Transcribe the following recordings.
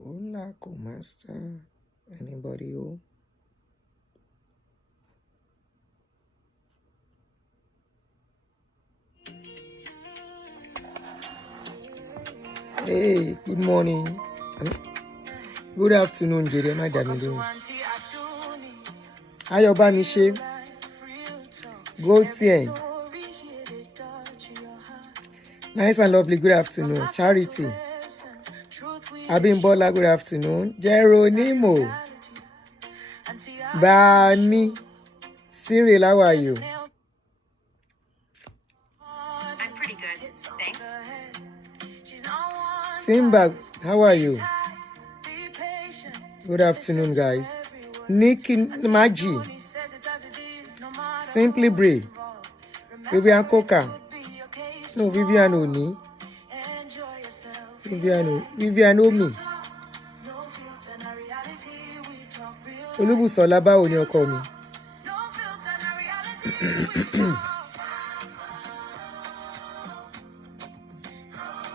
Hola, ¿cómo está? Anybody? Oh? Hey, good morning. Good afternoon, Jere Madamido. Ayobamiche. Gold Sien. Nice and lovely, good afternoon. Charity. Abimbola, good afternoon. Geronimo. Bami. Cyril, how are you? I'm pretty good, thanks. Simba, how are you? Good afternoon, guys. Nikki Maji. Simply Bray. Vivian Coca. No, Vivian Oni. Vivian Omi. Olubusola, báwo ni ọkọ mi?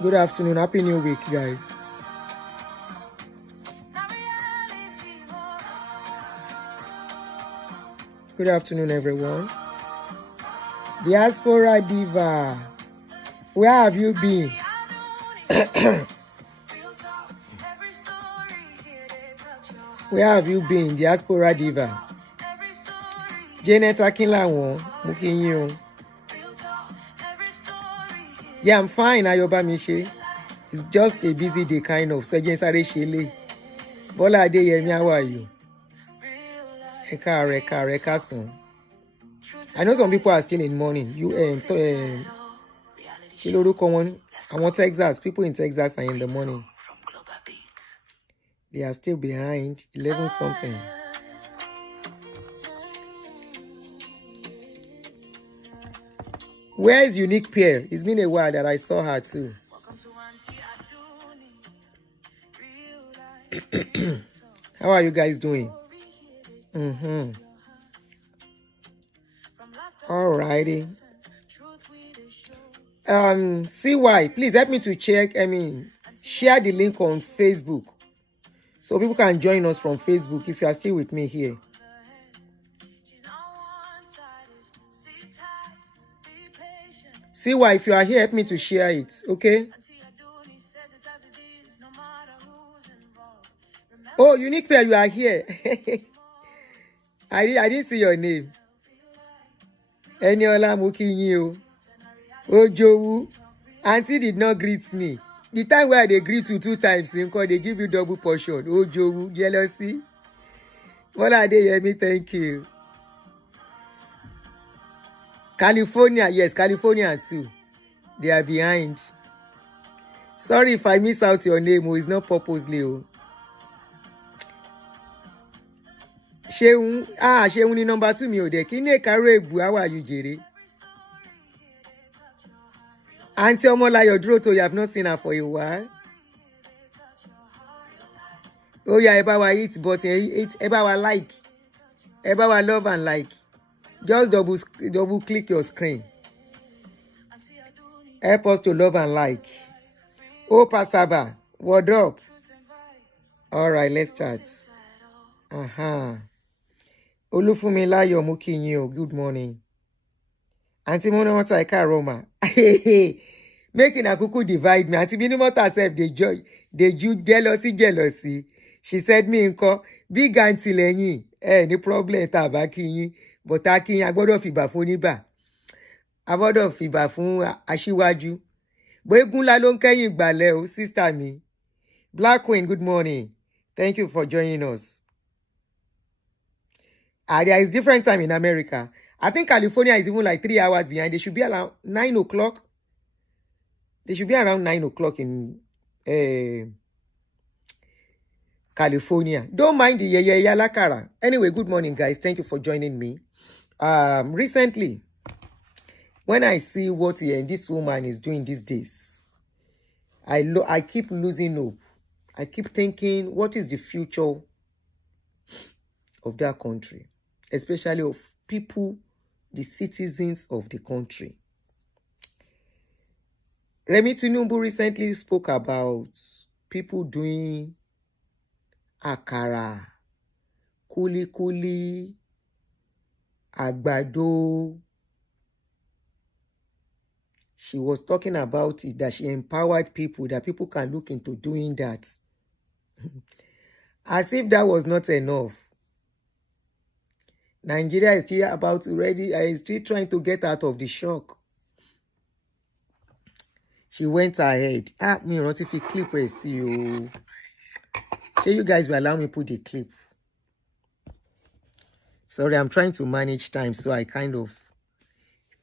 Good afternoon. Happy New Week, guys. Good afternoon, everyone. Diaspora Diva. Where have you been? Where have you been, Diaspora Diva? Janet Akinlawon, mo kí yín o. Yeah, I'm fine, Ayobamiche. It's just a busy day, kind of. So, Sare Shele. Bola Adeyemi, how are you? Eka son. I know some people are still in mourning. I want Texas. People in Texas are in the morning. They are still behind 11 something. Where is Unique Pearl? It's been a while that I saw her too. How are you guys doing? Alrighty. CY, please help me to check. Share the link on Facebook so people can join us from Facebook if you are still with me here. CY, if you are here, help me to share it, okay? Oh, Unique Pair, you are here. I didn't see your name. Eniola Mokinyo. Ojowu. Aunty did not greet me. The time where they greet you 2 times, they give you double portion. Ojowu, jealousy. What are they? Me, thank you. California, yes, California too. They are behind. Sorry if I miss out your name. It's not purposely. Sheun ni number 2 mi ò dé. Kí ni Karo Egbu, how are you, Jere? Aunty Omolayo Droto, you have not seen her for a while. Oh yeah, Ebawa hit button, Ebawa like. Ebawa love and like. Just double click your screen. Help us to love and like. Oh, Pasaba, what up? All right, let's start. Olufunmilayo Mukinyo, good morning. Auntie Monowata Eka Roma. Making a cuckoo divide me. Auntie Minimota self, they jealousy. She said me nko big auntie lẹ́yìn. Ní problem tá bá kíyín. But a kíyín a gbọ́dọ̀ fìbà fún oníbà. A gbọ́dọ̀ fìbà fún aṣíwájú. Bo egun la ló ń kẹ́yìn ìgbàlẹ̀ o, sister mi. Black Queen, good morning. Thank you for joining us. There is different time in America. I think California is even like 3 hours behind. They should be around 9 o'clock. They should be around 9 o'clock in California. Don't mind the yalakara. Anyway, good morning, guys. Thank you for joining me. Recently, when I see what this woman is doing these days, I keep losing hope. I keep thinking, what is the future of that country, especially of people, the citizens of the country. Remi Tinubu recently spoke about people doing akara, kuli, àgbàdo. She was talking about it, that she empowered people, that people can look into doing that. As if that was not enough. Nigeria is still is still trying to get out of the shock. She went ahead. Me want if you clip where see you. So you guys will allow me put the clip. Sorry, I'm trying to manage time, so I kind of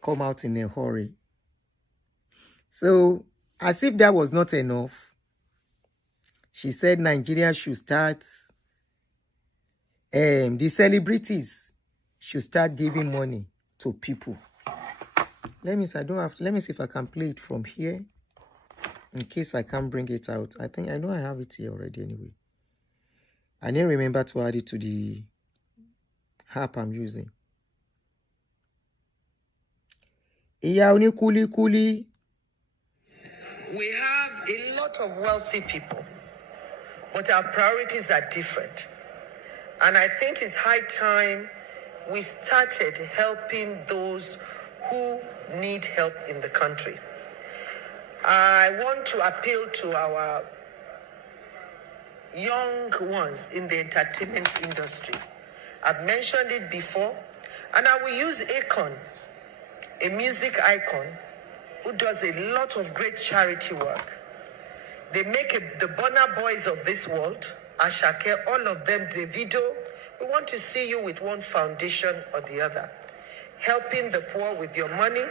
come out in a hurry. So, as if that was not enough, she said Nigeria should start, the celebrities should start giving money to people. Let me see if I can play it from here, in case I can't bring it out. I know I have it here already anyway. I didn't remember to add it to the app I'm using. Ìyá oní kúlíkúlí. We have a lot of wealthy people, but our priorities are different. And I think it's high time we started helping those who need help in the country. I want to appeal to our young ones in the entertainment industry. I've mentioned it before, and I will use Akon, a music icon who does a lot of great charity work. They make the Burna boys of this world, Asake, all of them, Davido. We want to see you with one foundation or the other, helping the poor with your money.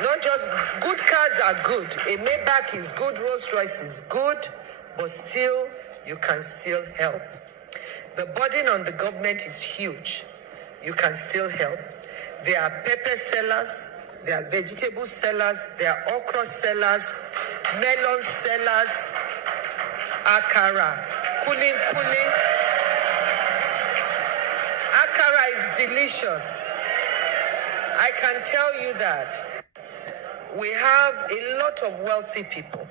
Not just good cars are good. A Maybach is good, Rolls Royce is good, but still, you can still help. The burden on the government is huge. You can still help. There are pepper sellers, there are vegetable sellers, there are okra sellers, melon sellers, akara, kuli. Akara is delicious. I can tell you that. We have a lot of wealthy people,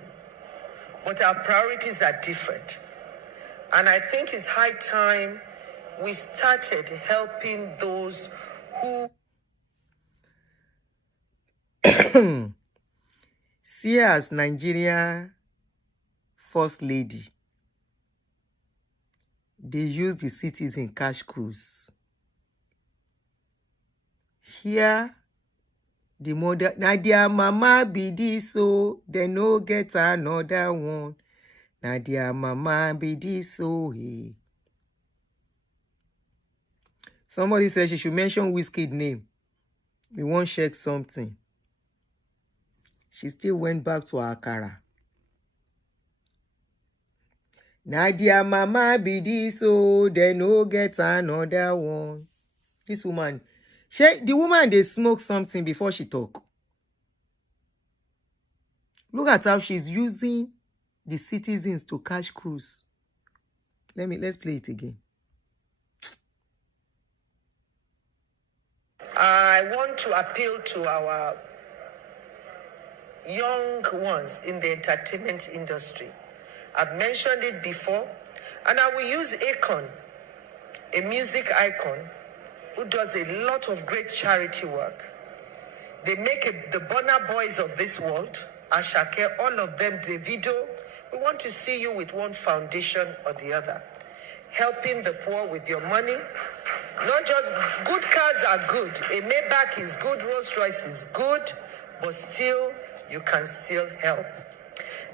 but our priorities are different. And I think it's high time we started helping those who... See as Nigeria First Lady, they use the cities in cash cruise. Here, the mother, na their mama be this, so they no get another one. Na their mama be this, so hey. Somebody said she should mention Wizkid's name. We won't check something. She still went back to her akara. Na their mama be this, so they no get another one. This woman, the woman, they smoke something before she talk. Look at how she's using the citizens to cash cruise. Let's play it again. I want to appeal to our young ones in the entertainment industry. I've mentioned it before, and I will use Akon, a music icon who does a lot of great charity work. They make the Burna boys of this world, Asake, all of them, Davido. We want to see you with one foundation or the other, helping the poor with your money. Not just good cars are good. A Maybach is good, Rolls Royce is good, but still, you can still help.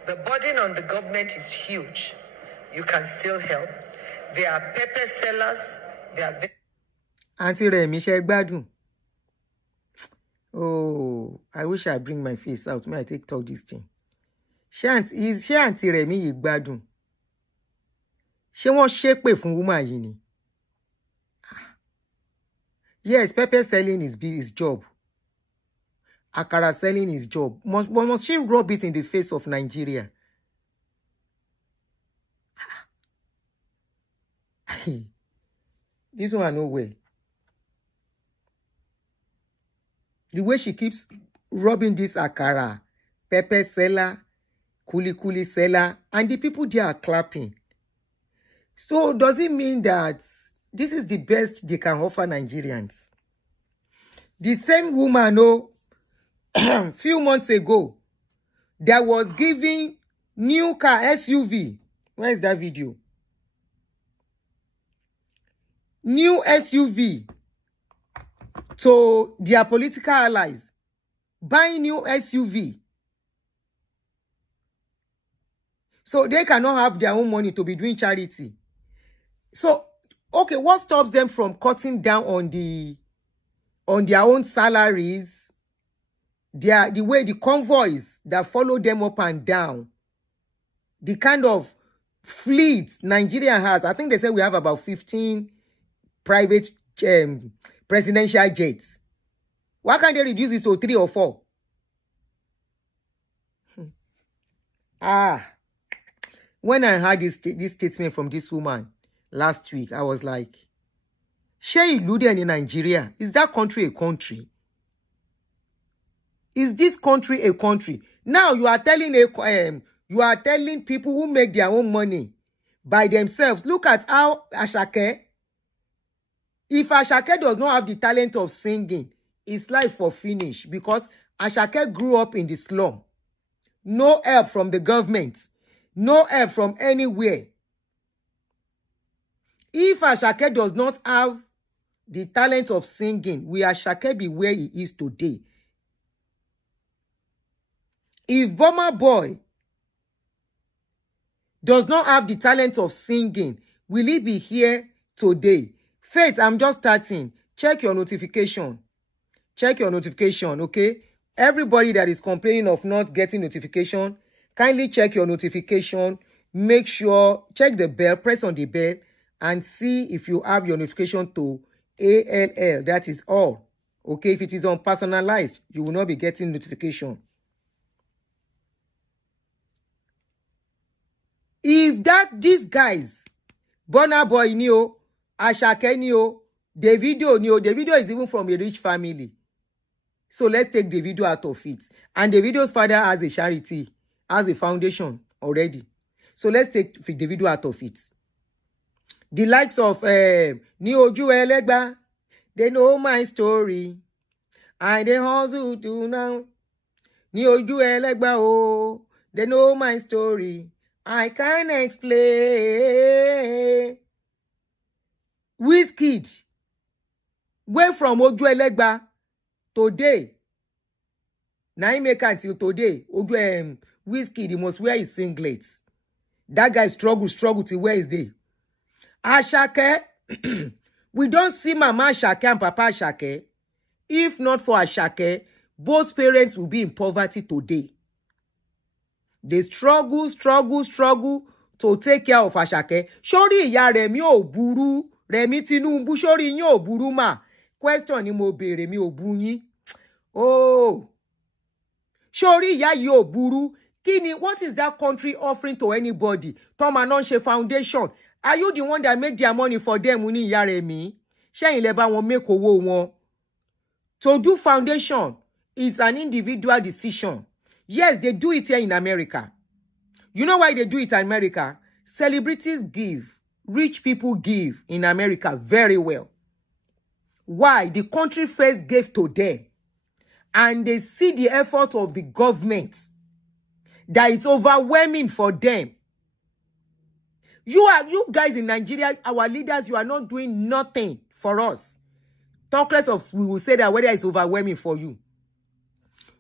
The burden on the government is huge. You can still help. There are pepper sellers. There are... Aunty Remi, ṣé gbádùn? Oh, I wish I bring my face out. May I take talk this thing? Ṣé Aunty Remi yìí gbádùn? Ṣé wọ́n ṣépè fún woman yìí ni? Yes, pepper selling is his job. Akara selling his job. Must she rub it in the face of Nigeria? This one no way. The way she keeps rubbing this akara, pepper seller, kuli seller, and the people there are clapping. So does it mean that this is the best they can offer Nigerians? The same woman, few months ago, that was giving new car SUV. Where is that video? New SUV to their political allies. Buying new SUV. So they cannot have their own money to be doing charity. So, okay, what stops them from cutting down on their own salaries? The way the convoys that follow them up and down, the kind of fleet Nigeria has. I think they say we have about 15 private presidential jets. Why can't they reduce it to 3 or 4? When I heard this statement from this woman last week, I was like, Shey Iluden in Nigeria, is that country a country? Is this country a country? Now you are telling people who make their own money by themselves. Look at how Asake. If Asake does not have the talent of singing, his life for finish, because Asake grew up in the slum. No help from the government. No help from anywhere. If Asake does not have the talent of singing, will Asake be where he is today? If Burna Boy does not have the talent of singing, will he be here today? Faith, I'm just starting. Check your notification. Check your notification, okay? Everybody that is complaining of not getting notification, kindly check your notification. Make sure, check the bell, press on the bell, and see if you have your notification to ALL. That is all. Okay, if it is on personalized, you will not be getting notification. If these guys, Burna Boy ni o, Asake ni o, Davido ni o, Davido is even from a rich family. So let's take Davido out of it. And Davido's father has a charity, has a foundation already. So let's take Davido out of it. The likes of Ni Oju Elegba, they know my story. And they hustle to now. Ni Oju Elegba, oh, they know my story. I can't explain. Wizkid, way from Oju Elegba today. Now he make until today. Wizkid, he must wear his singlets. That guy struggle to wear his day. Asake, we don't see Mama Asake and Papa Asake. If not for Asake, both parents will be in poverty today. They struggle to take care of Asake. Shori ìyá Remi ò burú, Remi Tinubu, shori yín ò burú mà. Question ni mo béèrè, mi ò bú yín. Oh. Shori ìyá yìí ò burú. Kini, what is that country offering to anybody? Tom Anonshe Foundation. Are you the one that make their money for them? Uni ìyá Remi. Ṣé ilé bá wọn make owó wọn. To do foundation is an individual decision. Yes, they do it here in America. You know why they do it in America? Celebrities give. Rich people give in America very well. Why? The country first gave to them. And they see the effort of the government. That it's overwhelming for them. You guys in Nigeria, our leaders, you are not doing nothing for us. Talk less of, we will say that whether it's overwhelming for you.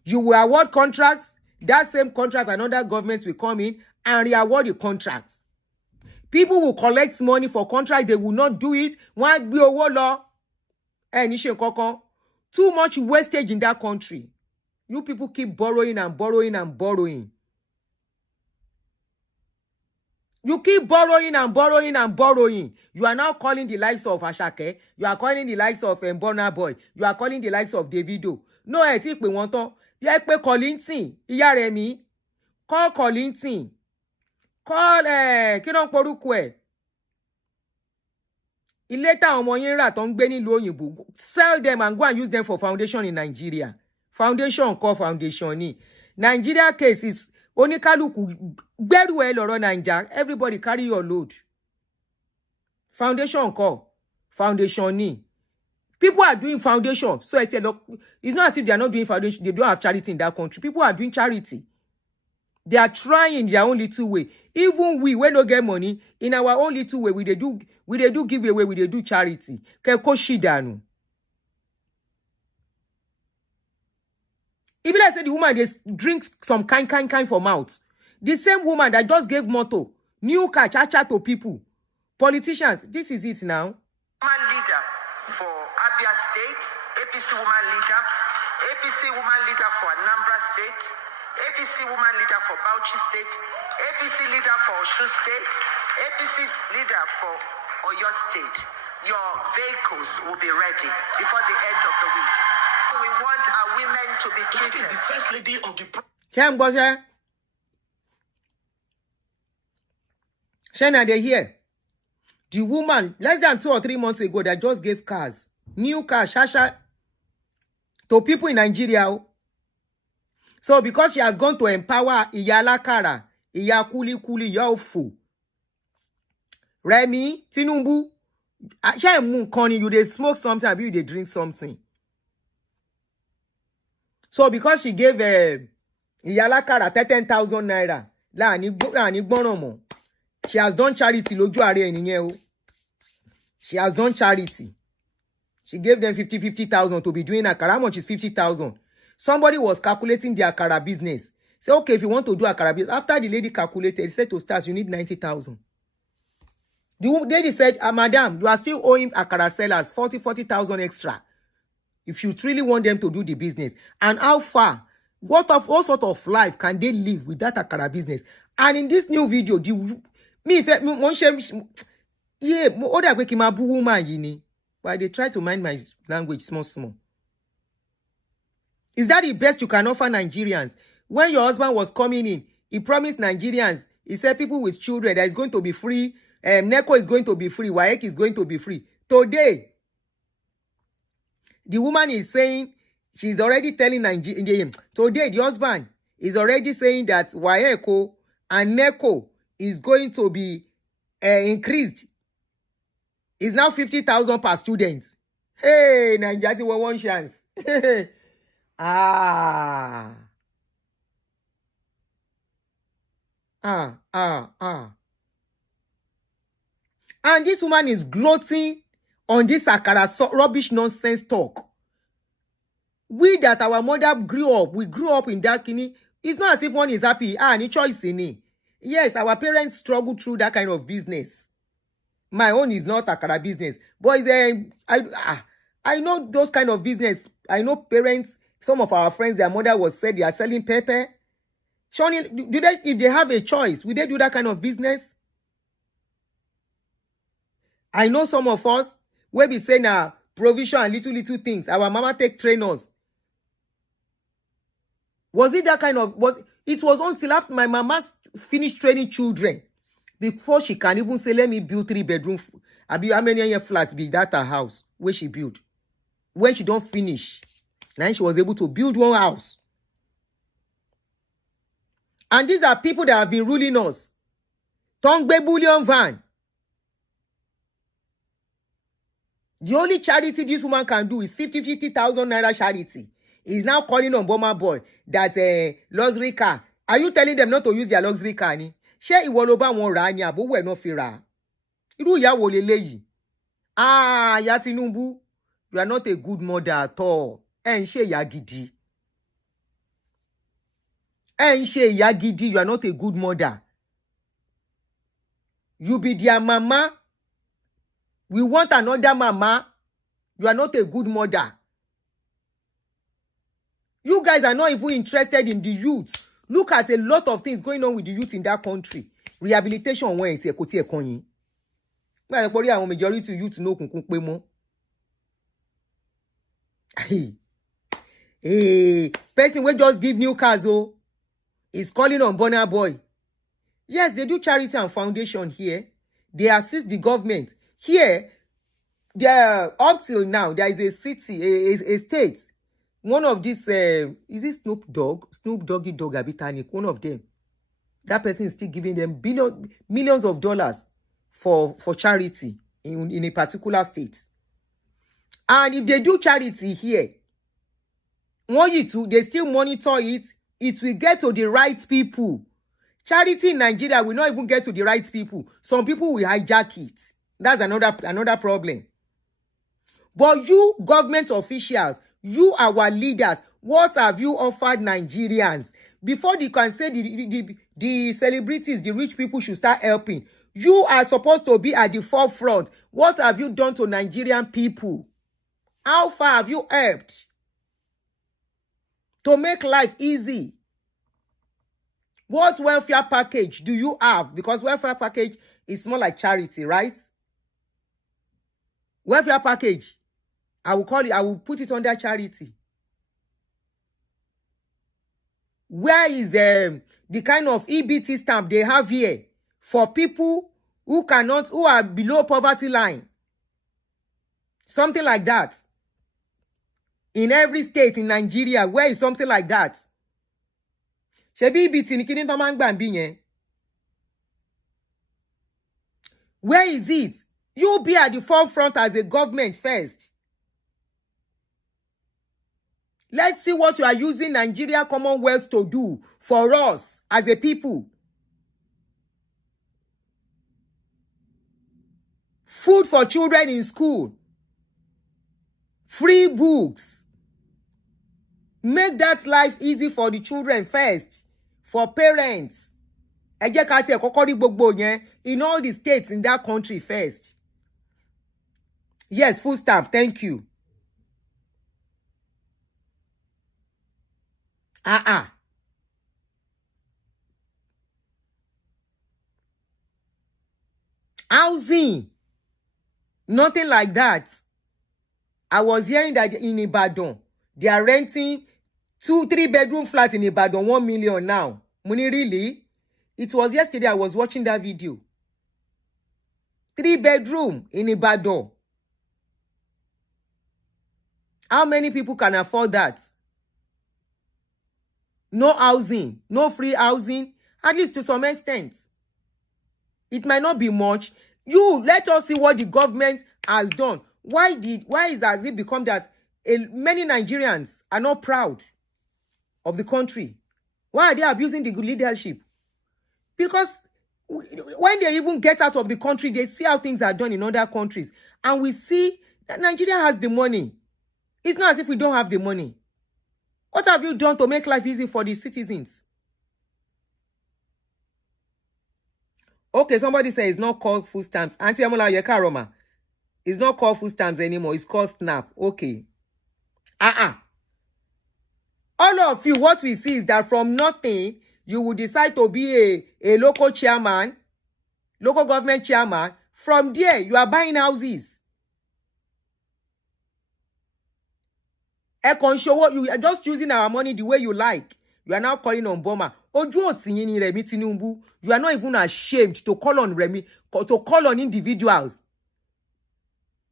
You will award contracts. That same contract, another government will come in and re-award the contracts. People will collect money for contract. They will not do it. Wọ́n gbé owó lọ. Ní ṣe nǹkankan. Too much wastage in that country. You people keep borrowing and borrowing and borrowing. You keep borrowing and borrowing and borrowing. You are now calling the likes of Asake. You are calling the likes of Burna Boy. You are calling the likes of Davido. No, ẹ tí pè wọ́n tán. Yẹ pé Kollington, ìyá Remi. Call Kollington. Call kí ló ń porúkọ ẹ̀? Ilé táwọn ọmọ yín rà tó ń gbé nílùú òyìnbó, sell them and go and use them for foundation in Nigeria. Foundation call foundation ni. Nigeria case is oníkálùkù gbẹ́rù ẹ lọ́rọ̀ Naija. Everybody carry your load. Foundation call foundation ni. People are doing foundation. So it's not as if they are not doing foundation. They don't have charity in that country. People are doing charity. They are trying their own little way. Even we no get money, in our own little way, we they do giveaway, we they do charity. Keko shidanu. If I say the woman they drink some kind for mouth. The same woman that just gave motto, new car, cha to people. Politicians, this is it now. Woman leader for Abia State, APC woman leader, APC woman leader for Anambra State, APC woman leader for Bauchi State, APC leader for Osun State, APC leader for Oyo State. Your vehicles will be ready before the end of the week. We want our women to be treated. The first lady of the Can't go there. Shana, they here. The woman, less than 2 or 3 months ago, that just gave cars, new cars, shasha, to people in Nigeria. So because she has gone to empower Iyalakara, Iyakuli, Yofu, Remi, Tinubu, you they smoke something, you they drink something. So because she gave Iyalakara 10,000 naira, she has done charity. She has done charity. She gave them 50,000 to be doing akara. How much is 50,000? Somebody was calculating the akara business. Say, okay, if you want to do akara business, after the lady calculated, said to start, you need 90,000. The lady said, madam, you are still owing akara sellers 40,000 extra. If you truly want them to do the business. And how far, what sort of life can they live with that akara business? And in this new video, but they try to mind my language small. Is that the best you can offer Nigerians? When your husband was coming in, he promised Nigerians, he said people with children that is going to be free, NECO is going to be free, WAEC is going to be free. Today, the woman is saying, she's already telling Nigerians, today the husband is already saying that WAEC and NECO is going to be increased. It's now 50,000 per student. Hey, Nigeria, one chance. And this woman is gloating on this akara rubbish nonsense talk. We that our mother we grew up in that kini. It's not as if one is happy. Any choice in it. Yes, our parents struggle through that kind of business. My own is not akara business. But I know those kind of business. I know parents, some of our friends, their mother was said they are selling pepper. Shawnee, if they have a choice, will they do that kind of business? I know some of us, where we say now, provision and little things. Our mama take trainers. Was it that kind of, it was until after my mama finished training children, before she can even say, let me build 3-bedroom. How many flats be that her house where she built? When she don't finish, now she was able to build one house. And these are people that have been ruling us. Tongbe Bullion Van. The only charity this woman can do is 50,000 naira charity. He's now calling on Burna Boy that luxury car. Are you telling them not to use their luxury car? Ni? Ṣé ìwọ ló bá wọn rà ni àbówó ẹ̀ náà fi rà? Irú ìyá wo leléyìí? Ìyá Tinubu, you are not a good mother at all. Ẹ ń ṣe ìyá gidi. Ẹ ń ṣe ìyá gidi, you are not a good mother. You be their mama. We want another mama. You are not a good mother. You guys are not even interested in the youth. Look at a lot of things going on with the youth in that country. Rehabilitation when it's a koti ekonyi. But the majority youth no kunkun pe mo. Hey, person will just give new cars is calling on Burna Boy. Yes, they do charity and foundation here. They assist the government. Here, there up till now, there is a city, a state. One of these, is it Snoop Doggy Dogg Abitanic, one of them. That person is still giving them millions of dollars for charity in a particular state. And if they do charity here, they still monitor it. It will get to the right people. Charity in Nigeria will not even get to the right people. Some people will hijack it. That's another problem. But you government officials, you our leaders, what have you offered Nigerians? Before you can say the celebrities, the rich people should start helping. You are supposed to be at the forefront. What have you done to Nigerian people? How far have you helped to make life easy? What welfare package do you have? Because welfare package is more like charity, right? Welfare package, I will put it under charity. Where is the kind of EBT stamp they have here for people who are below poverty line? Something like that. In every state in Nigeria, where is something like that? Shebi EBT ni kini to man gba nbi yen. Where is it? You be at the forefront as a government first. Let's see what you are using Nigeria Commonwealth to do for us as a people. Food for children in school. Free books. Make that life easy for the children first. For parents. Ẹ jẹ́ ká ṣe kọ́kọ́ rí gbogbo yẹn in all the states in that country first. Yes, full stamp. Thank you. Housing. Nothing like that. I was hearing that in Ibadan, they are renting 2-3 bedroom flat in Ibadan, 1 million now. Money really? It was yesterday I was watching that video. 3 bedroom in Ibadan. How many people can afford that? No housing, no free housing, at least to some extent. It might not be much. Let us see what the government has done. Why has it become that many Nigerians are not proud of the country? Why are they abusing the good leadership? Because when they even get out of the country, they see how things are done in other countries. And we see that Nigeria has the money. It's not as if we don't have the money. What have you done to make life easy for the citizens? Okay, somebody says it's not called food stamps. Aunty Amola Yekaroma. It's not called food stamps anymore. It's called SNAP. Okay. All of you, what we see is that from nothing, you will decide to be a local chairman, local government chairman. From there, you are buying houses. You are just using our money the way you like. You are now calling on Burna. Remi Tinubu. You are not even ashamed to call on Remi, to call on individuals.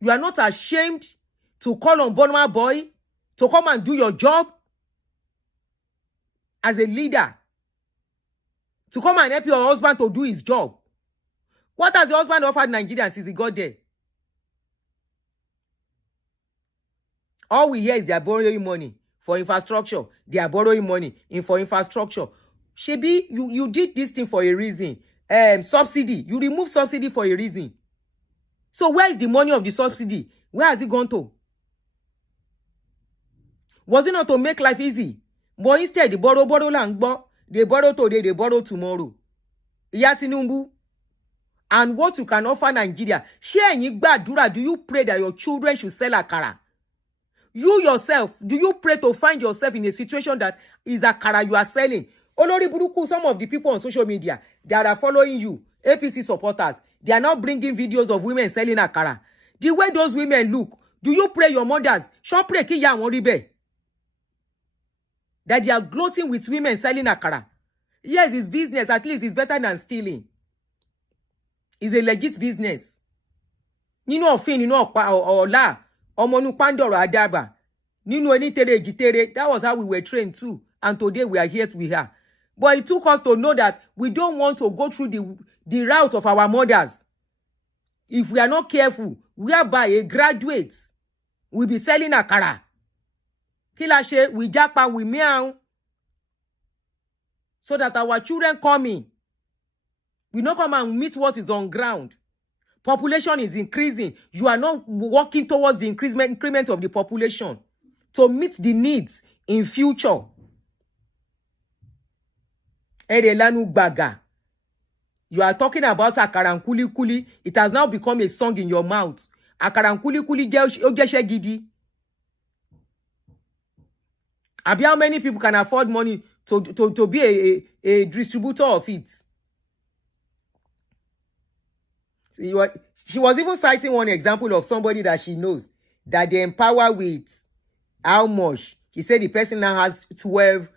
You are not ashamed to call on Burna boy to come and do your job as a leader. To come and help your husband to do his job. What has your husband offered Nigerians since he got there? All we hear is they are borrowing money for infrastructure. They are borrowing money for infrastructure. Shebi, you did this thing for a reason. Subsidy. You remove subsidy for a reason. So where is the money of the subsidy? Where has it gone to? Was it not to make life easy? But instead, they borrow langbo. They borrow today, they borrow tomorrow. Iya Tinubu. And what you can offer Nigeria. Do you pray that your children should sell akara? You yourself, do you pray to find yourself in a situation that is akara you are selling? Olori Buruku, some of the people on social media that are following you, APC supporters, they are now bringing videos of women selling akara. The way those women look, do you pray your mothers? Show pray ki ya won ribe. That they are gloating with women selling akara. Yes, it's business. At least it's better than stealing. It's a legit business. Nínú òfin, nínú ọ̀la, ọmọnú Pandoro Adaba. Nínú eni tere ejitere. That was how we were trained too. And today we are here we are. But it took us to know that we don't want to go through the route of our mothers. If we are not careful, whereby a graduate will be selling akara. Kila she, we japa, we meow. So that our children come in. We not come and meet what is on ground. Population is increasing. You are not working towards the increment of the population to meet the needs in future. Edelanu Baga. You are talking about akara and kuli kuli. It has now become a song in your mouth. Akara and kuli kuli ogeshe gidi. Abi, how many people can afford money to be a distributor of it? She was even citing one example of somebody that she knows that they empower with how much. He said the person now has 12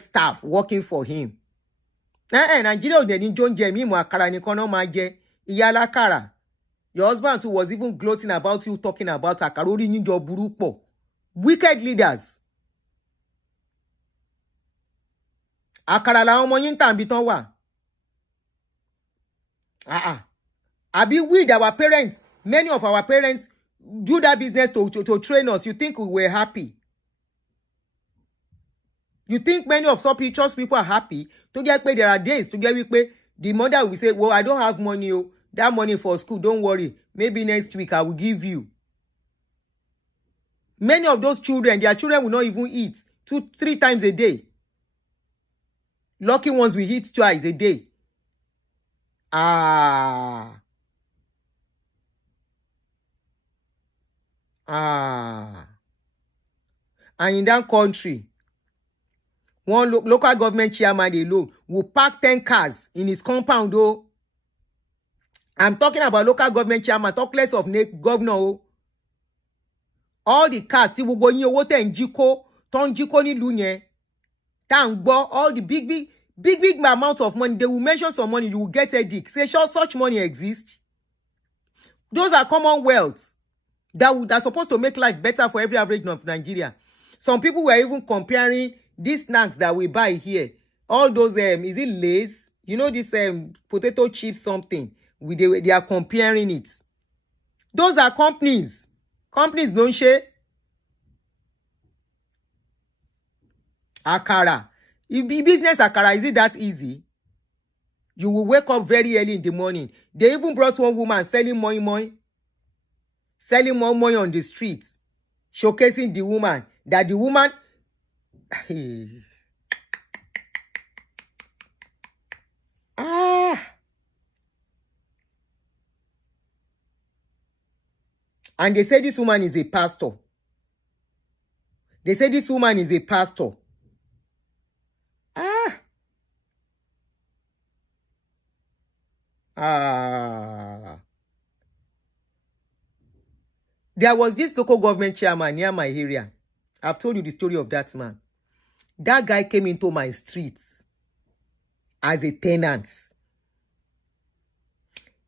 staff working for him. Nigeria ò dẹ̀ ní jóúnjẹ mímu àkàrà nìkan náà máa jẹ. Ìyá alákàrà. Your husband too was even gloating about you talking about àkàrà orí yín jọ burú pọ̀. Wicked leaders. Àkàrà làwọn ọmọ yín tàn bí tán wà. Abi, we, our parents, many of our parents do that business to train us. You think we were happy? You think many of such people are happy? To get paid, there are days to get paid. The mother will say, well, I don't have money. Oh, that money for school, don't worry. Maybe next week I will give you. Many of those children, their children will not even eat 2-3 times a day. Lucky ones will eat twice a day. And in that country, one local government chairman alone will park 10 cars in his compound. Oh, I'm talking about local government chairman, talk less of governor. Oh, all the cars, ti gbogbo yin owó tẹ́ ń jí kó, tó ń jí kó nílùú yẹn, tá ń gbọ́, all the big amount of money, they will mention some money, you will get a dick. Say, sure, such money exists. Those are commonwealths that are supposed to make life better for every average of Nigeria. Some people were even comparing these snacks that we buy here. All those, is it Lay's? You know this potato chips something. They are comparing it. Those are companies. Companies don't share. Akara. Business akara, is it that easy? You will wake up very early in the morning. They even brought one woman selling moi. Selling moi on the streets. Showcasing the woman. That the woman... And they say this woman is a pastor. They say this woman is a pastor. There was this local government chairman near my area. I've told you the story of that man. That guy came into my streets as a tenant.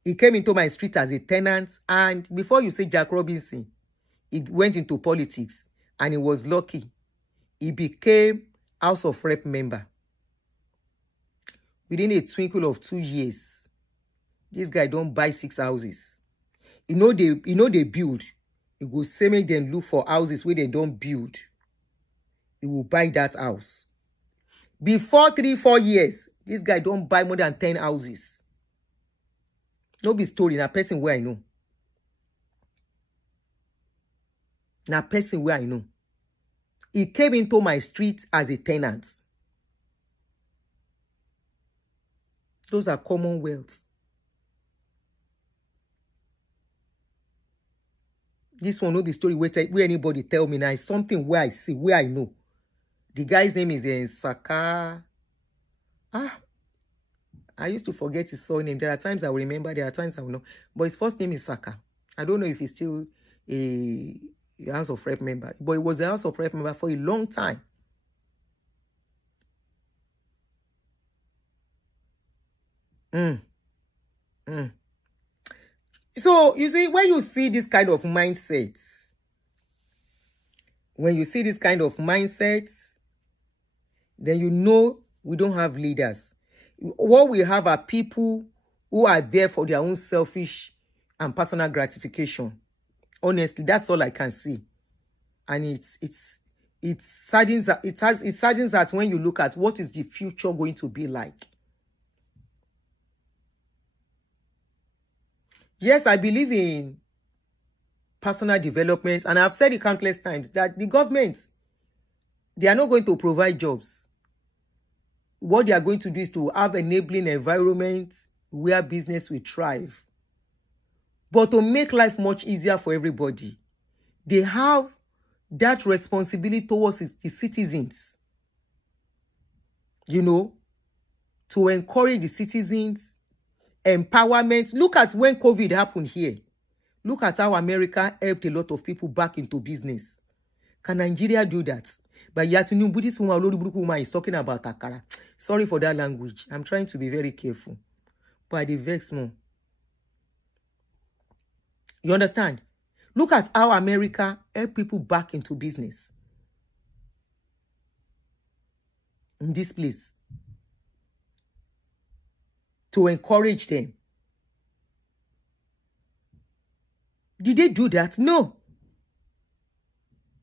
He came into my street as a tenant, and before you say Jack Robinson, he went into politics, and he was lucky. He became House of Rep member. Within a twinkle of 2 years, this guy don't buy 6 houses. They build. He go say make them look for houses where they don't build. He will buy that house. Before 3-4 years, this guy don't buy more than 10 houses. No be story, na person where I know. Na person where I know. He came into my street as a tenant. Those are commonwealths. This one no be story where anybody tell me now. It's something where I see, where I know. The guy's name is Saka. I used to forget his surname. There are times I will remember, there are times I will know. But his first name is Saka. I don't know if he's still a House of Rep member. But he was a House of Rep member for a long time. So, you see, when you see this kind of mindset, then you know we don't have leaders. What we have are people who are there for their own selfish and personal gratification. Honestly, that's all I can see. And it saddens that when you look at what is the future going to be like. Yes, I believe in personal development, and I've said it countless times that the government, they are not going to provide jobs. What they are going to do is to have enabling environment where business will thrive. But to make life much easier for everybody, they have that responsibility towards the citizens. You know, to encourage the citizens, empowerment. Look at when COVID happened here. Look at how America helped a lot of people back into business. Can Nigeria do that? But yet, Tinubu, this woman is talking about akara. Sorry for that language. I'm trying to be very careful. But I dey vex more. You understand? Look at how America helped people back into business. In this place. To encourage them. Did they do that? No.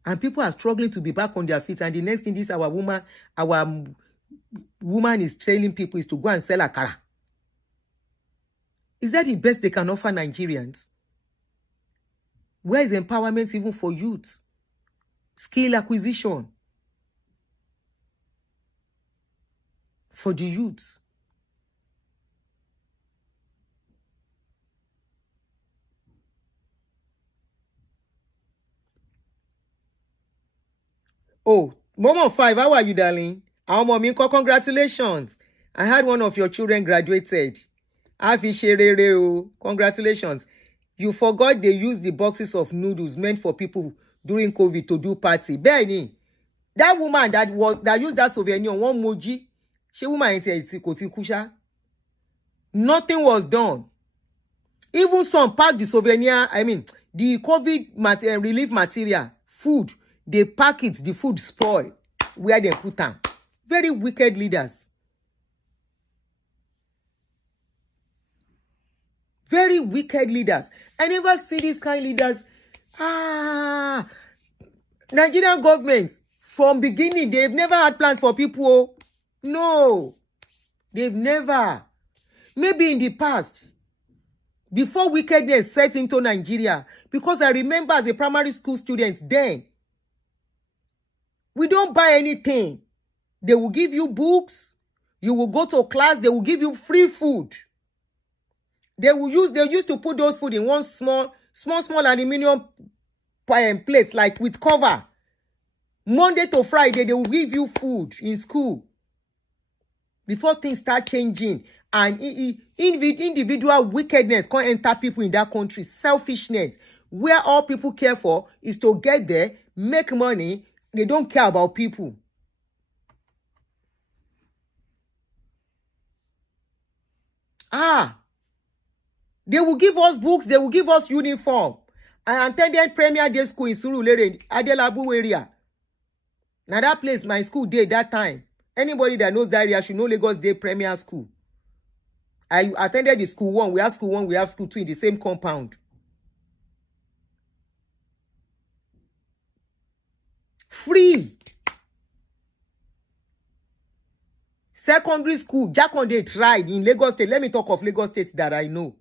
And people are struggling to be back on their feet. And the next thing our woman is telling people is to go and sell akara. Is that the best they can offer Nigerians? Where is empowerment even for youth? Skill acquisition for the youth. Oh, Momo 5, how are you, darling? Our mommy, congratulations. I had one of your children graduated. Congratulations. You forgot they used the boxes of noodles meant for people during COVID to do party. Benny, that woman that used that souvenir, one moji, she woman kusha. Nothing was done. Even some packed the souvenir, the COVID relief material, food, they pack it, the food spoil where they put them. Very wicked leaders. Very wicked leaders. I never see these kind of leaders. Nigerian government, from beginning, they've never had plans for people. No. They've never. Maybe in the past, before wickedness set into Nigeria, because I remember as a primary school student then, we don't buy anything. They will give you books. You will go to class. They will give you free food. They used to put those food in one small aluminum plates, like with cover. Monday to Friday, they will give you food in school. Before things start changing, and individual wickedness can't enter people in that country. Selfishness, where all people care for is to get there, make money. They don't care about people. They will give us books, they will give us uniform. I attended Premier Day School in Surulere, Adelabu area. Now that place, my school day that time. Anybody that knows that area should know Lagos Day Premier School. I attended the school one. We have school one, we have school two in the same compound. Free. Secondary school, Jakonde tried in Lagos State. Let me talk of Lagos State that I know.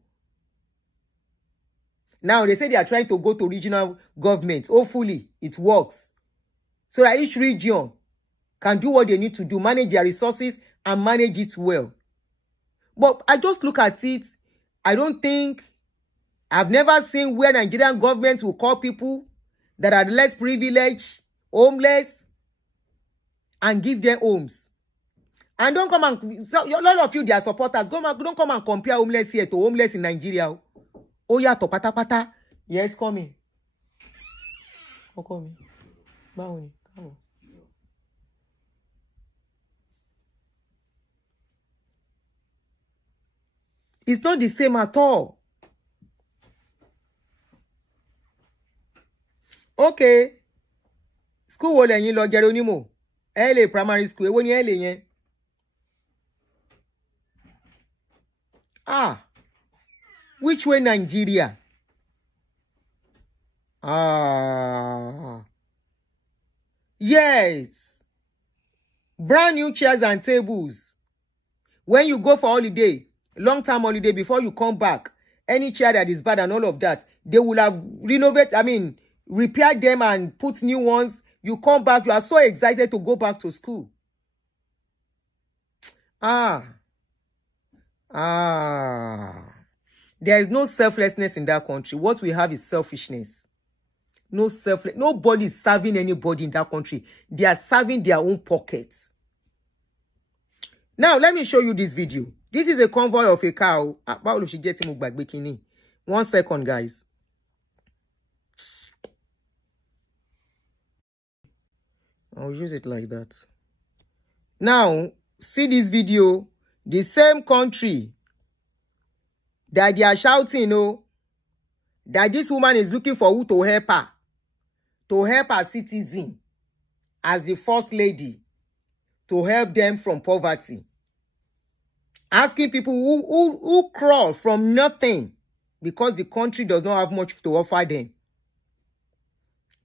Now they say they are trying to go to regional government. Hopefully it works. So that each region can do what they need to do, manage their resources and manage it well. But I just look at it. I've never seen where Nigerian government will call people that are less privileged, homeless, and give them homes. And don't come and, so a lot of you, their supporters, don't come and compare homeless here to homeless in Nigeria. Oh yeah, to pata pata. Yes, coming. Oh, coming. Come on. It's not the same at all. Okay. School wo lẹ́yìn lọ Geronimo? LA primary school. Èwo ni LA yẹn? Ah. Which way Nigeria? Ah. Yes. Brand new chairs and tables. When you go for holiday, long-term holiday, before you come back, any chair that is bad and all of that, they will have repaired them and put new ones. You come back, you are so excited to go back to school. Ah. There is no selflessness in that country. What we have is selfishness. No selfless. Nobody is serving anybody in that country. They are serving their own pockets. Now, let me show you this video. This is a convoy of a cow. 1 second, guys. I'll use it like that. Now, see this video. The same country that they are shouting, that this woman is looking for who to help her citizen as the first lady, to help them from poverty. Asking people who crawl from nothing because the country does not have much to offer them.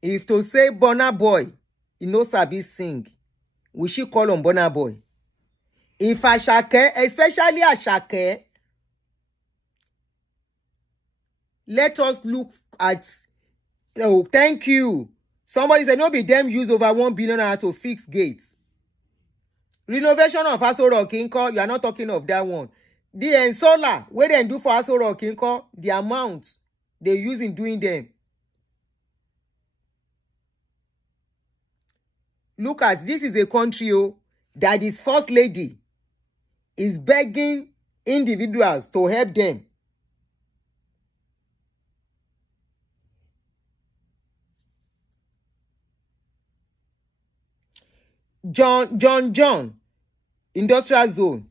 If to say Burna boy, he knows sabi sing, we should call him Burna boy. If Asake, especially Asake, let us look at, oh, thank you. Somebody said, no be them use over 1 billion to fix gates. Renovation of Aso Rock, you are not talking of that one. The solar, where they do for Aso Rock, the amount they use in doing them. Look at, this is a country that is first lady is begging individuals to help them. John, industrial zone.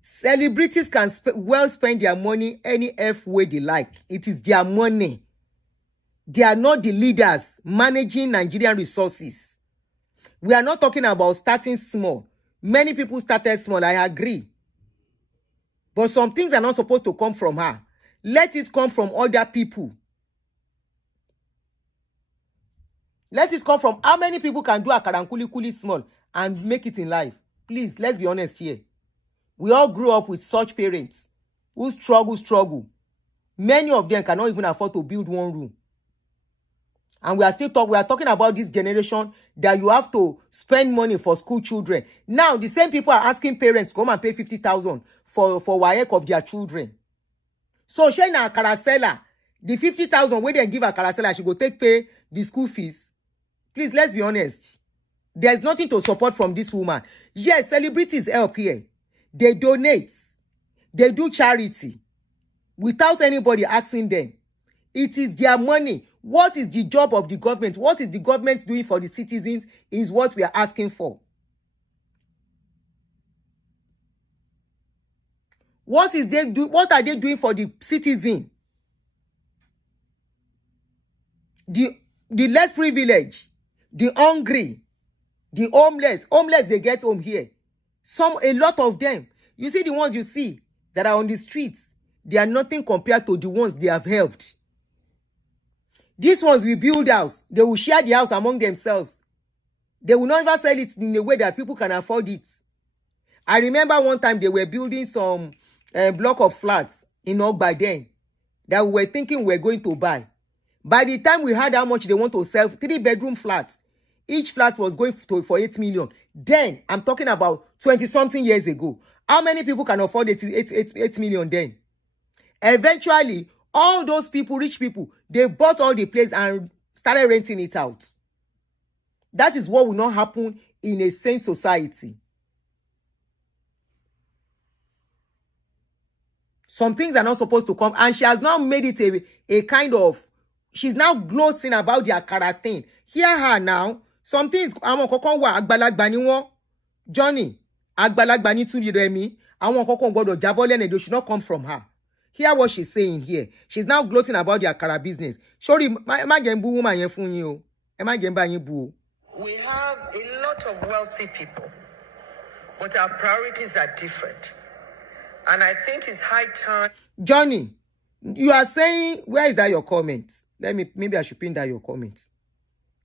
Celebrities can well spend their money any F way they like. It is their money. They are not the leaders managing Nigerian resources. We are not talking about starting small. Many people started small, I agree. But some things are not supposed to come from her. Let it come from other people. Let it come from how many people can do a kuli small and make it in life. Please, let's be honest here. We all grew up with such parents who struggle. Many of them cannot even afford to build one room. And we are talking about this generation that you have to spend money for school children. Now, the same people are asking parents to come and pay 50,000 for WAEC of their children. So, Shena Karasela, the 50,000 where they give a Karasela, she go pay the school fees. Please, let's be honest. There's nothing to support from this woman. Yes, celebrities help here. They donate. They do charity without anybody asking them. It is their money. What is the job of the government? What is the government doing for the citizens is what we are asking for. What are they doing for the citizen? The less privileged, the hungry, the homeless. Homeless, they get home here. A lot of them. You see the ones you see that are on the streets, they are nothing compared to the ones they have helped. These ones will build house. They will share the house among themselves. They will not even sell it in a way that people can afford it. I remember one time they were building some block of flats in Ogba then that we were thinking we were going to buy. By the time we heard how much they want to sell, 3-bedroom flats, each flat was going for 8 million. Then, I'm talking about 20-something years ago. How many people can afford 8 million then? Eventually, all those people, rich people, they bought all the place and started renting it out. That is what will not happen in a sane society. Some things are not supposed to come. And she has now made it a kind of... She's now gloating about their Akara thing. Hear her now. Some things... Johnny, Agbalagba ni tún Remi. They should not come from her. Hear what she's saying here. She's now gloating about their Akara business. Sorry, ma gembu woman yen fun yin o. Am I getting boo? We have a lot of wealthy people, but our priorities are different. And I think it's high time. Johnny, you are saying, where is that your comment? Maybe I should pin that your comment.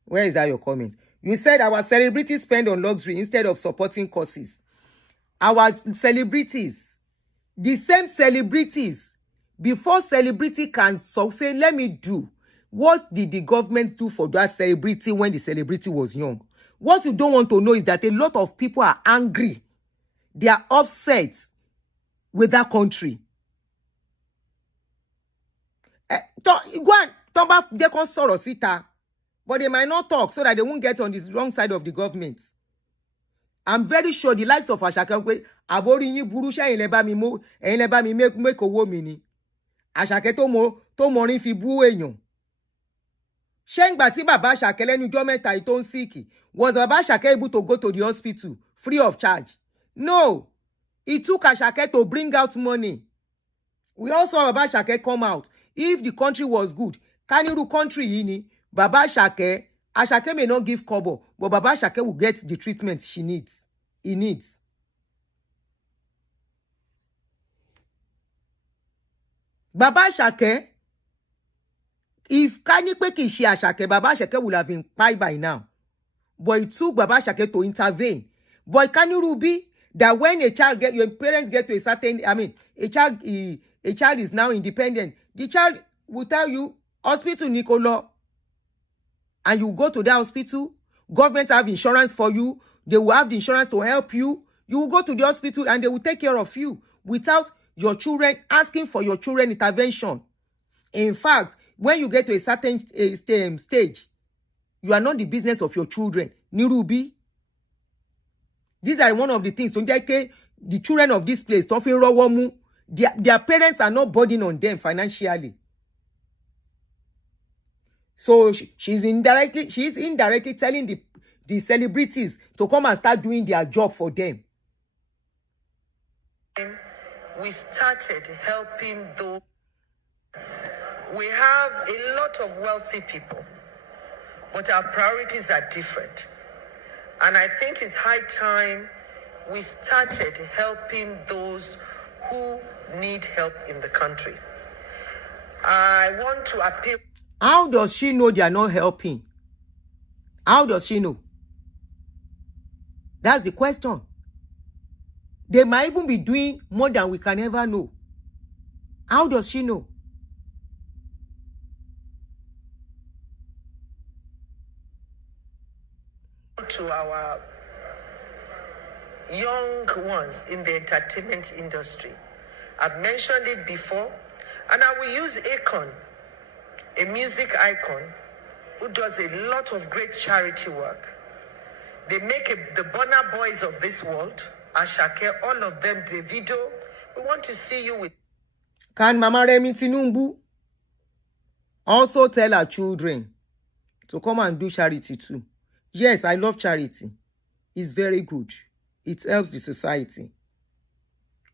Where is that your comment? You said our celebrities spend on luxury instead of supporting causes. Our celebrities, the same celebrities, before celebrity can say, let me do. What did the government do for that celebrity when the celebrity was young? What you don't want to know is that a lot of people are angry. They are upset with that country. Go and talk about they can sorrow sita, but they might not talk so that they won't get on the wrong side of the government. I'm very sure the likes of Asake abori yin buru se yin le ba mi make owo mi ni. Asake to mo rin fi bu èyàn. Ṣé ngbà tí bàbá Asake lẹ́nu ọjọ́ mẹ́ta tó ń sick, was bàbá Asake able to go to the hospital free of charge? No. It took Asake to bring out money. We also saw Baba Asake come out. If the country was good, Kaniru country yini, Baba Asake may not give kobo, but Baba Asake will get the treatment he needs. He needs. Baba Asake, if Kanipe Kishi Asake, Baba Asake would have been pied by now. But it took Baba Asake to intervene. But Kaniru be that when your parents get to a certain, a child is now independent, the child will tell you, hospital Nicolo, and you go to that hospital, government have insurance for you, they will have the insurance to help you, you will go to the hospital and they will take care of you without your children asking for your children intervention. In fact, when you get to a certain stage, you are not the business of your children. Nirubi. These are one of the things. The children of this place, their parents are not burden on them financially. So she's indirectly telling the celebrities to come and start doing their job for them. We started helping those. We have a lot of wealthy people, but our priorities are different. And I think it's high time we started helping those who need help in the country. I want to appeal. How does she know they are not helping? How does she know? That's the question. They might even be doing more than we can ever know. How does she know? To our young ones in the entertainment industry. I've mentioned it before, and I will use Akon, a music icon who does a lot of great charity work. They make the Burna boys of this world, Asake, all of them, Davido. We want to see you with. Can Mama Remi Tinubu also tell her children to come and do charity too? Yes, I love charity. It's very good. It helps the society.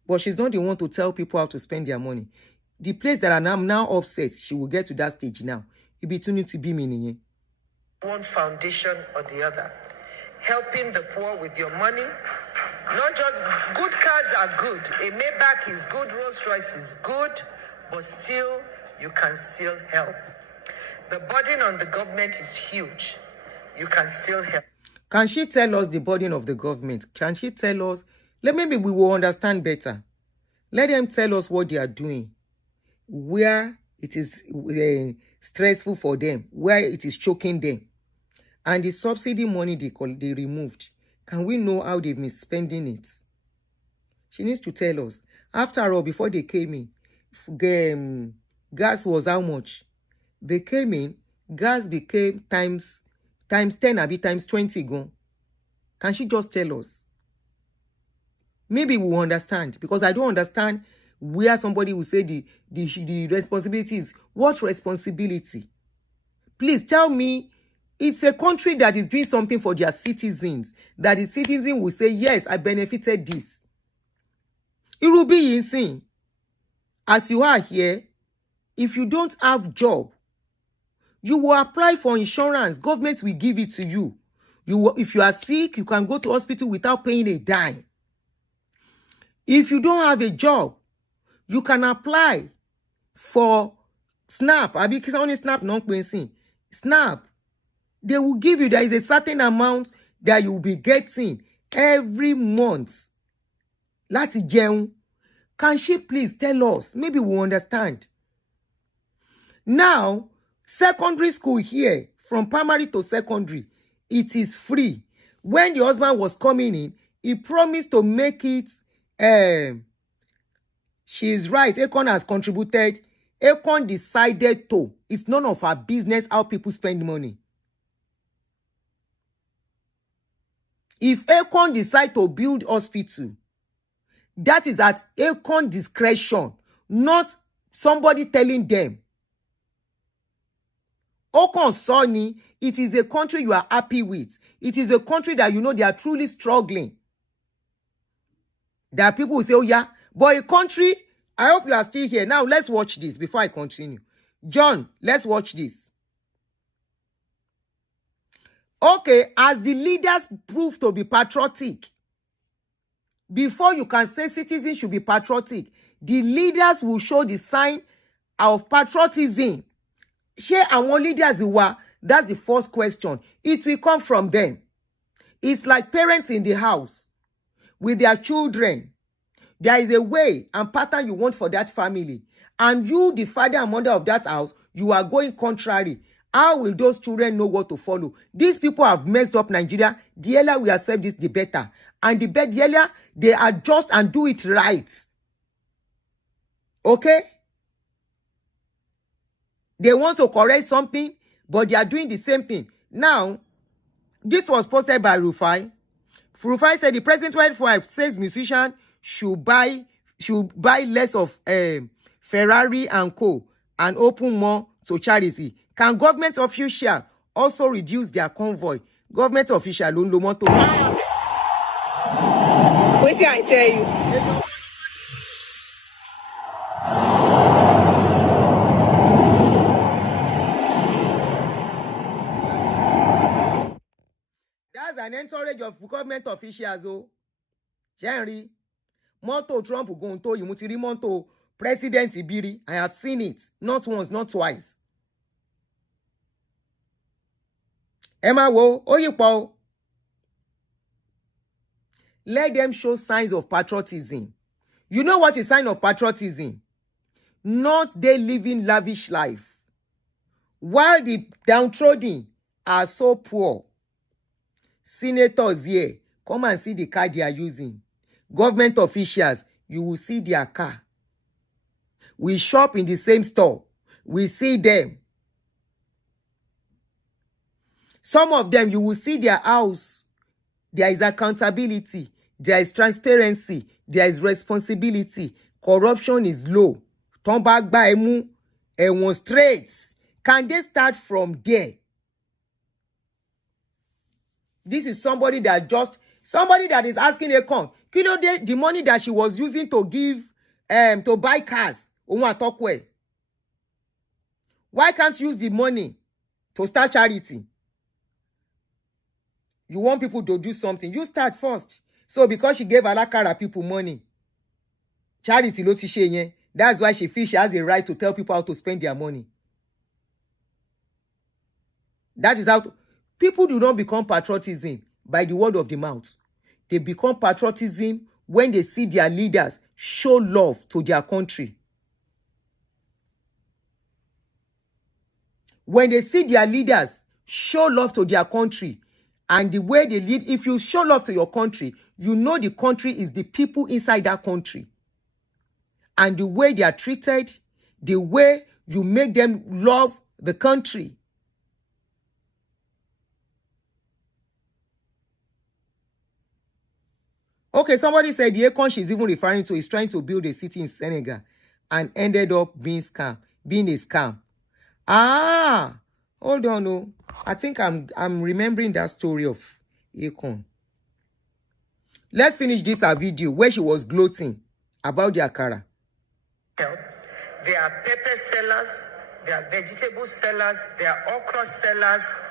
But she's not the one to tell people how to spend their money. The place that I'm now upset, she will get to that stage now. It be tuning to be meaning. One foundation or the other. Helping the poor with your money. Not just good cars are good. A Maybach is good, Rolls Royce is good, but still, you can still help. The burden on the government is huge. You can still help. Can she tell us the burden of the government? Can she tell us? Maybe we will understand better. Let them tell us what they are doing. Where it is stressful for them. Where it is choking them. And the subsidy money they removed. Can we know how they've been spending it? She needs to tell us. After all, before they came in, gas was how much? They came in, gas became times 10, times 20 gone. Can she just tell us? Maybe we'll understand. Because I don't understand where somebody will say the responsibility is. What responsibility? Please tell me. It's a country that is doing something for their citizens. That the citizen will say, yes, I benefited this. It will be insane. As you are here, if you don't have job, You will apply for insurance. Government will give it to you. If you are sick, you can go to hospital without paying a dime. If you don't have a job, you can apply for SNAP. I be only SNAP non-pensing. SNAP. They will give you, there is a certain amount that you will be getting every month. Láti jẹun. Can she please tell us? Maybe we'll understand. Now, secondary school here, from primary to secondary, it is free. When the husband was coming in, he promised to make it. She is right. Akon has contributed. Akon decided to. It's none of our business how people spend money. If Akon decide to build hospital, that is at Akon discretion, not somebody telling them. Akon Sony, it is a country you are happy with. It is a country that you know they are truly struggling. There are people who say, oh yeah, but a country, I hope you are still here. Now let's watch this before I continue. John, let's watch this. Okay, as the leaders prove to be patriotic, before you can say citizens should be patriotic, the leaders will show the sign of patriotism. Here àwọn leaders were, that's the first question. It will come from them. It's like parents in the house with their children. There is a way and pattern you want for that family. And you, the father and mother of that house, you are going contrary. How will those children know what to follow? These people have messed up Nigeria. The earlier we accept this, the better. And the earlier they adjust and do it right. Okay? They want to correct something, but they are doing the same thing. Now, this was posted by Rufai. Rufai said the president wife says musicians should buy less of Ferrari and co and open more to charity. Can government officials also reduce their convoy? Government officials ló ń lo mọ́tò. Wetin I tell you? That's an entourage of government officials. Oh, Henry, mọ́tò Trump going to you mutiri mọ́tò President Ibiri. I have seen it, not once, not twice. Emma wo, oyipo. Let them show signs of patriotism. You know what is sign of patriotism? Not they living lavish life, while the downtrodden are so poor. Senators here, come and see the car they are using. Government officials, you will see their car. We shop in the same store. We see them. Some of them, you will see their house. There is accountability. There is transparency. There is responsibility. Corruption is low. Turn back by emu. One straight. Can they start from there? This is somebody that is asking Akon, kilo the money that she was using to give, to buy cars. Why can't you use the money to start charity? You want people to do something, you start first. So because she gave Alakara people money, charity lo ti ṣe yẹn. That's why she feels she has a right to tell people how to spend their money. That is how people do not become patriotism by the word of the mouth. They become patriotism when they see their leaders show love to their country. When they see their leaders show love to their country and the way they lead, if you show love to your country, you know the country is the people inside that country. And the way they are treated, the way you make them love the country. Okay, somebody said the Akon she's even referring to is trying to build a city in Senegal and ended up being a scam. Ah, hold on. No. I think I'm remembering that story of Akon. Let's finish this video where she was gloating about the akara. They are pepper sellers, There are vegetable sellers, there are okra sellers,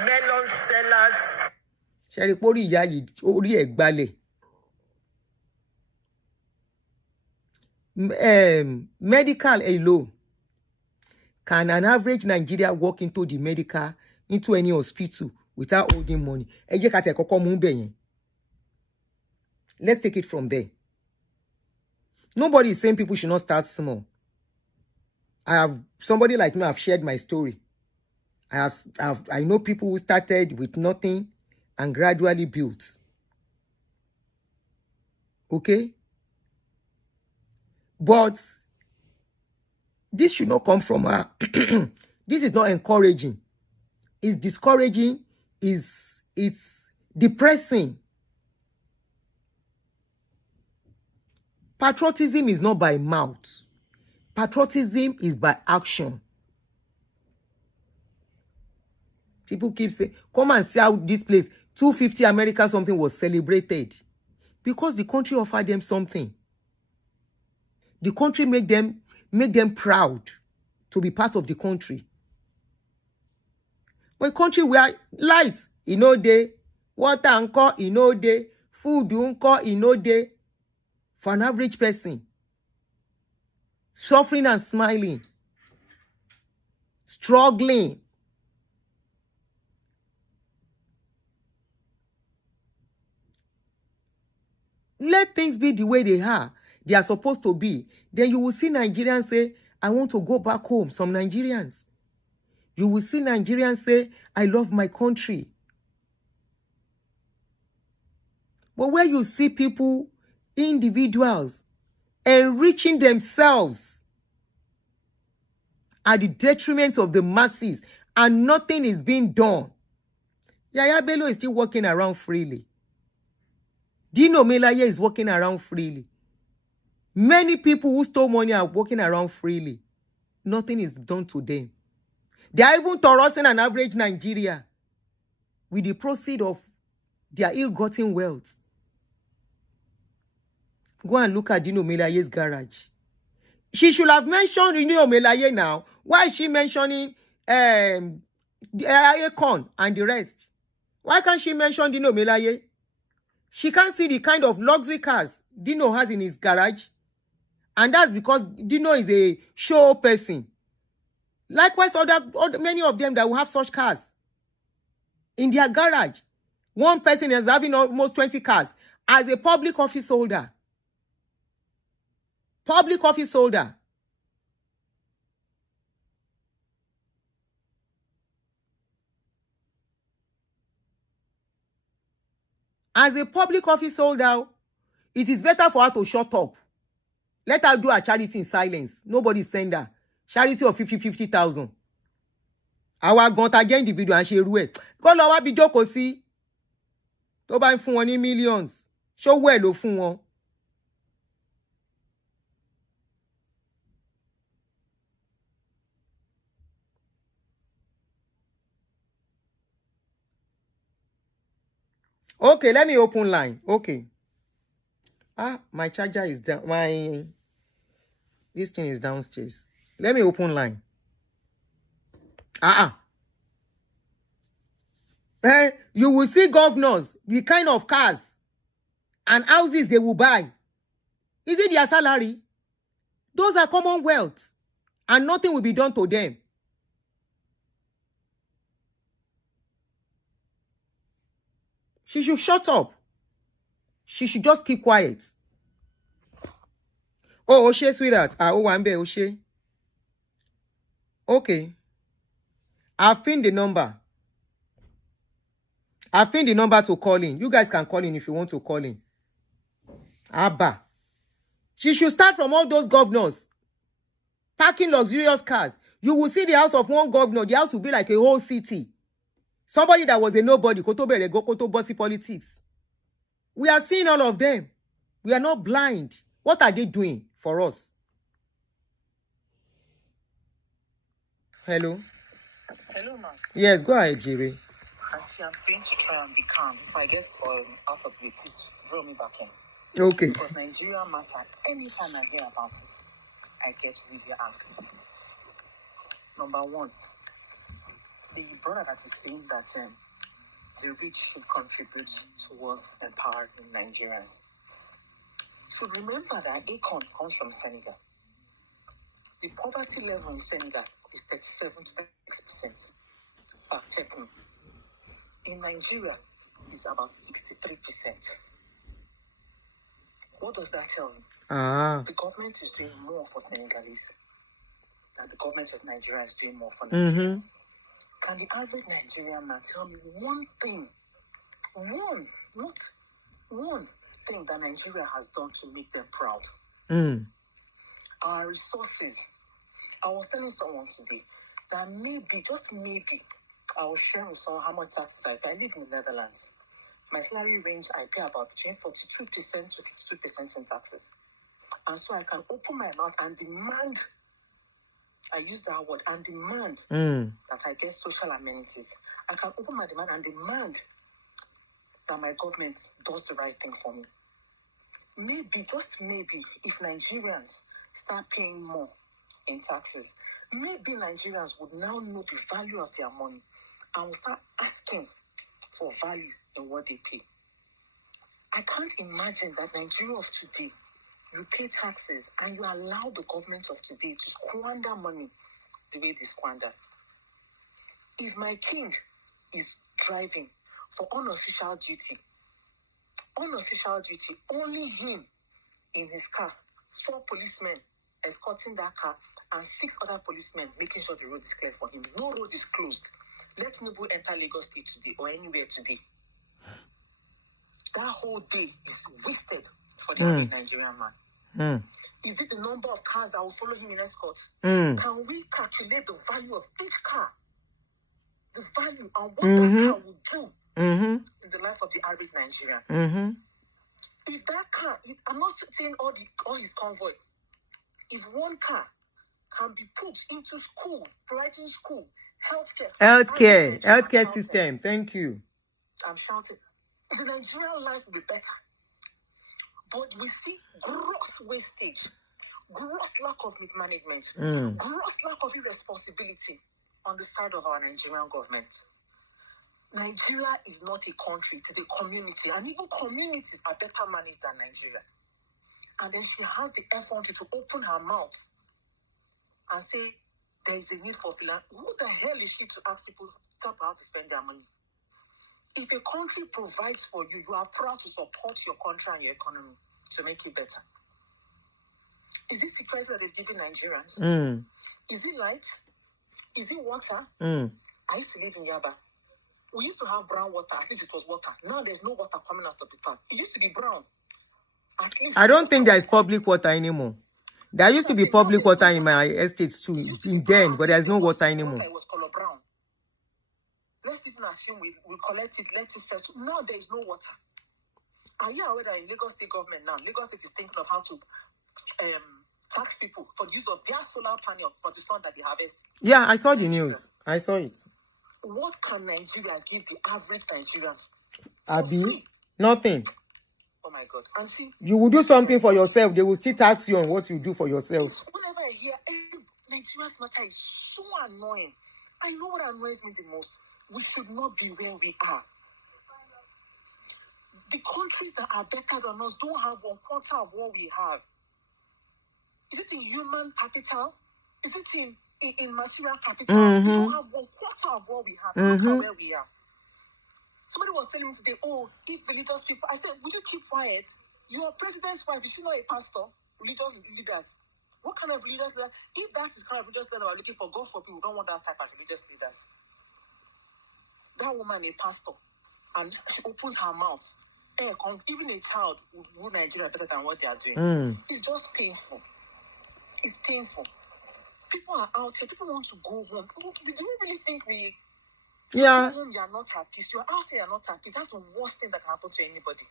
melon sellers. Ṣẹ́rí pórí ìyá yìí orí ẹ̀ gbalẹ̀. Medical alone. Can an average Nigeria walk into any hospital without holding money? Ẹ jẹ́ ká tiẹ̀ kọ́kọ́ mú bẹ̀ yẹn. Let's take it from there. Nobody is saying people should not start small. Somebody like me, I've shared my story. I know people who started with nothing and gradually built. Okay? But this should not come from her. This is not encouraging. It's discouraging. It's depressing. Patriotism is not by mouth. Patriotism is by action. People keep saying, come and see how this place, 250 America something was celebrated. Because the country offered them something. The country make them proud to be part of the country. When country where lights, day, water anko, day, food anko, day, for an average person, suffering and smiling, struggling. Let things be the way they are supposed to be. Then you will see Nigerians say, I want to go back home. Some Nigerians. You will see Nigerians say, I love my country. But where you see people, individuals, enriching themselves at the detriment of the masses, and nothing is being done. Yaya Bello is still walking around freely. Dino Melaye is walking around freely. Many people who stole money are walking around freely. Nothing is done to them. They are even harassing an average Nigeria with the proceeds of their ill-gotten wealth. Go and look at Dino Melaye's garage. She should have mentioned Dino Melaye now. Why is she mentioning the Akon and the rest? Why can't she mention Dino Melaye? She can't see the kind of luxury cars Dino has in his garage. And that's because Dino is a show person. Likewise, many of them that will have such cars in their garage. One person is having almost 20 cars as a public office holder. Public office holder. As a public office holder, it is better for her to shut up. Let her do her charity in silence. Nobody send her. Charity of 50,000. Our gonta again individual and she rue. Go lọ wá bí jókòó sí. Tó bá ń fún wọn ní millions. Show well ló fún wọn. Okay, let me open line. Okay. My charger is down. This thing is downstairs. Let me open line. You will see governors, the kind of cars and houses they will buy. Is it their salary? Those are commonwealth. And nothing will be done to them. She should shut up. She should just keep quiet. Oh, Oshe, sweetheart. Wambe, Oshe. Okay. I've pinned the number. I've pinned the number to call in. You guys can call in if you want to call in. Abba. She should start from all those governors. Parking luxurious cars. You will see the house of one governor. The house will be like a whole city. Somebody that was a nobody. Koto bossy politics. We are seeing all of them. We are not blind. What are they doing for us? Hello? Hello, ma'am. Yes, go ahead, Jerry. Auntie, I'm going to try and be calm. If I get out of breath, please throw me back in. Okay. Because Nigeria matter. Anytime I hear about it, I get really angry. Number one, the brother that is saying that the rich should contribute towards empowering Nigerians should remember that Akon comes from Senegal. The poverty level in Senegal is 37 to 36%. Fact checking. In Nigeria, it's about 63%. What does that tell me? The government is doing more for Senegalese than the government of Nigeria is doing more for Nigerians. Can the average Nigerian man tell me one thing, not one thing that Nigeria has done to make them proud? Our resources. I was telling someone today that maybe, just maybe, I was sharing with someone how much taxes I pay. I live in the Netherlands. My salary range, I pay about between 42% to 52% in taxes. And so I can open my mouth and demand, I use that word, and demand that I get social amenities. I can open my demand and demand that my government does the right thing for me. Maybe, just maybe, if Nigerians start paying more in taxes, maybe Nigerians would now know the value of their money and will start asking for value in what they pay. I can't imagine that Nigeria of today, you pay taxes and you allow the government of today to squander money the way they squander. If my king is driving for unofficial duty, only him in his car, 4 policemen escorting that car, and 6 other policemen making sure the road is clear for him. No road is closed. Let Tinubu enter Lagos State today or anywhere today. That whole day is wasted for the average Nigerian man. Is it the number of cars that will follow him in escort? Can we calculate the value of each car? The value and what that car will do in the life of the average Nigerian? If that car, I'm not saying all his convoy, if one car can be put into school, providing school, healthcare system, thank you. I'm shouting. The Nigerian life will be better. But we see gross wastage, gross lack of management, gross lack of irresponsibility on the side of our Nigerian government. Nigeria is not a country, it is a community, and even communities are better managed than Nigeria. And then she has the effort to open her mouth and say there is a need for philanthropy. Who the hell is she to ask people how to spend their money? If a country provides for you, you are proud to support your country and your economy to make it better. Is it security that they've given Nigerians? Is it light? Is it water? I used to live in Yaba. We used to have brown water. At least it was water. Now there's no water coming out of the tap. It used to be brown. At least I don't think there is public water anymore. There used to be public water in my estates too, in then, but there's no water anymore. Water was color brown. Let's even assume we collect it, let it settle. Now there is no water. Are you aware that in Lagos State government now, Lagos State is thinking of how to tax people for the use of their solar panel for the sun that they harvest? Yeah, I saw the news. I saw it. What can Nigeria give the average Nigerian? Abi, nothing. Oh my God. And see, you will do something for yourself. They will still tax you on what you do for yourself. Whenever I hear Nigeria's matter is so annoying. I know what annoys me the most. We should not be where we are. The countries that are better than us don't have 1/4 of what we have. Is it in human capital? Is it in material capital? We don't have 1/4 of what we have. Look at where we are. Somebody was telling me today, oh, if religious people, I said, will you keep quiet? You are president's wife. Is she not a pastor? Religious leaders. What kind of religious leaders? If that is kind of religious leaders we're looking for, God for people, we don't want that type of religious leaders. That woman, a pastor, and she opens her mouth. Even a child would rule Nigeria better than what they are doing. It's just painful. It's painful. People are out here. People want to go home. Do you really think we... Yeah. Home, you are not happy. So you're out here, you're not happy. That's the worst thing that can happen to anybody.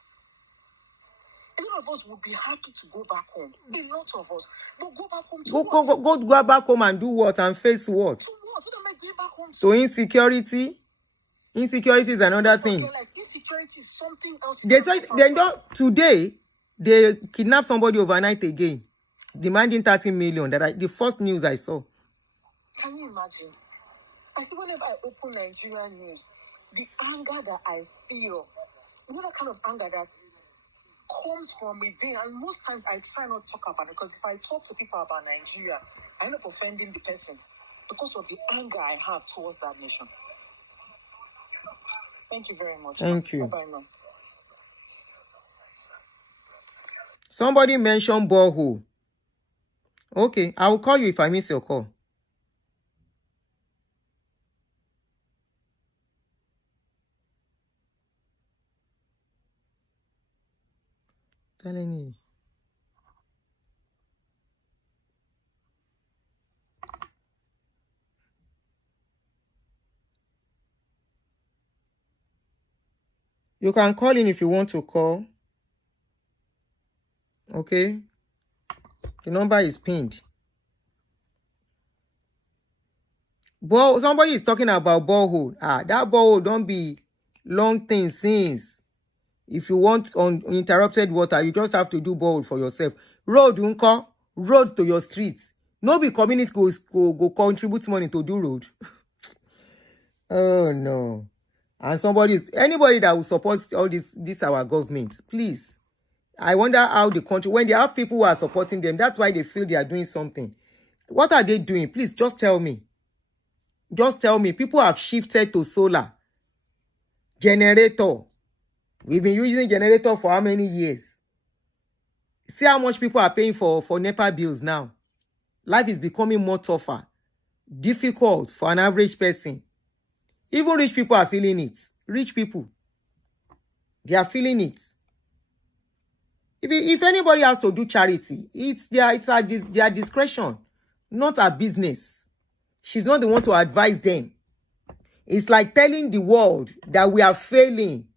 A lot of us would be happy to go back home. A lot of us. But go back home to what? Go back home and do what? And face what? To what? What am I going back home to? So insecurity? Insecurity is another thing. Insecurity is something else. They said they don't today. They kidnapped somebody overnight again, demanding 30 million. The first news I saw. Can you imagine? I see whenever I open Nigerian news, the anger that I feel, you know, that kind of anger that comes from within, and most times I try not to talk about it, because if I talk to people about Nigeria, I end up offending the person because of the anger I have towards that nation. Thank you very much. Thank you. Bye-bye now. Somebody mentioned borehole. Okay, I will call you if I miss your call. Telling you. You can call in if you want to call. Okay. The number is pinned. Somebody is talking about borehole. That borehole don't be long thing since. If you want uninterrupted water, you just have to do borehole for yourself. Road, unko. Road to your streets. No be communities go contribute money to do road. Oh no. And anybody that will support all this our government, please. I wonder how the country, when they have people who are supporting them, that's why they feel they are doing something. What are they doing? Please, just tell me. Just tell me. People have shifted to solar. Generator. We've been using generator for how many years? See how much people are paying for NEPA bills now. Life is becoming more tougher. Difficult for an average person. Even rich people are feeling it. Rich people. They are feeling it. If anybody has to do charity, it's their discretion, not her business. She's not the one to advise them. It's like telling the world that we are failing.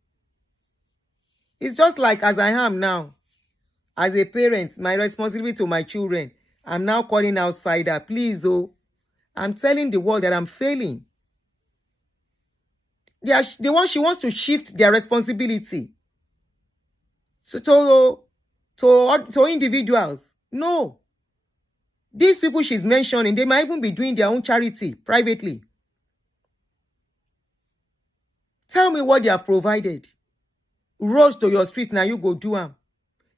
It's just like as I am now. As a parent, my responsibility to my children, I'm now calling outsider. Please, I'm telling the world that I'm failing. She wants to shift their responsibility to individuals. No. These people she's mentioning, they might even be doing their own charity privately. Tell me what they have provided. Roads to your street, now you go do them.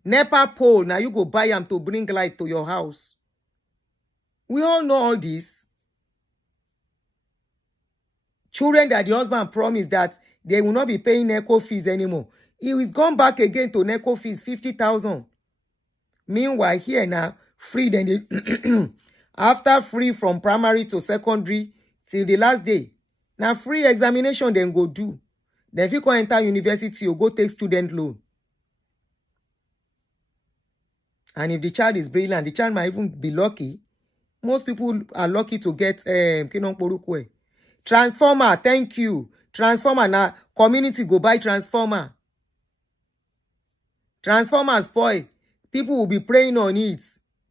NEPA pole, now you go buy them to bring light to your house. We all know all this. Children that the husband promised that they will not be paying NECO fees anymore. He is gone back again to NECO fees, 50,000. Meanwhile, here now, free then they after free from primary to secondary till the last day. Now free examination then go do. Then if you can enter university, you go take student loan. And if the child is brilliant, the child might even be lucky. Most people are lucky to get transformer. Thank you. Transformer now. Community go buy transformer. Transformer spoil. People will be praying on it.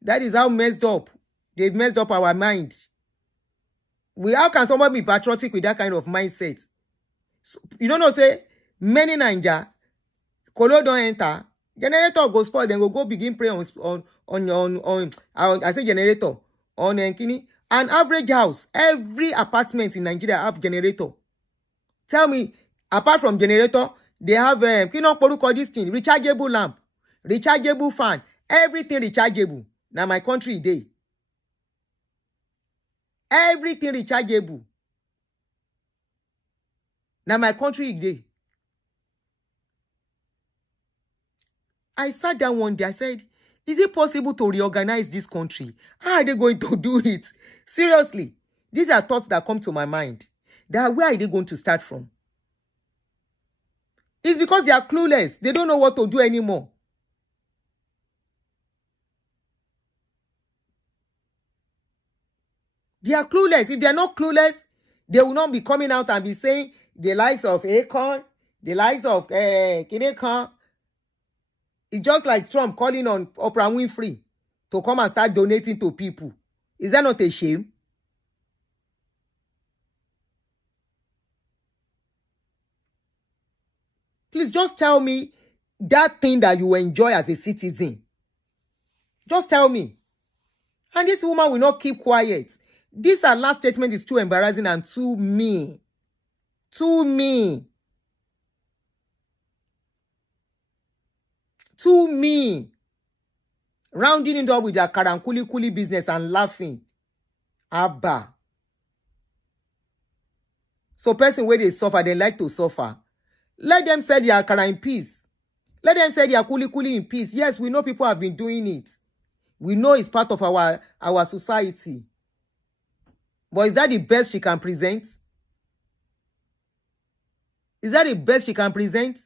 That is how messed up. They've messed up our mind. How can someone be patriotic with that kind of mindset? So, you don't know, say, many Naija, Kolo don't enter, generator go spoil, then go begin pray on I say generator, on an average house, every apartment in Nigeria have generator. Tell me, apart from generator, they have, this thing, rechargeable lamp, rechargeable fan, everything rechargeable. Now my country dey. Everything rechargeable. Now my country dey. I sat down one day, I said, is it possible to reorganize this country? How are they going to do it? Seriously, these are thoughts that come to my mind. Where are they going to start from? It's because they are clueless. They don't know what to do anymore. They are clueless. If they are not clueless, they will not be coming out and be saying the likes of Akon, the likes of Kinekan. It's just like Trump calling on Oprah Winfrey to come and start donating to people. Is that not a shame? Please just tell me that thing that you enjoy as a citizen. Just tell me. And this woman will not keep quiet. This our last statement is too embarrassing and too mean. Too mean. Too mean. Rounding it up with their kuli business and laughing. Abba. So person where they suffer, they like to suffer. Let them say their akara in peace. Let them say their kuli in peace. Yes, we know people have been doing it. We know it's part of our society. But is that the best she can present? Is that the best she can present?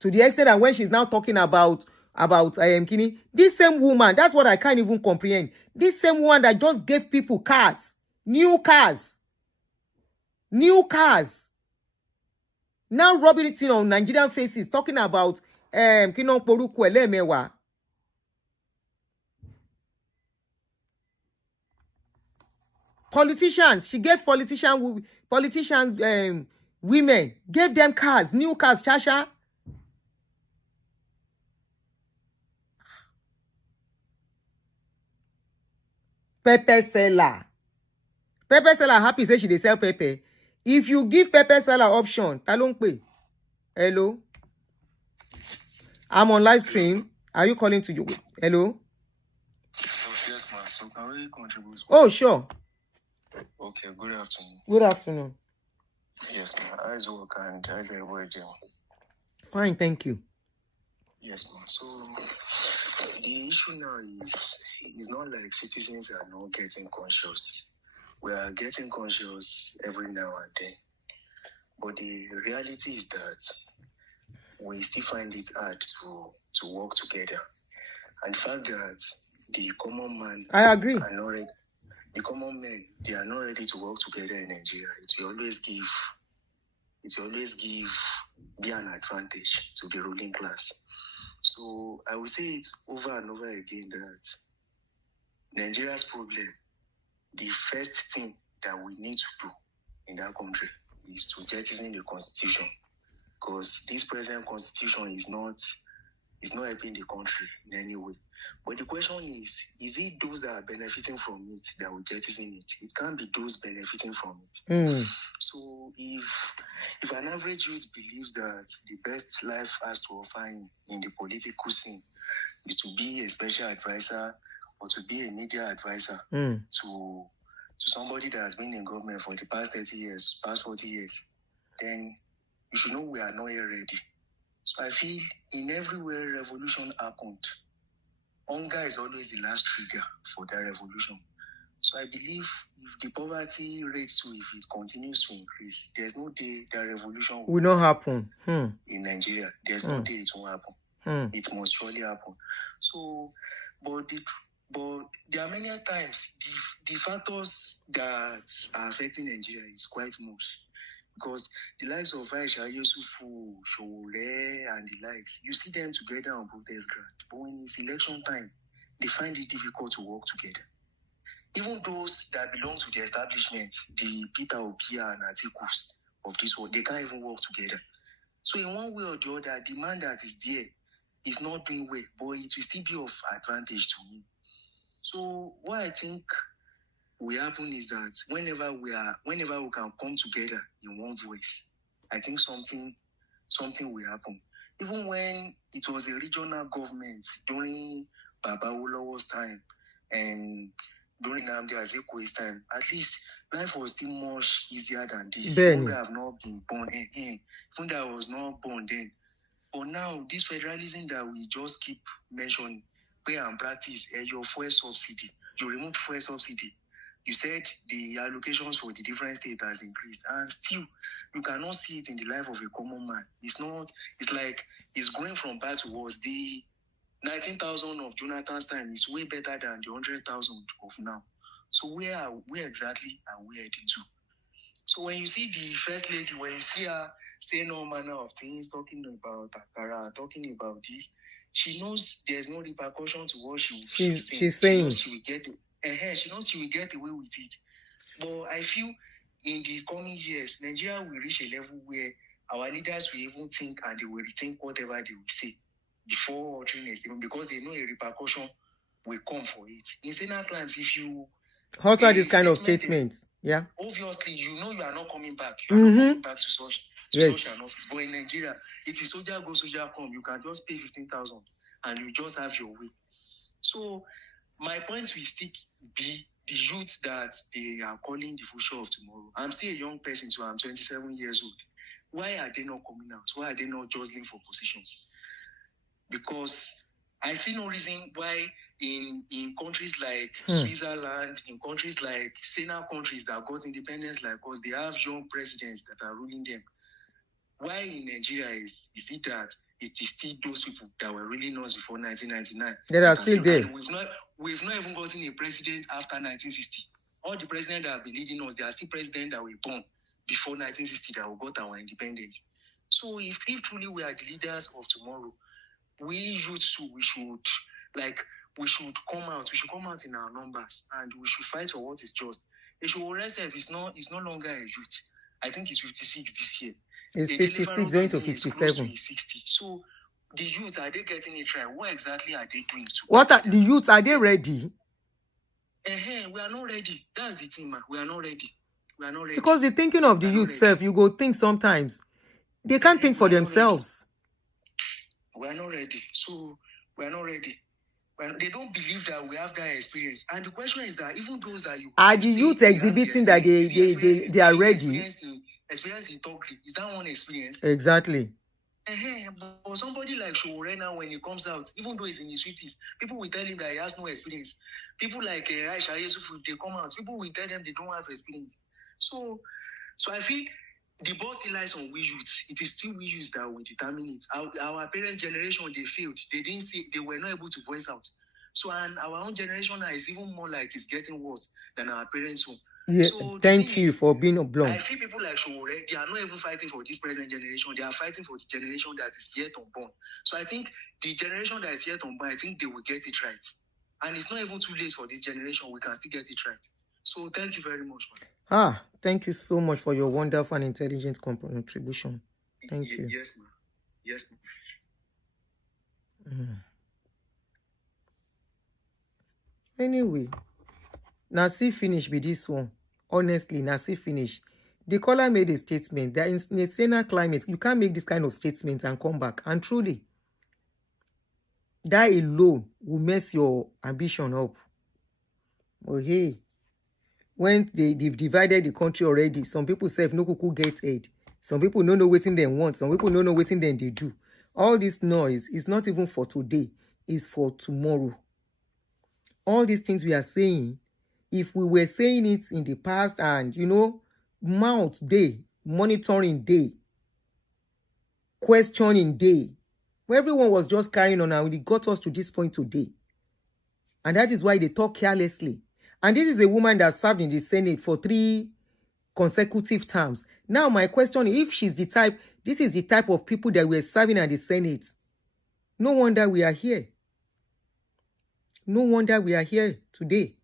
To the extent that when she's now talking about Kini, this same woman, that's what I can't even comprehend. This same woman that just gave people cars, new cars, now rubbing it in on Nigerian faces, talking about Kino Poruku Elemewa. Politicians, she gave politicians, women, gave them cars, new cars, Chasha. Pepper seller happy say she dey sell pepper. If you give pepper seller option, ta ló ń pè? Hello, I'm on live stream. Are you calling to you? Hello. Yes, ma'am. So can we contribute? Oh, sure. Okay, good afternoon. Good afternoon. Yes, ma'am. How's work and how's everybody doing? Fine, thank you. Yes, ma'am. So the issue now is not like citizens are not getting conscious. We are getting conscious every now and then. But the reality is that we still find it hard to work together. And the fact that the common man I agree. are not ready, the common men, they are not ready to work together in Nigeria. It will always be an advantage to the ruling class. So I will say it over and over again that Nigeria's problem, the first thing that we need to do in that country is to jettison the constitution, because this present constitution is not helping the country in any way. But the question is it those that are benefiting from it that will jettison it? It can't be those benefiting from it. So if an average youth believes that the best life has to offer him in the political scene is to be a special advisor or to be a media advisor to somebody that has been in government for the past 30 years, past 40 years, then you should know we are not yet ready. So I feel in everywhere revolution happened, hunger is always the last trigger for that revolution. So I believe if the poverty rate too, if it continues to increase, there's no day that revolution will not happen in Nigeria. There's no day it won't happen. It must surely happen. So, but there are many times the factors that are affecting Nigeria is quite much. Because the likes of Aisha, Yusufu, Showore, and the likes, you see them together on protest ground. But when it's election time, they find it difficult to work together. Even those that belong to the establishment, the Peter Obia and Atikus of this world, they can't even work together. So in one way or the other, the man that is there is not doing well, but it will still be of advantage to him. So what I think will happen is that whenever we can come together in one voice, I think something will happen. Even when it was a regional government during Baba Olowo's time and during Nnamdi Azikiwe's time, at least life was still much easier than this. Even though I have not been born, even though I was not born then. But now, this federalism that we just keep mentioning, pay and practice, your fuel subsidy, you remove fuel subsidy. You said the allocations for the different states has increased, and still you cannot see it in the life of a common man. It's like it's going from bad to worse. The 19,000 of Jonathan's time is way better than the 100,000 of now. So where exactly are we heading to? So when you see the first lady, when you see her say no manner of things, talking about Akara, talking about this, she knows there's no repercussion to what she's saying. She knows she will get away with it. But I feel in the coming years, Nigeria will reach a level where our leaders will even think and they will rethink whatever they will say before uttering a statement, because they know a repercussion will come for it. In Senate climbs, if you utter this kind of statements, yeah. Obviously, you know you are not coming back. You are not coming back to such an office. But in Nigeria, it is soldier go, soldier come. You can just pay 15,000 and you just have your way. So my point will still be the youth that they are calling the future of tomorrow. I'm still a young person, so I'm 27 years old. Why are they not coming out? Why are they not jostling for positions? Because I see no reason why in countries like Switzerland, in countries like Senate countries that got independence like us, they have young presidents that are ruling them. Why in Nigeria is it that it is still those people that were ruling us before 1999? They are still there. We've not even gotten a president after 1960. All the presidents that have been leading us, they are still presidents that were born before 1960 that we got our independence. So if truly we are the leaders of tomorrow, we youth too, we should come out. We should come out in our numbers and we should fight for what is just. Eshoworese is no longer a youth. I think it's 56 this year. It's 56 going to 57. 60. So the youth, are they getting it right? What exactly are they doing? What are the youth? Are they ready? We are not ready. That's the thing, man. We are not ready. We are not ready. Because the thinking of the youth self, you go think sometimes. They can't think for themselves. We are not ready. So we are not ready. They don't believe that we have that experience. And the question is that even those that you are the youth exhibiting that they are ready? Experience in Turkey. Is that one experience? Exactly. But somebody like Shorena, when he comes out, even though he's in his 50s, people will tell him that he has no experience. People like Aisha Yesufu, they come out, people will tell them they don't have experience. So I feel the ball still lies on we youths. It is still we youths that will determine it. Our parents' generation, they failed. They didn't see, they were not able to voice out. So, and our own generation now is even more like it's getting worse than our parents' home. Yeah, so thank you for being blunt. I see people like Showore, they are not even fighting for this present generation. They are fighting for the generation that is yet unborn. So I think the generation that is yet unborn, I think they will get it right. And it's not even too late for this generation. We can still get it right. So thank you very much, man. Thank you so much for your wonderful and intelligent contribution. Thank you. Yes, ma'am. Yes, ma'am. Anyway, Nasi finish with this one. Honestly, Nasi finish. The caller made a statement that in a Senate climate, you can't make this kind of statement and come back. And truly, that alone will mess your ambition up. Okay. When they've divided the country already, some people say no kuku get aid. Some people don't know what they want. Some people don't know what they do. All this noise is not even for today. It's for tomorrow. All these things we are saying, if we were saying it in the past and, mouth day, monitoring day, questioning day, where everyone was just carrying on and it got us to this point today. And that is why they talk carelessly. And this is a woman that served in the Senate for 3 consecutive terms. Now, my question is, if she's the type, this is the type of people that we're serving at the Senate, no wonder we are here. No wonder we are here today.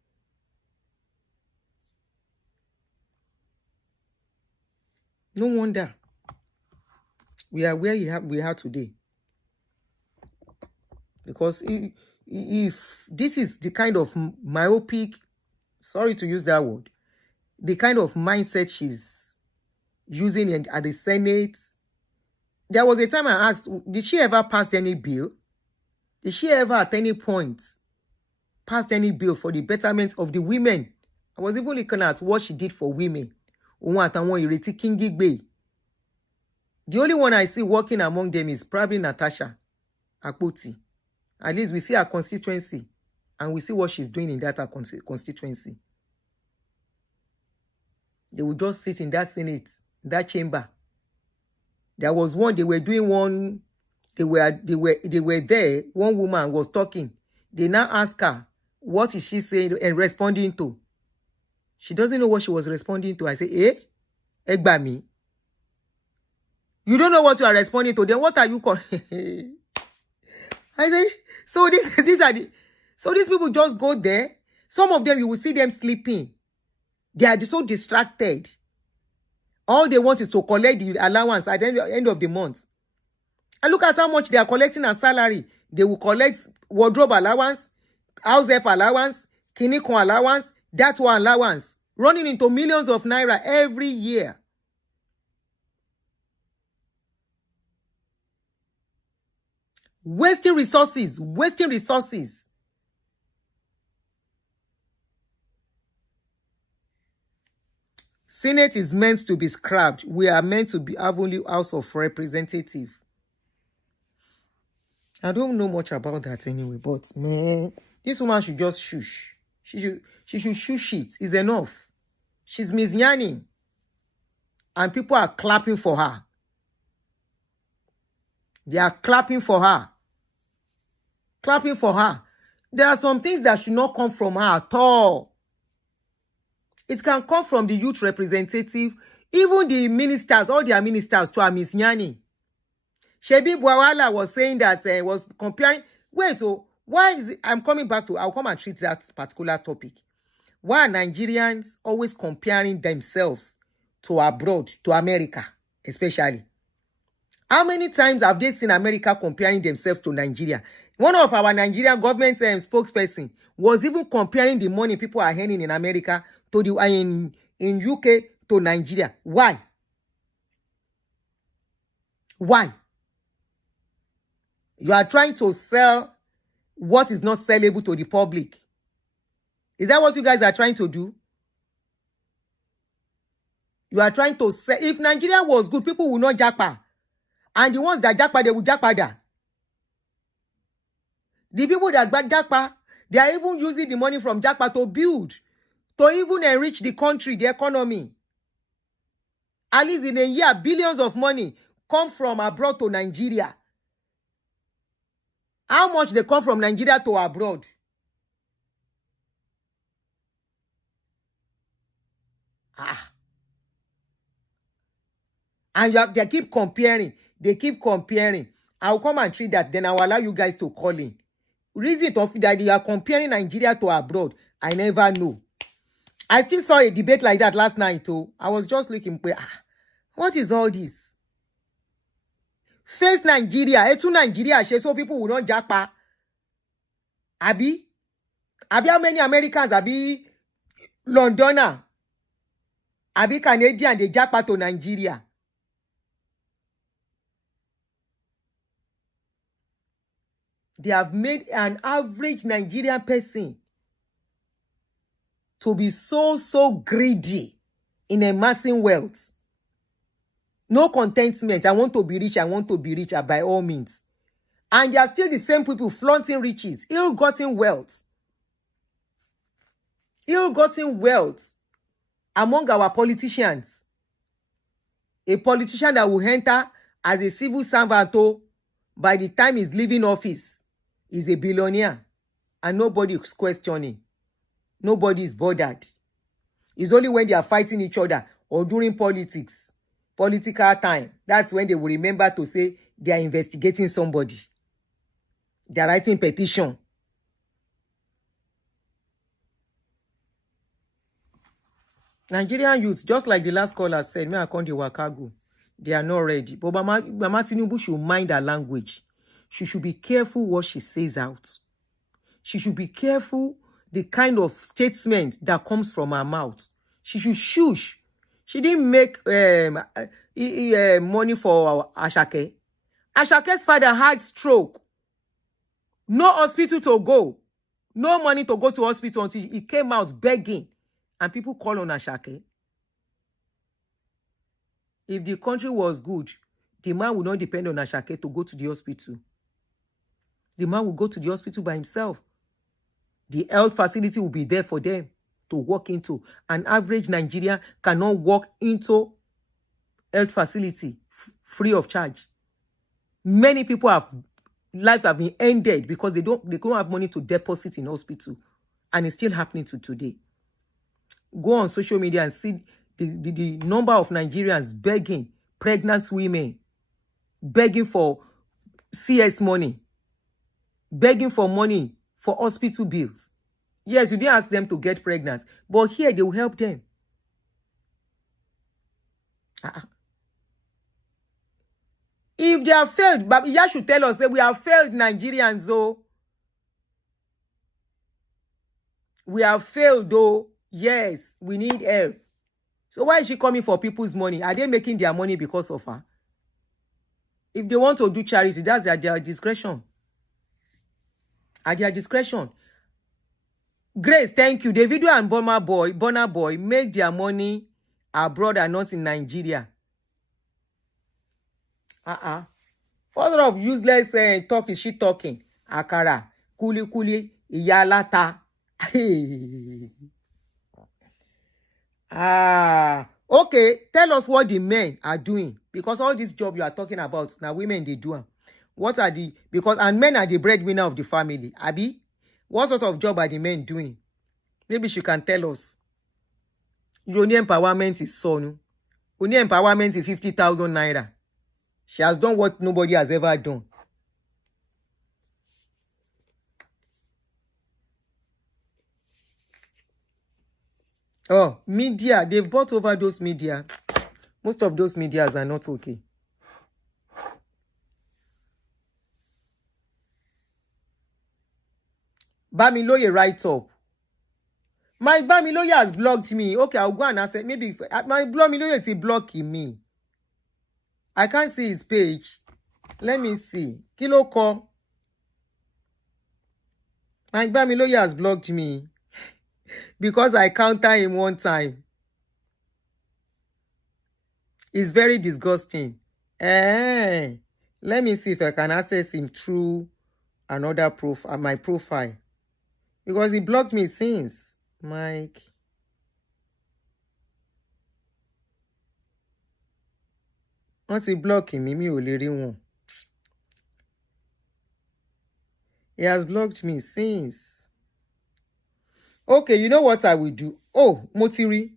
No wonder we are where we are today. Because if this is the kind of myopic, sorry to use that word, the kind of mindset she's using at the Senate, there was a time I asked, did she ever pass any bill? Did she ever at any point passed any bill for the betterment of the women? I was even looking at what she did for women. The only one I see working among them is probably Natasha Akpoti. At least we see her constituency and we see what she's doing in that constituency. They would just sit in that Senate, that chamber. There was one, they were doing one, they were there, one woman was talking. They now ask her, what is she saying and responding to? She doesn't know what she was responding to. I say, Egbami. You don't know what you are responding to, then what are you calling? I say, so these people just go there. Some of them, you will see them sleeping. They are so distracted. All they want is to collect the allowance at the end of the month. And look at how much they are collecting as salary. They will collect wardrobe allowance. house help allowance, kinikon allowance, that one allowance, running into millions of naira every year. Wasting resources, wasting resources. Senate is meant to be scrapped. We are meant to be only House of Representative. I don't know much about that anyway, but man, this woman should just shush. She should shush it. It's enough. She's misyanning. And people are clapping for her. They are clapping for her. Clapping for her. There are some things that should not come from her at all. It can come from the youth representative, even the ministers, all their ministers to Miss Yani. Shebi Bwawala was saying that was comparing. Wait, why is it? I'm coming back to. I'll come and treat that particular topic. Why are Nigerians always comparing themselves to abroad, to America, especially? How many times have they seen America comparing themselves to Nigeria? One of our Nigerian government spokesperson was even comparing the money people are earning in America to the in UK to Nigeria. Why? Why? You are trying to sell what is not sellable to the public. Is that what you guys are trying to do? You are trying to sell. If Nigeria was good, people will not japa. And the ones that japa, they will japa. The people that japa, they are even using the money from japa to build, to even enrich the country, the economy. At least in a year, billions of money come from abroad to Nigeria. How much they come from Nigeria to abroad? And they keep comparing. They keep comparing. I'll come and treat that. Then I'll allow you guys to call in. Reason that you are comparing Nigeria to abroad, I never know. I still saw a debate like that last night too. I was just looking, what is all this? Face Nigeria, to Nigeria, so people will not japa. Abi how many Americans, Abi Londoner, Abi Canadian, they japa to Nigeria. They have made an average Nigerian person to be so greedy in amassing wealth. No contentment. I want to be rich. I want to be richer by all means. And they are still the same people flaunting riches, ill-gotten wealth. Ill-gotten wealth among our politicians. A politician that will enter as a civil servant by the time he's leaving office is a billionaire. And nobody is questioning. Nobody is bothered. It's only when they are fighting each other or during politics, political time, that's when they will remember to say they are investigating somebody. They are writing petition. Nigerian youths, just like the last caller said, me I come the Wakago. They are not ready. But Mama Tinubu should mind her language. She should be careful what she says out. She should be careful the kind of statement that comes from her mouth. She should shush. She didn't make money for Asake. Ashake's father had stroke. No hospital to go. No money to go to hospital until he came out begging. And people call on Asake. If the country was good, the man would not depend on Asake to go to the hospital. The man will go to the hospital by himself. The health facility will be there for them to walk into. An average Nigerian cannot walk into health facility free of charge. Many people lives have been ended because they don't have money to deposit in hospital. And it's still happening to today. Go on social media and see the number of Nigerians begging, pregnant women, begging for CS money, begging for money for hospital bills. Yes, you didn't ask them to get pregnant, but here they will help them. If they have failed, but you should tell us that we have failed Nigerians, though. We have failed though. Yes, we need help. So why is she coming for people's money? Are they making their money because of her? If they want to do charity, that's their discretion. At their discretion. Grace, thank you. Davido and Burna Boy make their money abroad and not in Nigeria. What sort of useless talk is she talking? Akara, kuli, iyalata. Okay. Tell us what the men are doing, because all this job you are talking about now, women they do. What are the and men are the breadwinner of the family. Abi, what sort of job are the men doing? Maybe she can tell us. Only empowerment is son. Only empowerment is 50,000 naira. She has done what nobody has ever done. Oh, media. They've bought over those media. Most of those medias are not okay. Bamiloye write up. My Bamiloye has blocked me. Okay, I'll go and answer. Maybe my Bamiloye is blocking me. I can't see his page. Let me see. Kilo call. My Bamiloye has blocked me because I counter him one time. It's very disgusting. Let me see if I can access him through another my profile. Because he blocked me since. Mike. What's he blocking me? He has blocked me since. Okay, you know what I will do? Oh, Motiri.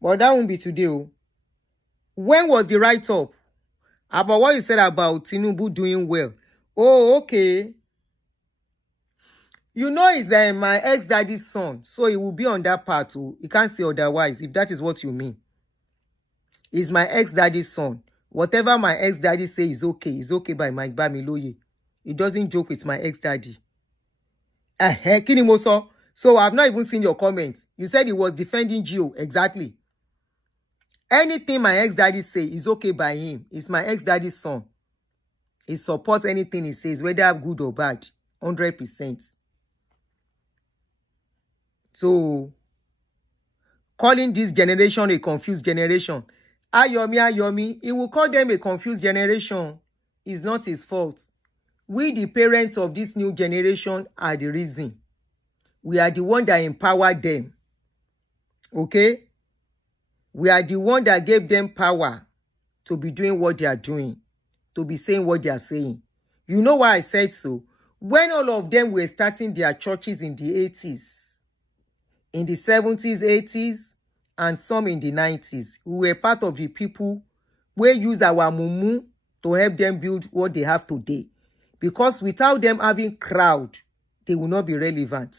But that won't be today. When was the write-up? About what you said about Tinubu doing well. Oh, okay. You know he's my ex-daddy's son, so he will be on that part too. You can't say otherwise, if that is what you mean. He's my ex-daddy's son. Whatever my ex-daddy say is okay. It's okay by my Bamiloye. He doesn't joke with my ex-daddy. Kinimoso. So I've not even seen your comments. You said he was defending Gio. Exactly. Anything my ex-daddy say is okay by him. It's my ex-daddy's son. He supports anything he says, whether good or bad. 100%. So, calling this generation a confused generation. Ayomi, he will call them a confused generation. It's not his fault. We, the parents of this new generation, are the reason. We are the one that empowered them. Okay? We are the one that gave them power to be doing what they are doing, to be saying what they are saying. You know why I said so? When all of them were starting their churches in the 80s, in the 70s, 80s, and some in the 90s, we were part of the people who use our mumu to help them build what they have today. Because without them having crowd, they will not be relevant.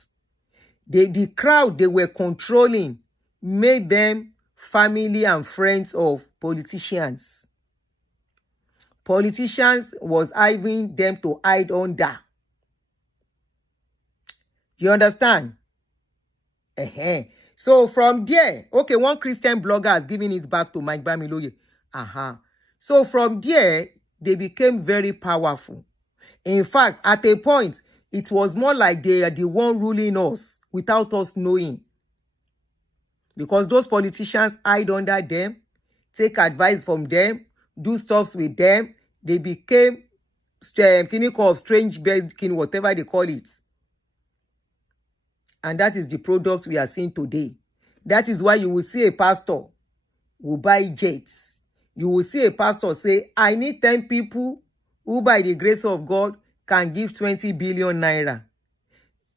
The crowd they were controlling made them family and friends of politicians. Politicians was having them to hide under. You understand? So from there, okay, one Christian blogger has given it back to Mike Bamiloye. So from there, they became very powerful. In fact, at a point, it was more like they are the one ruling us without us knowing. Because those politicians hide under them, take advice from them, do stuffs with them. They became strange bed, whatever they call it. And that is the product we are seeing today. That is why you will see a pastor who buy jets. You will see a pastor say, I need 10 people who by the grace of God can give 20 billion naira.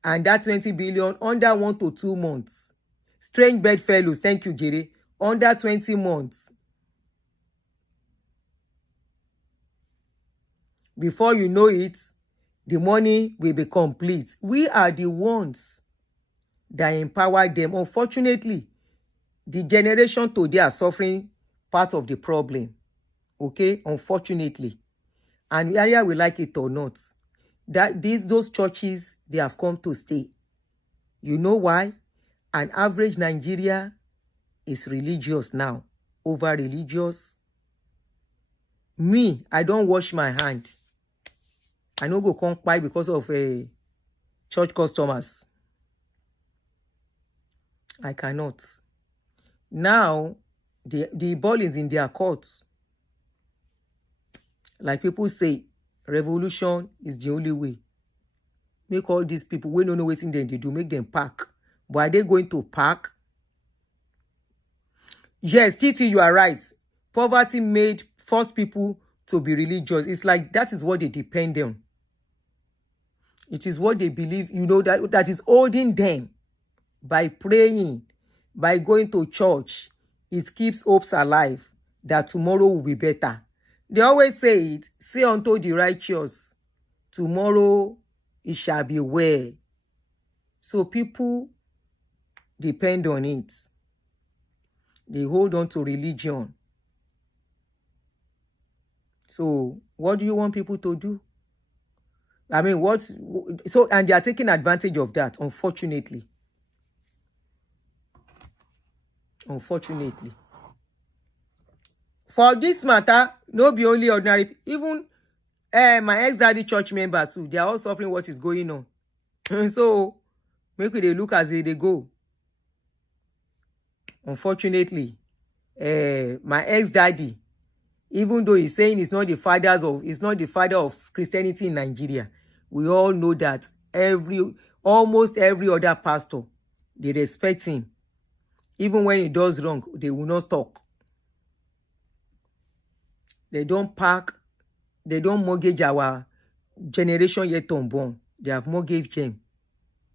And that 20 billion under 1 to 2 months. Strange bedfellows, thank you, Gere. Under 20 months. Before you know it, the money will be complete. We are the ones that empower them. Unfortunately, the generation today are suffering part of the problem. Okay? Unfortunately. And either we like it or not. that those churches, they have come to stay. You know why? An average Nigeria is religious now, over religious. Me, I don't wash my hand. I no go come by because of church customers. I cannot. Now, the ball is in their courts. Like people say, revolution is the only way. Make all these people, we don't know what thing they do, make them pack. But are they going to pack? Yes, Titi, you are right. Poverty made forced people to be religious. It's like that is what they depend on. It is what they believe, you know, that is holding them. By praying, by going to church, it keeps hopes alive that tomorrow will be better. They always say it, say unto the righteous, tomorrow it shall be well. So people depend on it. They hold on to religion. So what do you want people to do? I mean, and they are taking advantage of that, unfortunately. Unfortunately. For this matter, no be only ordinary. Even my ex-daddy church member too, they are all suffering what is going on. So, make they look as they go. Unfortunately, my ex-daddy, even though he's saying he's not the father of Christianity in Nigeria, we all know that almost every other pastor, they respect him. Even when he does wrong, they will not talk. They don't mortgage our generation yet unborn. They have mortgaged them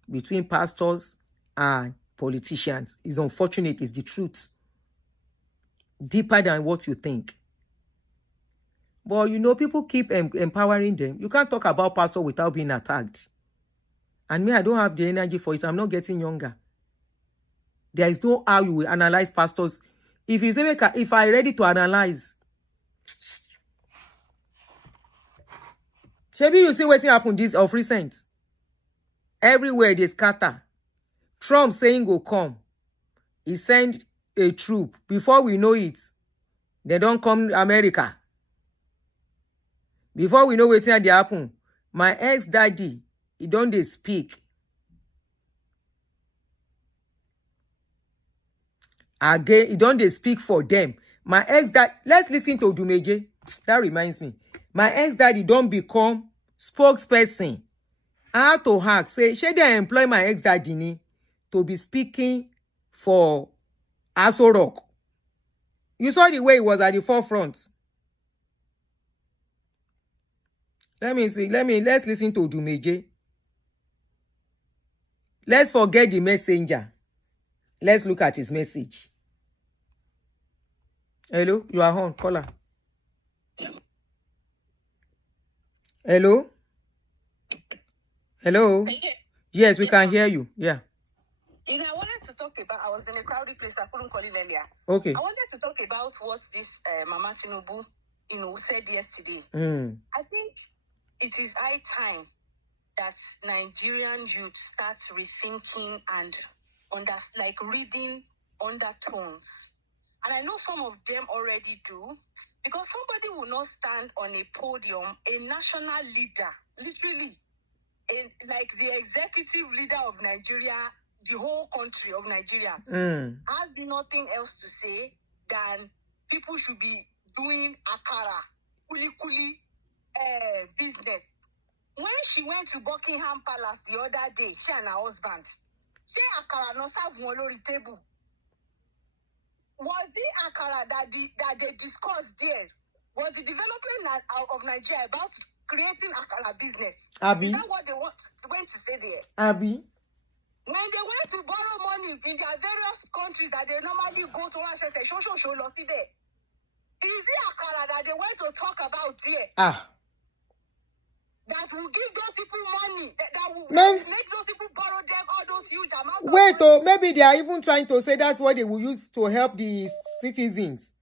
between pastors and politicians. It's unfortunate, it's the truth. Deeper than what you think. But you know, people keep empowering them. You can't talk about pastor without being attacked. And me, I don't have the energy for it. I'm not getting younger. There is no how you will analyze pastors. If you say, if I'm ready to analyze, maybe you see what's happened this of recent. Everywhere they scatter. Trump saying go come. He sent a troop. Before we know it, they don't come to America. Before we know what's they happen, my ex-daddy, he don't they speak. Again, he don't they speak for them. My ex-dad, let's listen to Dumeje. That reminds me. My ex-daddy don't become spokesperson. I had to hack. Say, should I employ my ex-daddy to be speaking for Aso Rock? You saw the way he was at the forefront. Let me see. Let's listen to Dumeje. Let's forget the messenger. Let's look at his message. Hello, you are on, caller. Hello? Hello? Yes, we can hear you. Yeah. I wanted to talk about, I was in a crowded place, I couldn't call it earlier. Okay. I wanted to talk about what this Mama Tinubu, said yesterday. I think it is high time that Nigerian youth start rethinking and reading undertones. And I know some of them already do, because somebody will not stand on a podium, a national leader, literally, like the executive leader of Nigeria, the whole country of Nigeria, has nothing else to say than people should be doing akara, kuli business. When she went to Buckingham Palace the other day, she and her husband, she akara no serve one on the table. Was the akara that they discussed there? Was the development of Nigeria about creating akara business? Abi. Is that what they went to say there? Abi. When they went to borrow money in their various countries that they normally go to and say, show, there. Is it akara that they went to talk about there? That will give those people money, that will make those people borrow them all those huge amounts of money. Maybe they are even trying to say that's what they will use to help the citizens.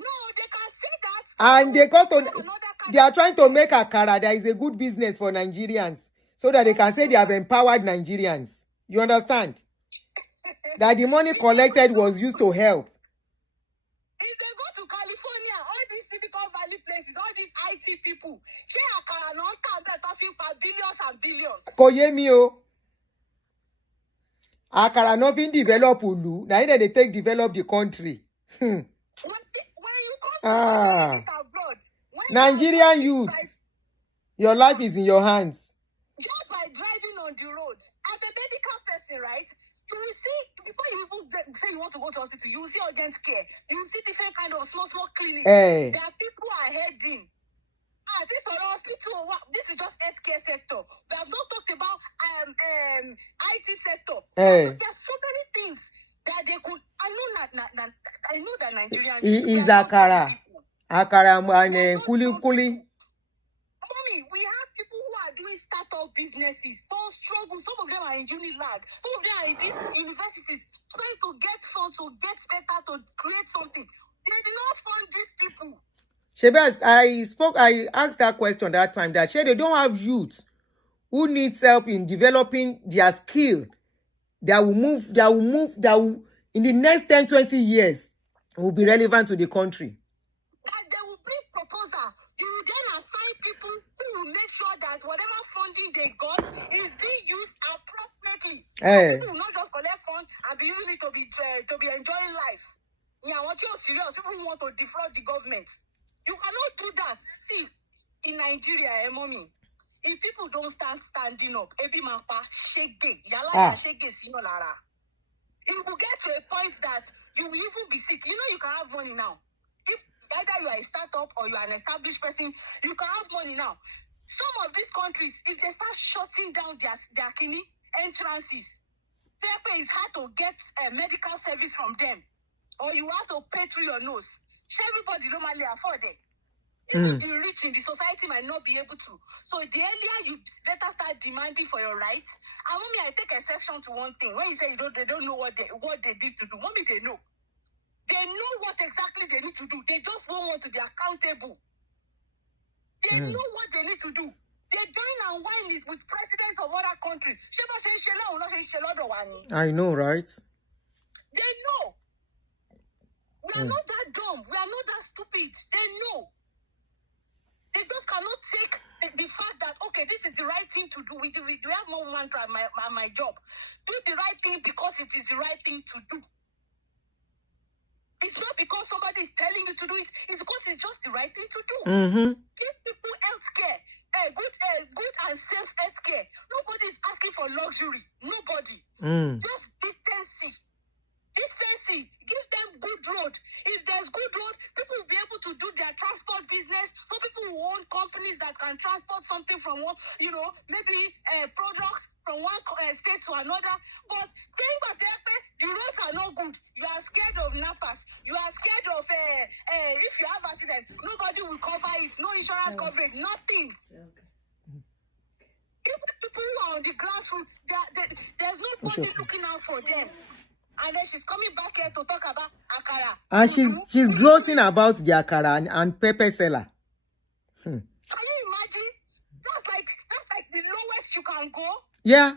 No, they can say that. And they got to... Another They are trying to make akara that is a good business for Nigerians so that they can say they have empowered Nigerians. You understand? That the money collected was used to help. If they go to California, all these Silicon Valley places, all these IT people, share akara non talking for billions and billions. Koyemi o. Akara nothing develop ulu. Now they take develop the country. When you come to abroad, Nigerian youths, your life is in your hands. Just by driving on the road, as a medical person, right? You will see, before you even say you want to go to hospital, you will see urgent care. You will see different kind of small clinics. There are people are heading. This is hospital. This is just healthcare sector. We have not talked about IT sector. There are so many things that they could. I know that Nigerian. Is akara and kuli. Mommy, we have people who are doing startup businesses, don't struggle. Some of them are in Unilag, some of them are in these universities trying to get funds to get better to create something. They did not fund these people. Shebes, I asked that question that time that they don't have youth who needs help in developing their skill that will in the next 10-20 years will be relevant to the country. That they will bring proposal. You will then assign people who will make sure that whatever funding they got is being used appropriately. People will not just collect funds and be using it to be enjoying life. Yeah, what you're serious, people who want to defraud the government. You cannot do that. See, in Nigeria, mommy, if people don't standing up, ebi mapa shege, yala shege sinolara. It will get to a point that you will even be sick. You know you can have money now. If either you are a startup or you are an established person, you can have money now. Some of these countries, if they start shutting down their kidney entrances, therefore it's hard to get medical service from them, or you have to pay through your nose. Everybody normally afford it. Even the rich in the society might not be able to. So the earlier you better start demanding for your rights. And mommy, I take exception to one thing. When you say they don't know what they need to do, mommy, they know. They know what exactly they need to do. They just don't want to be accountable. They know what they need to do. They join and whine it with presidents of other countries. I know, right? They know. We are not that dumb. We are not that stupid. They know. They just cannot take the fact that, okay, this is the right thing to do. We have more mantra at my job. Do the right thing because it is the right thing to do. It's not because somebody is telling you to do it. It's because it's just the right thing to do. Give people health care. Good and safe health care. Nobody is asking for luxury. Nobody. Just decency. Decency. Give them good road. If there's good road, people will be able to do their transport business. Some people who own companies that can transport something from one, maybe a product from one state to another. But the roads are not good. You are scared of nappers. You are scared of if you have accident, nobody will cover it. No insurance coverage. Nothing. Even people who are on the grassroots, there's nobody looking out for them. And then she's coming back here to talk about akara. And she's gloating about the akara and pepper seller. Can you imagine? That's like the lowest you can go. Yeah.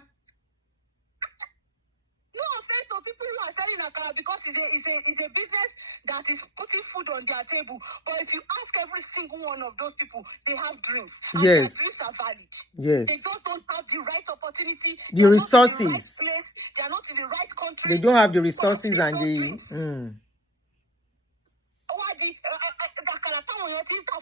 No offense to people who are selling akara because it's a business that is putting food on their table. But if you ask every single one of those people, they have dreams. And their dreams are valid. Yes. They just don't have the right opportunity. The resources. They are not in the right country. They don't have the resources and the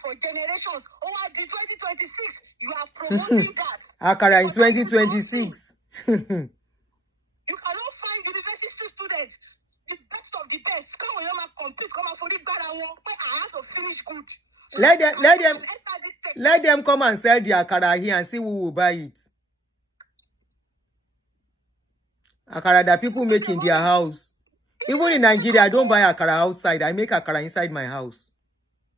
for generations. Oh, the 2026, you are promoting that. Akara in 2026. You cannot find university students, the best of the best. Come on, you must compete. Come on, for the better one. But I have to finish good. Let them come and sell the akara here and see who will buy it. Akara that people make in their house. Even in Nigeria, I don't buy akara outside. I make akara inside my house.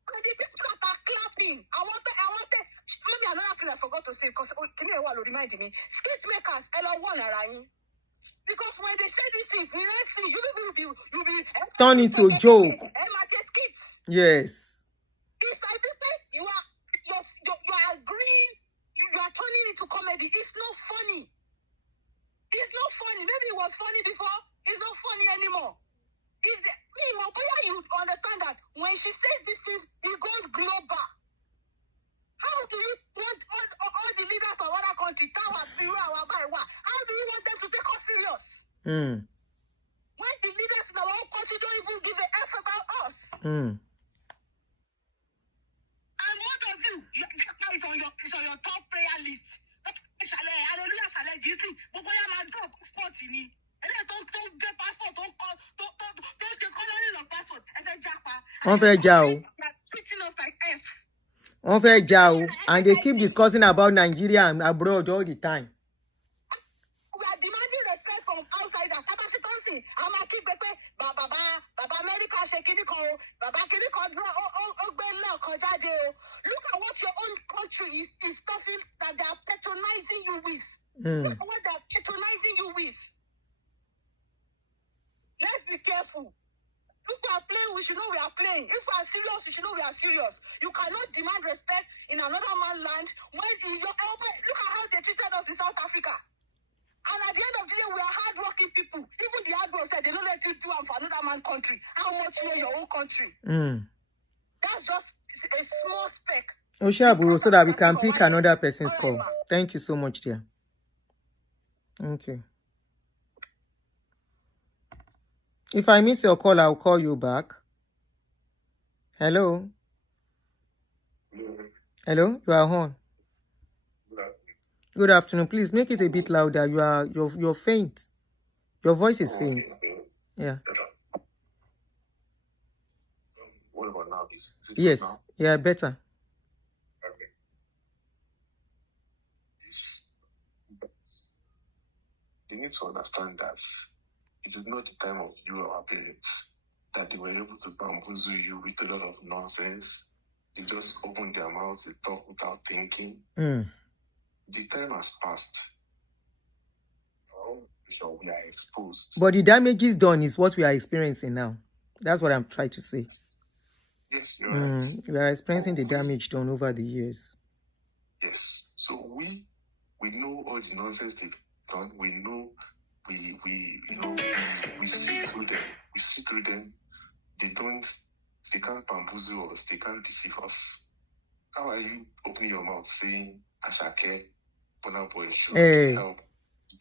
And the people that are clapping, I wanted. Maybe another thing I forgot to say because can you remind me? Skate makers, because when they say this thing, the next thing you'll be turn into a joke. Market kids. Yes. It's like this thing, your funny. Maybe it was funny before. It's not funny anymore. You understand that when she says this thing, it goes global. How do you want all the leaders of other countries, how do you want them to take us serious? When the leaders in our own country don't even give a F about us. And what of you? It's on your top prayer list. Hallelujah, Shale. Do you see? But boy, I'm a drop spot in me. And then don't get passport, don't get colony of passport. And then Japa. On fait Jao. Treating us like F. On fait Jao. And they keep discussing about Nigeria and abroad all the time. We are demanding respect from outsiders. I'm a keep Baba America shaking Baba Kiriko. Look at what your own country is stuffing that they are patronizing you with. Look at what they are patronizing you with. Let's be careful. If we are playing, we should know we are playing. If we are serious, we should know we are serious. You cannot demand respect in another man's land when look at how they treated us in South Africa. And at the end of the day, we are hard-working people. Even the hard work said they don't let you do for another man's country. How much know your own country? That's just a small speck. Oshaburo, so that we can pick another person's call. Thank you so much, dear. Thank you. If I miss your call, I'll call you back. Hello? Hello? You are on. Good afternoon. Please make it a bit louder. You're faint. Your voice is faint. Yeah. What about now? Yes. Now? Yeah, better. Okay. You need to understand that it is not the time of you or our parents that they were able to bamboozle you with a lot of nonsense. They just open their mouths, they talk without thinking. The time has passed. So we are exposed. But the damage is done is what we are experiencing now. That's what I'm trying to say. Yes, you're right. We are experiencing the damage done over the years. Yes. So we know all the nonsense they've done. We know we see through them. We see through them. They can't bamboozle us. They can't deceive us. How are you opening your mouth saying Asake, Burna Boy should help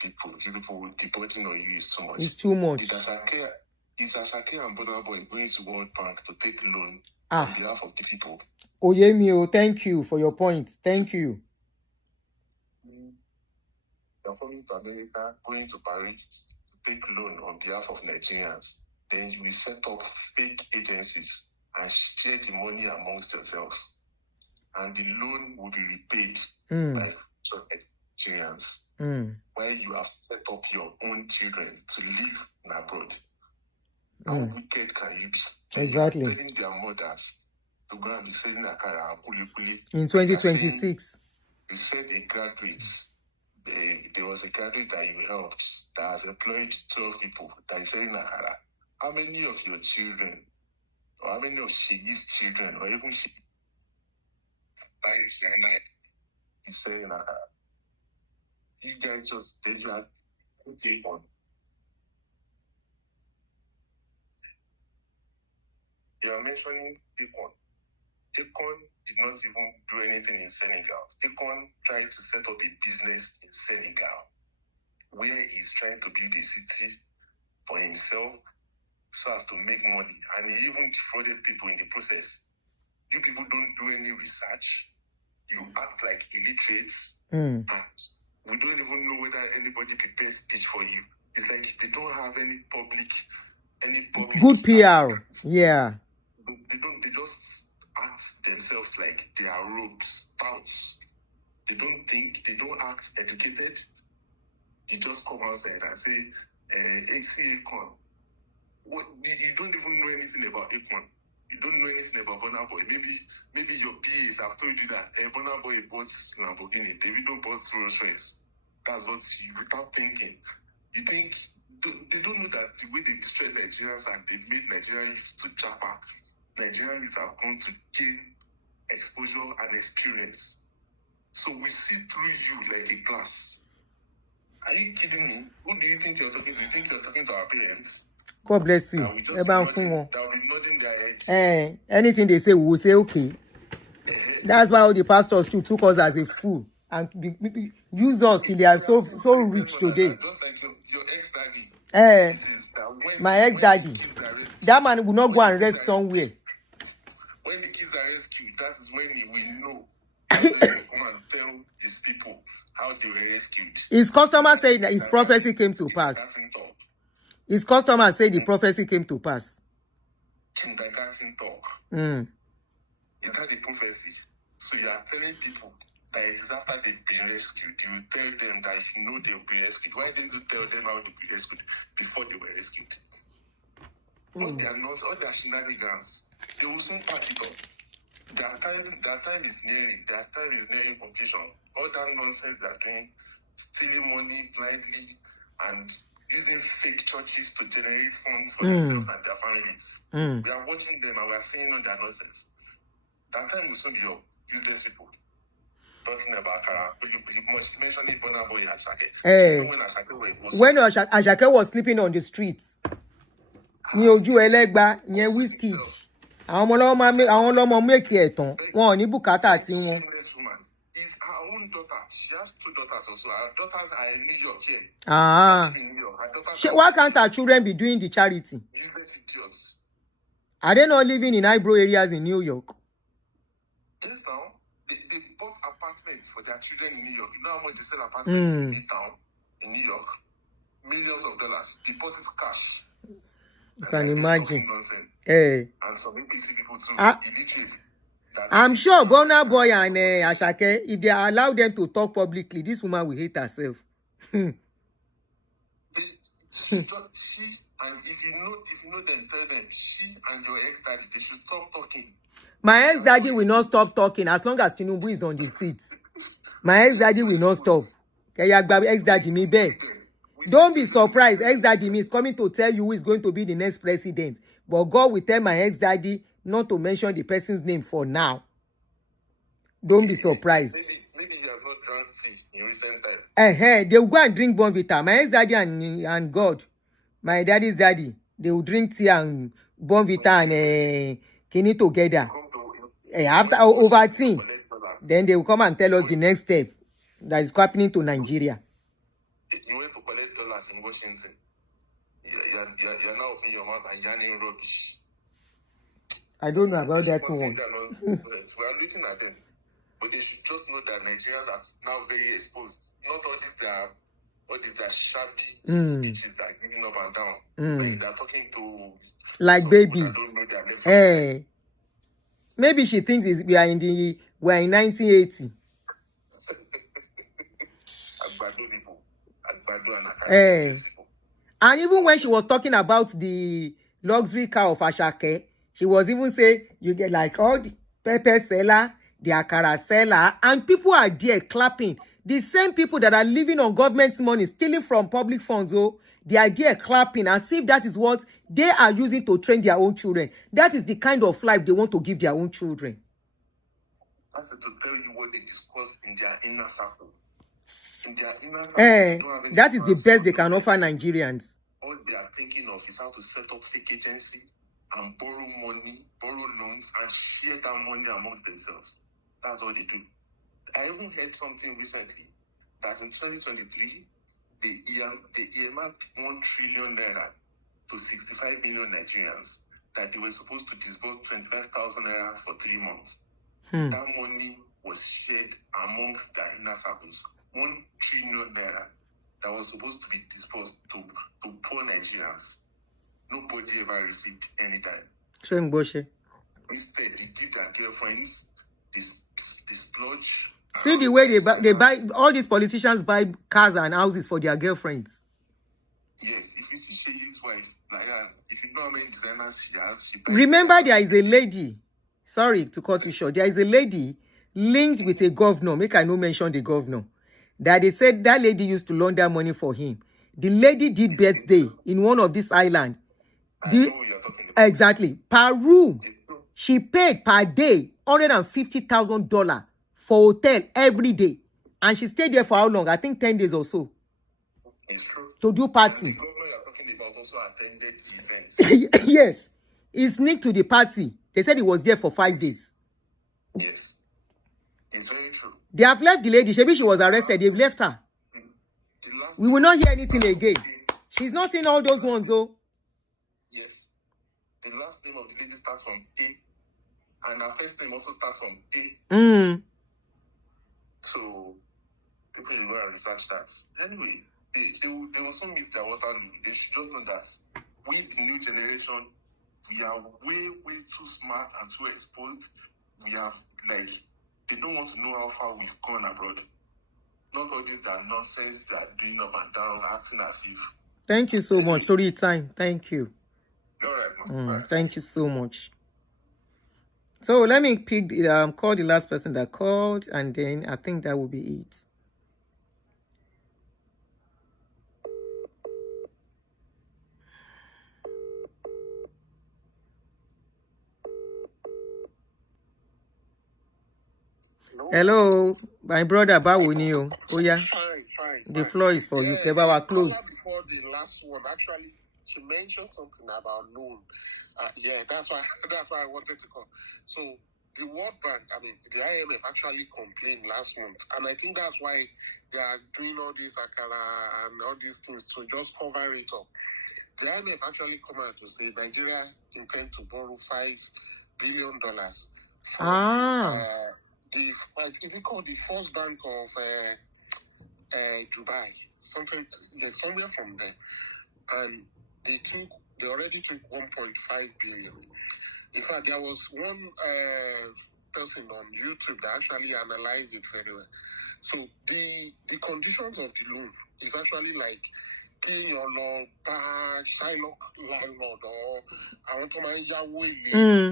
people? People deporting on you is so much. It's too much. Is Asake and Burna Boy going to World Bank to take loan on behalf of the people? Oyemio, thank you for your point. Thank you. They're coming to America, going to Paris to take loan on behalf of Nigerians. Then you will set up fake agencies and share the money amongst yourselves. And the loan will be repaid by some Nigerians. Where you have set up your own children to live in abroad. How wicked can you be? Exactly. Telling their mothers to go and be selling akara and kuli. In 2026. You said a graduate. There was a graduate that you helped that has employed 12 people that is selling akara. How many of your children, or how many of Shigi's children, or even Shigi, is selling akara? You guys just take that, take on. You are mentioning Tekon. Tekon did not even do anything in Senegal. Tekon tried to set up a business in Senegal where he's trying to build a city for himself so as to make money. And he even defrauded people in the process. You people don't do any research. You act like illiterates. And we don't even know whether anybody prepares speech for you. It's like they don't have any public good PR. Yeah. They just act themselves like they are rogues, touts. They don't think, they don't act educated. You just come outside and say, AC Akon. What you don't even know anything about Akon. You don't know anything about Burna Boy. Maybe your PAs have told you that Burna Boy bought Lamborghini, Davido bought Rolls Royce. That's what you, without thinking. You think they don't know that the way they destroyed Nigerians and they made Nigerians to Japa, Nigerians are going to gain exposure and experience. So we see through you like a glass. Are you kidding me? Who do you think you're talking to? You think you're talking to our parents? God bless you. They'll be nodding their heads. Anything they say, we will say okay. That's why all the pastors too took us as a fool and use us till they are so rich today. Just like your ex-daddy. My ex-daddy. That man will not go and rest somewhere. When the kids are rescued, that is when he will know. He will come and tell his people how they were rescued. His customers say that his prophecy came to pass. His customers say the prophecy came to pass. Kindergarten talk. Is that the prophecy? So you are telling people that it is after they've been rescued. You will tell them that you know they'll be rescued. Why didn't you tell them how they'll be rescued before they were rescued? All their shenanigans, they will soon pack it up. Their time is nearing. Their time is nearing completion. All that nonsense they're doing, stealing money blindly and using fake churches to generate funds for themselves and their families. We are watching them and we are seeing all their nonsense. That time will soon be up. Useless people. Talking about you mentioning Burna Boy Asake. When Asake was sleeping on the streets, Nyoju Elegba, Nye Whiskey. Àwọn ọmọ make it on. Wọ́n ní bùkátà tí wọ́n. Is her own daughter. She has 2 daughters also. Her daughters are in New York here. Why can't our children be doing the charity? Useless idiots. Are they not living in high-brow areas in New York? Yes, now. They bought apartments for their children in New York. You know how much they sell apartments in Midtown in New York? Millions of dollars. They bought it cash. You can imagine. And some APC people too. Illiterate. I'm sure Burna Boy and Asake, if they allow them to talk publicly, this woman will hate herself. She and if you know them, tell them she and your ex-daddy, they should stop talking. My ex-daddy will not stop talking as long as Tinubu is on the seat. My ex-daddy will not stop. Ex-daddy me beg. Don't be surprised. Ex-daddy me is coming to tell you who is going to be the next president. But God will tell my ex-daddy not to mention the person's name for now. Don't be surprised. Maybe he has not drunk tea in recent time. They will go and drink Bonvita. My ex-daddy and God, my daddy's daddy, they will drink tea and Bonvita and Kini together. After over then they will come and tell us the next step that is happening to Nigeria. You went to collect dollars in Washington. You're now opening your mouth and yarning rubbish. I don't know about that one. We are looking at them. But they should just know that Nigerians are now very exposed. Not all these shabby speeches that are giving up and down. When they're talking to like babies. Maybe she thinks we are in 1980. And even when she was talking about the luxury car of Asake, she was even saying you get like all the pepper seller, the akara seller, and people are there clapping. The same people that are living on government's money, stealing from public funds, they are there clapping as if that is what they are using to train their own children. That is the kind of life they want to give their own children. I have to tell you what they discuss in their inner circle. That is the best they can offer Nigerians. All they are thinking of is how to set up fake agency and borrow money, borrow loans, and share that money amongst themselves. That's all they do. I even heard something recently that in 2023, they earmarked 1 trillion naira to 65 million Nigerians that they were supposed to disburse 25,000 naira for 3 months. That money was shared amongst their inner circles. 1 trillion naira that was supposed to be disbursed to poor Nigerians. Nobody ever received any time. Instead, they give their girlfriends, they splurge. See the way they buy, all these politicians buy cars and houses for their girlfriends. Yes, if you see Shadi's wife, like if you know how many designers she has, remember there is a lady, sorry to cut you short, there is a lady linked with a governor, make I no mention the governor, that they said that lady used to launder money for him. The lady did birthday in one of these islands. Exactly. Per room, she paid per day $150,000 for hotel every day. And she stayed there for how long? I think 10 days or so. It's true. To do party. And the governor you're talking about also attended events. Yes. He sneaked to the party. They said he was there for 5 days. Yes. It's very true. They have left the lady. Maybe she was arrested. They've left her. We will not hear anything again. She's not seen all those ones, oh. Yes. The last name of the lady starts from A. And her first name also starts from A. So, people will go and research that. Anyway, they will soon meet their water. They should just know that we, the new generation, we are way, way too smart and too exposed. We have, like, they don't want to know how far we've gone abroad. Not all this that nonsense they are doing up and down, acting as if. Thank you so much. Story time. Thank you. All right, man. All right. Thank you so much. So let me pick call the last person that called, and then I think that will be it. Hello, my brother. Báwo ni o? Oh yeah. Fine. The floor is for you. Keba, we're close. Before the last one, actually, she mentioned something about loan. That's why I wanted to come. So the World Bank, the IMF actually complained last month, and I think that's why they are doing all this akara and all these things to just cover it up. The IMF actually come out to say Nigeria intend to borrow $5 billion. Is it called the First Bank of Dubai? Somewhere from there, and they already took 1.5 billion. In fact, there was one person on YouTube that actually analyzed it very well. So the conditions of the loan is actually like paying your loan back, Shylock landlord, or I want to mind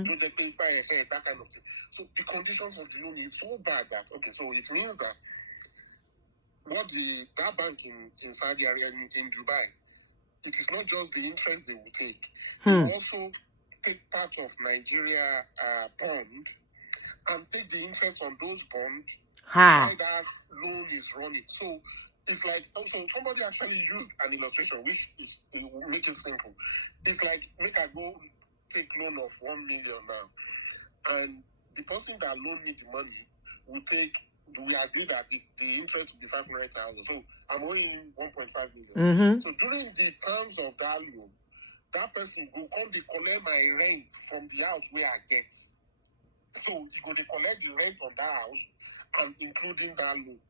do the paper ahead, that kind of thing. So the conditions of the loan is so bad that so it means that that bank in Saudi Arabia in Dubai, it is not just the interest they will take. They will also take part of Nigeria bond and take the interest on those bonds while that loan is running. So it's like, also somebody actually used an illustration which is, will make it simple. It's like, make I go take loan of 1 million now, and the person that loaned me the money we agree that the interest will be 500,000. So I'm owing 1.5 million. So during the terms of that loan, that person will come to collect my rent from the house where I get. So he go to collect the rent on that house and including that loan.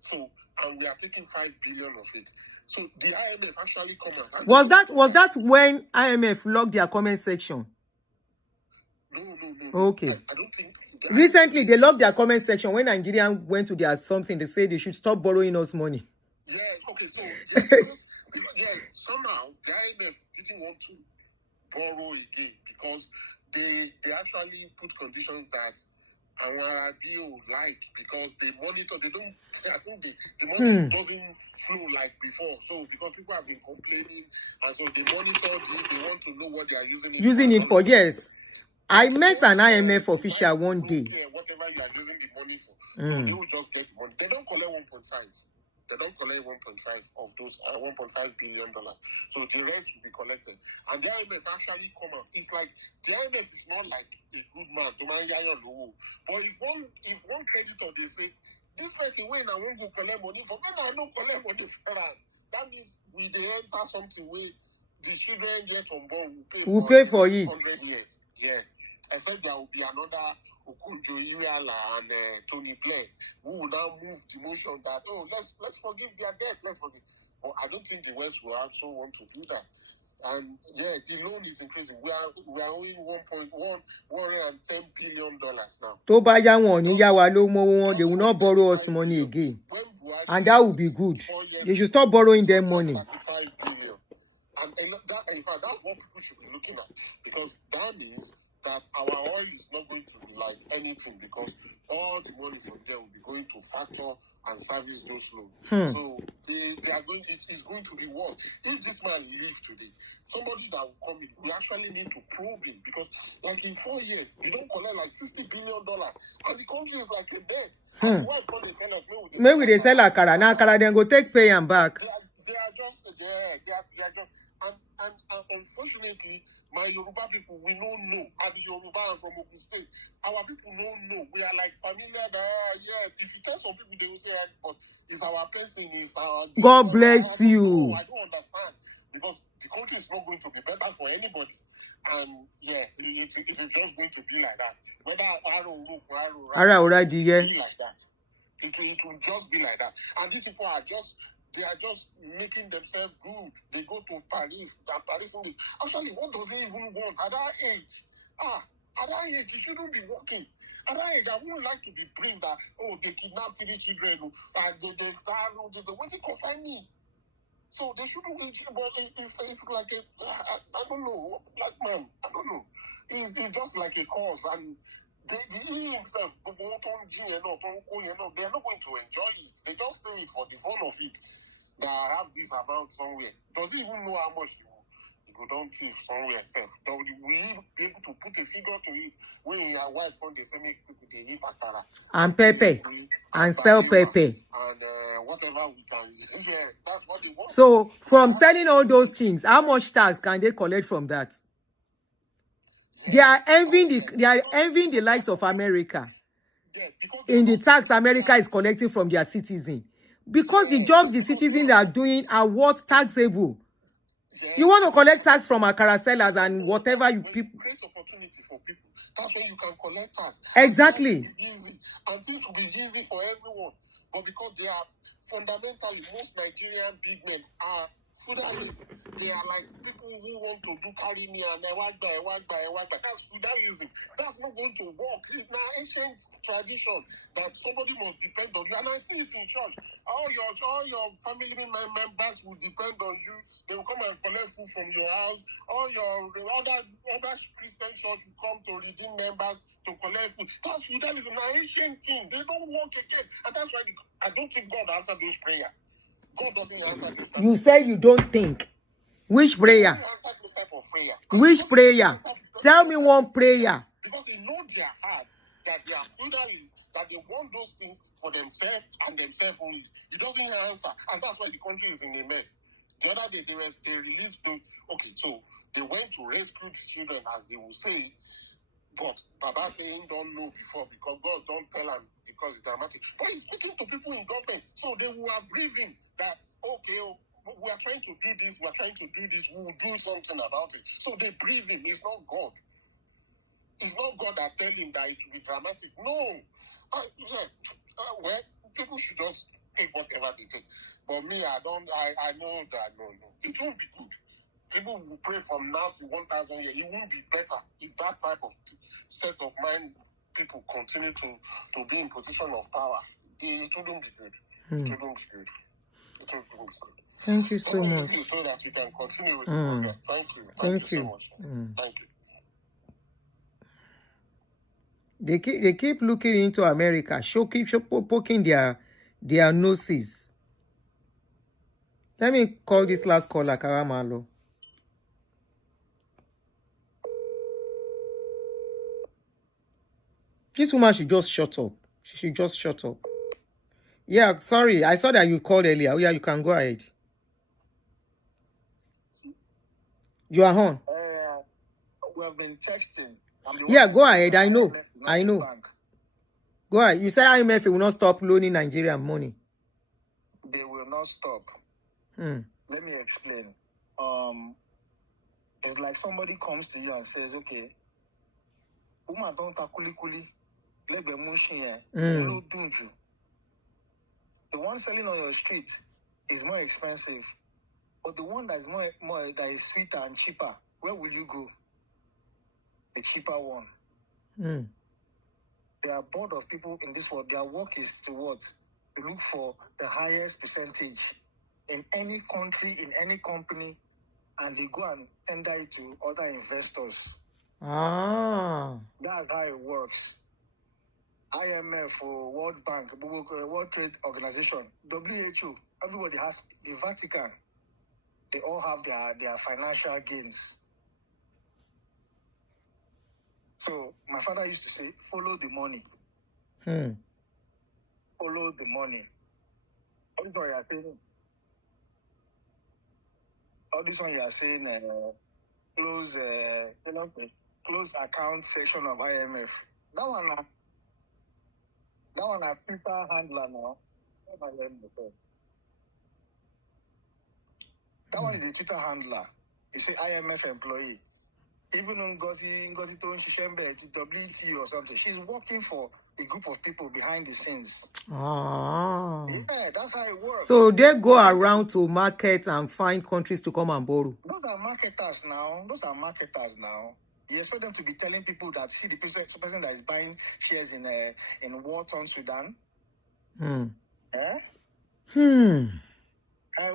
So, and we are taking 5 billion of it. So the IMF actually come out. Was that when IMF locked their comment section? No. Okay. I don't think. Recently, they locked their comment section when Nigerians went to their something. They say they should stop borrowing us money. Yeah, okay, so somehow the IMF didn't want to borrow again because they actually put conditions that our BO like, because they monitor, I think the money doesn't flow like before. So because people have been complaining, and so they monitor they want to know what they are using it for. Yes. I met an IMF official one day. Whatever you are using the money for, so they will just get the money. They don't collect 1.5. They don't collect 1.5 of those $1.5 billion. So the rest will be collected. And the IMF actually come out. It's like the IMF is not like a good man. But if one creditor they say, this person when I won't go collect money for, when I don't collect money for that means we enter something where the children get on board will pay for it. 100 years. Yeah. Except there will be another Okunjo Iweala and Tony Blair who will now move the motion that let's forgive their debt, let's forgive. But I don't think the West will also want to do that. And the loan is increasing. We are owing $110 billion now. They will not borrow us money again. And that will be good. They should stop borrowing them money. 35 billion. And in fact, that's what people should be looking at, because that means that our oil is not going to be like anything, because all the money from there will be going to factor and service those loans. So they are going. It's going to be worse. If this man leaves today, somebody that will come in, we actually need to probe him, because like in 4 years, we don't collect like $60 billion, and the country is like a mess. Why is going to tell us maybe they sell akara now? Akara then go take pay and back. they are just, and unfortunately, my Yoruba people, we don't know. I'm Yoruba and from Ogun State. Our people don't know. We are like familiar that, if you tell some people, they will say, but it's our person, it's our... God bless you. I don't understand. Because the country is not going to be better for anybody. And it is just going to be like that. Whether Ara be like that. It will just be like that. And these people are just making themselves good. They go to Paris, and Paris actually, what does he even want at that age? At that age, he shouldn't be working. At that age, I wouldn't like to be brave that, they kidnapped 3 children, and they what it concern me? So they shouldn't be, but it's like I don't know, black man, I don't know. It's just like a cause, and he himself, they are not going to enjoy it. They just do it for the fun of it. That I have this amount somewhere. Does he even know how much he go down thief somewhere itself? Will he be able to put a figure to it when your wife when they say make people they eat akara and pepe and sell pepe and whatever we can that's what they want. So from selling all those things, how much tax can they collect from that? They are envying the likes of America in the tax America is collecting from their citizens. Because the jobs the citizens are doing are what taxable. You want to collect tax from akara sellers and whatever you people. Create opportunity for people. That's where you can collect tax. Exactly. And things will be easy for everyone. But because they are fundamentally, most Nigerian big men are feudalists. They are like people who want to do carry me and that's feudalism. That's not going to work. It's an ancient tradition that somebody must depend on you. And I see it in church. All your family members will depend on you. They will come and collect food from your house. All your other Christian church will come to redeem members to collect food. That's feudalism, an ancient thing. They don't work again. And that's why I don't think God answered those prayers. God doesn't answer this type You said you don't think. Which prayer? answer this type of prayer. Which prayer? Tell me one prayer. Because they know their hearts that they are feudalists, that they want those things for themselves and themselves only. It doesn't answer. And that's why the country is in a mess. The other day, they released so they went to rescue the children, as they will say, but Baba saying don't know before because God don't tell him because it's dramatic. But he's speaking to people in government, so they will agree him that, we are trying to do this, we will do something about it. So they breathe him. It's not God. It's not God that tell him that it will be dramatic. No. People should just take whatever they take. But me, I know that, no. It won't be good. People will pray from now to 1,000 years. It won't be better if that type of set of mind people continue to be in position of power. It wouldn't be good. It wouldn't be good. Thank you so much. So that you can continue with the program. Thank you. Thank you so much. Thank you. They keep looking into America. Keep poking their noses. Let me call this last caller, Karamalo. This woman should just shut up. She should just shut up. Yeah, sorry. I saw that you called earlier. Yeah, you can go ahead. You are on. We have been texting. Yeah, go ahead. I know. Go ahead. You say IMF will not stop loaning Nigerian money. They will not stop. Let me explain. It's like somebody comes to you and says, okay, Uma don't kuli let the motion here. The one selling on your street is more expensive. But the one that is more that is sweeter and cheaper, where will you go? The cheaper one. There are board of people in this world. Their work is to what? To look for the highest percentage in any country, in any company, and they go and tender it to other investors. That's how it works. IMF or World Bank, World Trade Organization, WHO, everybody has the Vatican. They all have their financial gains. So my father used to say, follow the money. Follow the money. I'm sorry, I think. all this one you are saying, close account section of IMF. That one a Twitter handler now. That one is the Twitter handler. It's an IMF employee. Even Ngozi Shishembe, WT or something, she's working for a group of people behind the scenes. Ah. Yeah, that's how it works. So they go around to market and find countries to come and borrow. Those are marketers now. You expect them to be telling people that, see the person that is buying shares in war-torn Sudan?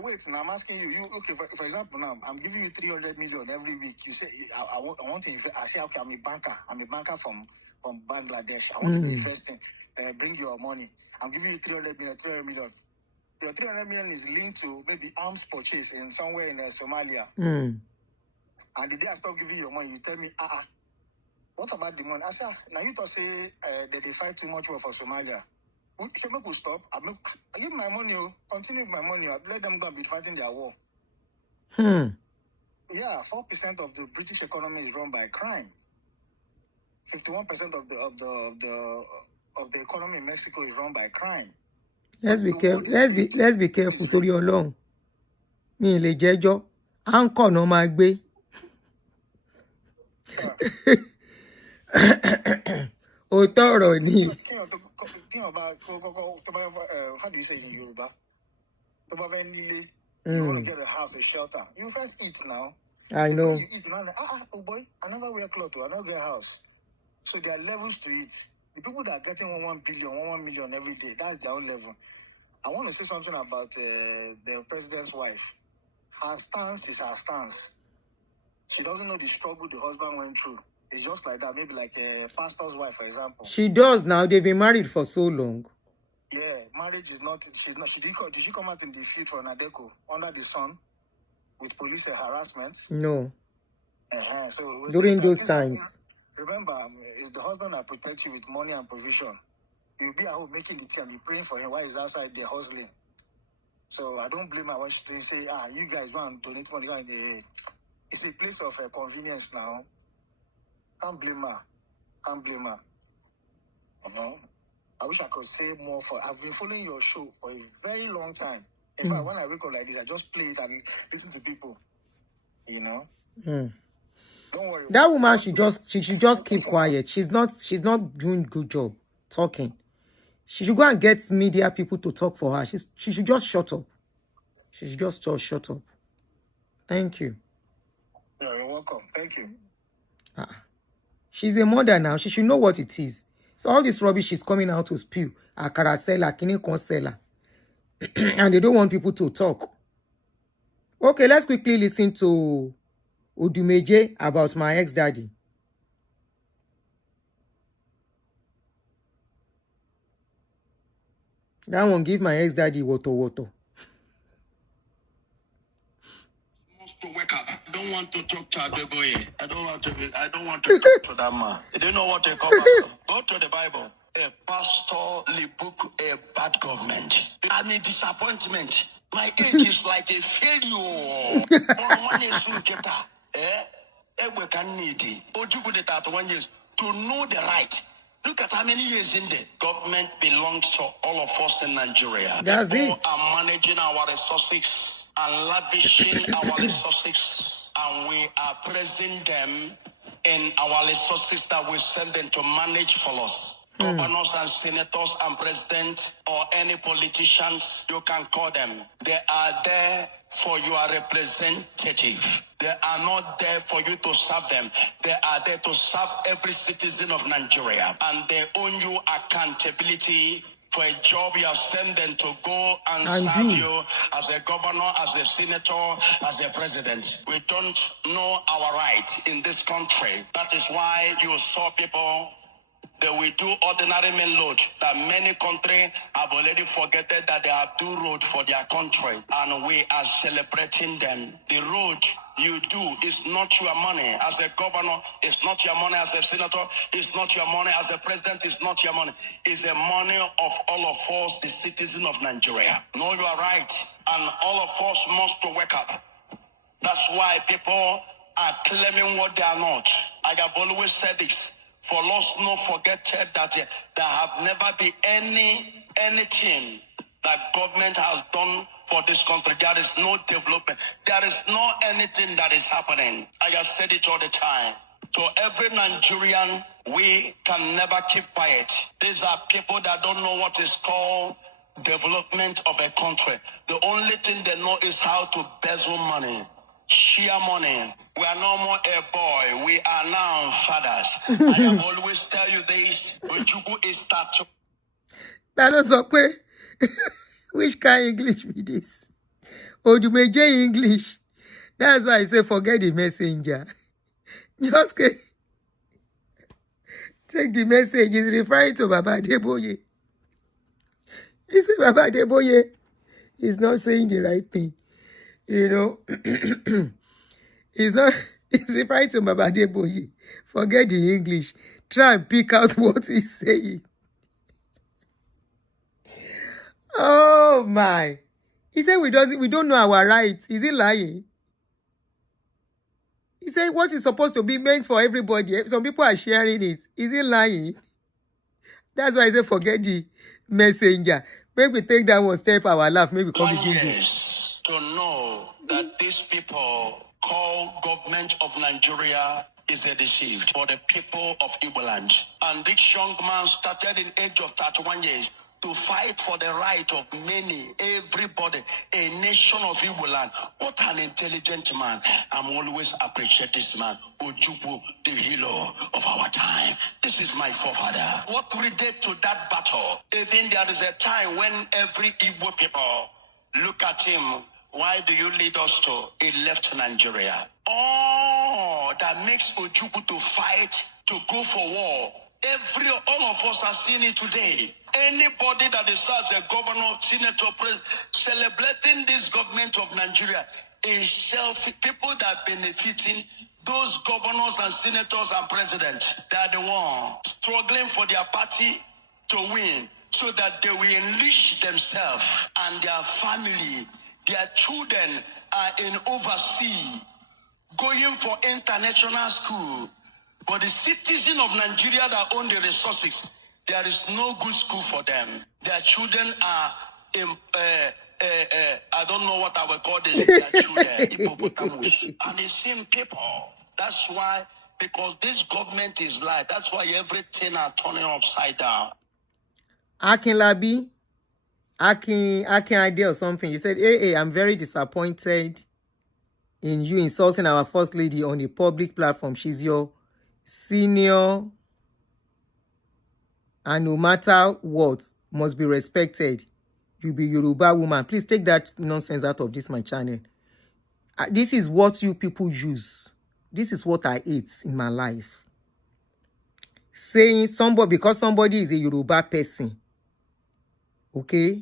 Wait, now I'm asking you. Okay, for example, now I'm giving you 300 million every week. You say I want to invest. I say, okay, I'm a banker from Bangladesh. I want to be investing. Bring your money. I'm giving you 300 million. Your 300 million is linked to maybe arms purchase in somewhere in Somalia. And the day I stop giving you your money, you tell me, what about the money? I say, now you to say that they fight too much war for Somalia. If I stop, I give my money, continue with my money, let them go and be fighting their war. Yeah, 4% of the British economy is run by crime. 51% of the economy in Mexico is run by crime. Let's be careful. Let's be careful. Torí Ọlọ́run. Mi lè jẹ́jọ́. Anchor no ma gbé. Òótọ́ ni. How do you say it in Yoruba? You want to get a house, a shelter. You first eat now. I know. You eat now, oh boy, I never wear clothes, I never get a house. So there are levels to it. The people that are getting 1 million every day, that's their own level. I want to say something about the president's wife. Her stance is her stance. She doesn't know the struggle the husband went through. It's just like that, maybe like a pastor's wife, for example. She does now. They've been married for so long. Yeah, marriage is not. Did she come out in the field for Nadeko under the sun with police harassment? No. So during those times. Remember, it's the husband that protects you with money and provision. You'll be at home making the tea and be praying for him while he's outside there hustling. So I don't blame her when she say, you guys want to donate money. It's a place of convenience now. Can't blame her. I wish I could say more I've been following your show for a very long time. In fact, when I wake up like this, I just play it and listen to people. You know? Don't worry. That woman she should just keep quiet. She's not doing good job talking. She should go and get media people to talk for her. She should just shut up. She should just shut up. Thank you. Yeah, you're welcome. Thank you. She's a mother now. She should know what it is. So all this rubbish is coming out to spew. Akara seller, kini kon seller. And they don't want people to talk. Okay, let's quickly listen to Odumeje about my ex-daddy. That one give my ex-daddy woto. To wake up. I don't want to talk to Adeboye. I don't want to talk to that man. You don't know what they call pastor. Go to the Bible. A pastorly book, a bad government. I'm a disappointment. My age is like a failure. To know the right. Look at how many years in the government belongs to all of us in Nigeria. That's People it. are managing our resources and lavishing our resources, and we are praising them in our resources that we send them to manage for us. Governors and senators and presidents or any politicians, you can call them. They are there for your representative. They are not there for you to serve them. They are there to serve every citizen of Nigeria. And they owe you accountability for a job you have sent them to go and serve you as a governor, as a senator, as a president. We don't know our rights in this country. That is why you saw people that we do ordinary men load, that many countries have already forgotten that they have do road for their country, and we are celebrating them. The road you do is not your money as a governor, it's not your money as a senator, it's not your money as a president, it's not your money. It's the money of all of us, the citizens of Nigeria. Know your right, and all of us must to wake up. That's why people are claiming what they are not. I have always said this. For us not forgetted that there have never been anything that government has done for this country. There is no development. There is no anything that is happening. I have said it all the time. To every Nigerian, we can never keep quiet. These are people that don't know what is called development of a country. The only thing they know is how to bezel money, share money. We are no more a boy. We are now fathers. I have always tell you this. Ojubu is start. That was okay. Which kind of English be this? Odumeje English. That's why I say forget the messenger. Just take the message. He's referring to Baba Adeboye. He said Baba Adeboye is not saying the right thing. You know, he's referring to Baba Adeboye. Forget the English. Try and pick out what he's saying. Oh my. He said we don't know our rights. Is he lying? He said what is supposed to be meant for everybody. Some people are sharing it. Is he lying? That's why I say forget the messenger. Maybe we take that one step our life. Maybe come begin to know that these people call government of Nigeria is a deceived for the people of Igbo land. And this young man started in age of 31 years to fight for the right of many, everybody, a nation of Igbo land. What an intelligent man. I'm always appreciate this man, Ojukwu, the hero of our time. This is my forefather. What relate to that battle? Even there is a time when every Igbo people look at him. Why do you lead us to? He left Nigeria. Oh, that makes Ojukwu to fight, to go for war. All of us are seeing it today. Anybody that is as a governor, senator, president, celebrating this government of Nigeria is selfish. People that are benefiting, those governors and senators and presidents, they are the ones struggling for their party to win so that they will enrich themselves and their family. Their children are in overseas, going for international school. But the citizens of Nigeria that own the resources, there is no good school for them. Their children are in, I don't know what I will call this, their children, hippopotamus. And the same people. That's why, because this government is lies. That's why everything are turning upside down. Akin idea or something. You said, hey, I'm very disappointed in you insulting our first lady on a public platform. She's your senior, and no matter what, must be respected. You be Yoruba woman. Please take that nonsense out of this my channel. This is what you people use. This is what I ate in my life. Saying somebody, because somebody is a Yoruba person, okay?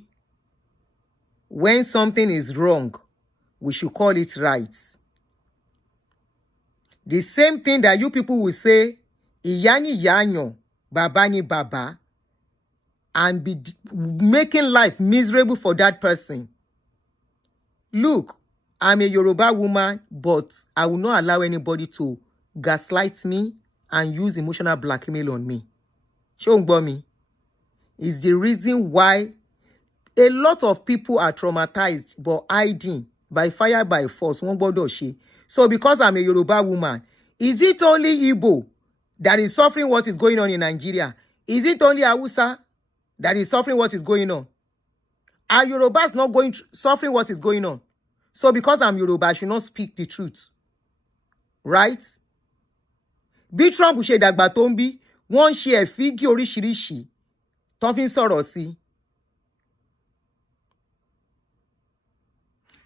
When something is wrong, we should call it right. The same thing that you people will say, Iyani yanyo, baba ni baba, and be making life miserable for that person. Look, I'm a Yoruba woman, but I will not allow anybody to gaslight me and use emotional blackmail on me. Shongbomi is the reason why a lot of people are traumatized but hiding by fire by force. So because I'm a Yoruba woman, is it only Igbo that is suffering what is going on in Nigeria? Is it only Hausa that is suffering what is going on? Are Yorubas not suffering what is going on? So because I'm Yoruba, I should not speak the truth. Right? Bí Trump ṣe dàgbà tó ń bí, wọ́n ṣe ẹ̀fígì oríṣiríṣi tó fi ń sọ̀rọ̀ sí.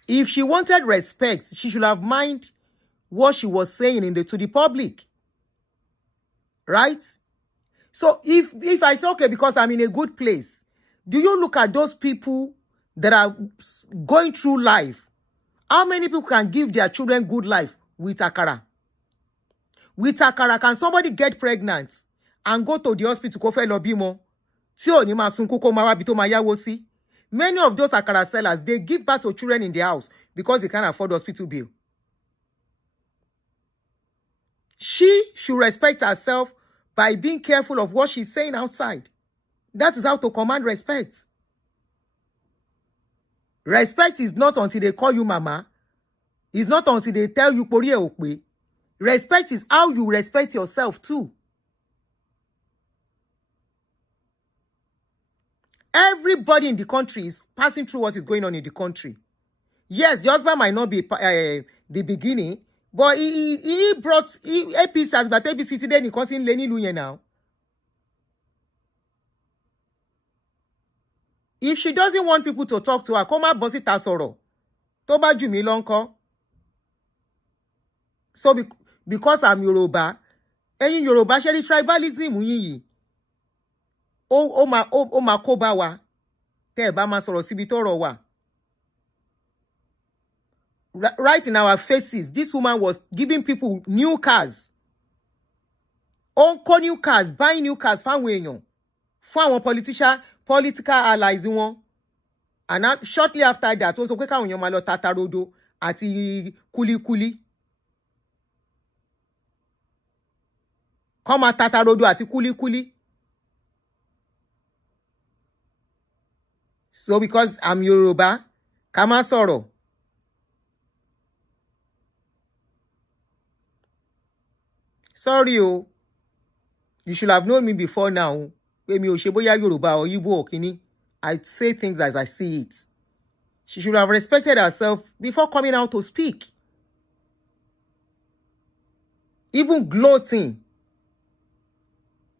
If she wanted respect, she should have mind what she was saying to the public. Right? So if I say, okay, because I'm in a good place, do you look at those people that are going through life? How many people can give their children good life with akara? With akara, can somebody get pregnant and go to the hospital ko fe lọ bímọ? Tí ò ní máa sunkún kó máa wá bí tó máa yáwó sí? Many of those akara sellers, they give birth to children in their house because they can't afford hospital bill. She should respect herself by being careful of what she's saying outside. That is how to command respect. Respect is not until they call you mama. It's not until they tell you pori e okpe. Respect is how you respect yourself too. Everybody in the country is passing through what is going on in the country. Yes, the husband might not be the beginning, but he brought APC as but APC today in continue Lenny Luye now. If she doesn't want people to talk to her, come out boss it asoro. To ba ju mi lo nko. So because I'm Yoruba, ẹ̀yin Yoruba sheri tribalism yin yi. O ma ko ba wa. Te ba ma sọ̀rọ̀ síbi tọ́rọ̀ wà. Right in our faces, this woman was giving people new cars. New cars, buying new cars fáwọn èèyàn. Fún àwọn political allies wọn. And shortly after that, ó sọ pé káwọn èèyàn máa lọ tatarodo àti kulikuli. Come tatarodo àti kulikuli. So because I'm Yoruba, ká má sọ̀rọ̀. Sorry, oh. You should have known me before now. When me Osheboya Yoruba or Igbo or Kini, I say things as I see it. She should have respected herself before coming out to speak. Even gloating.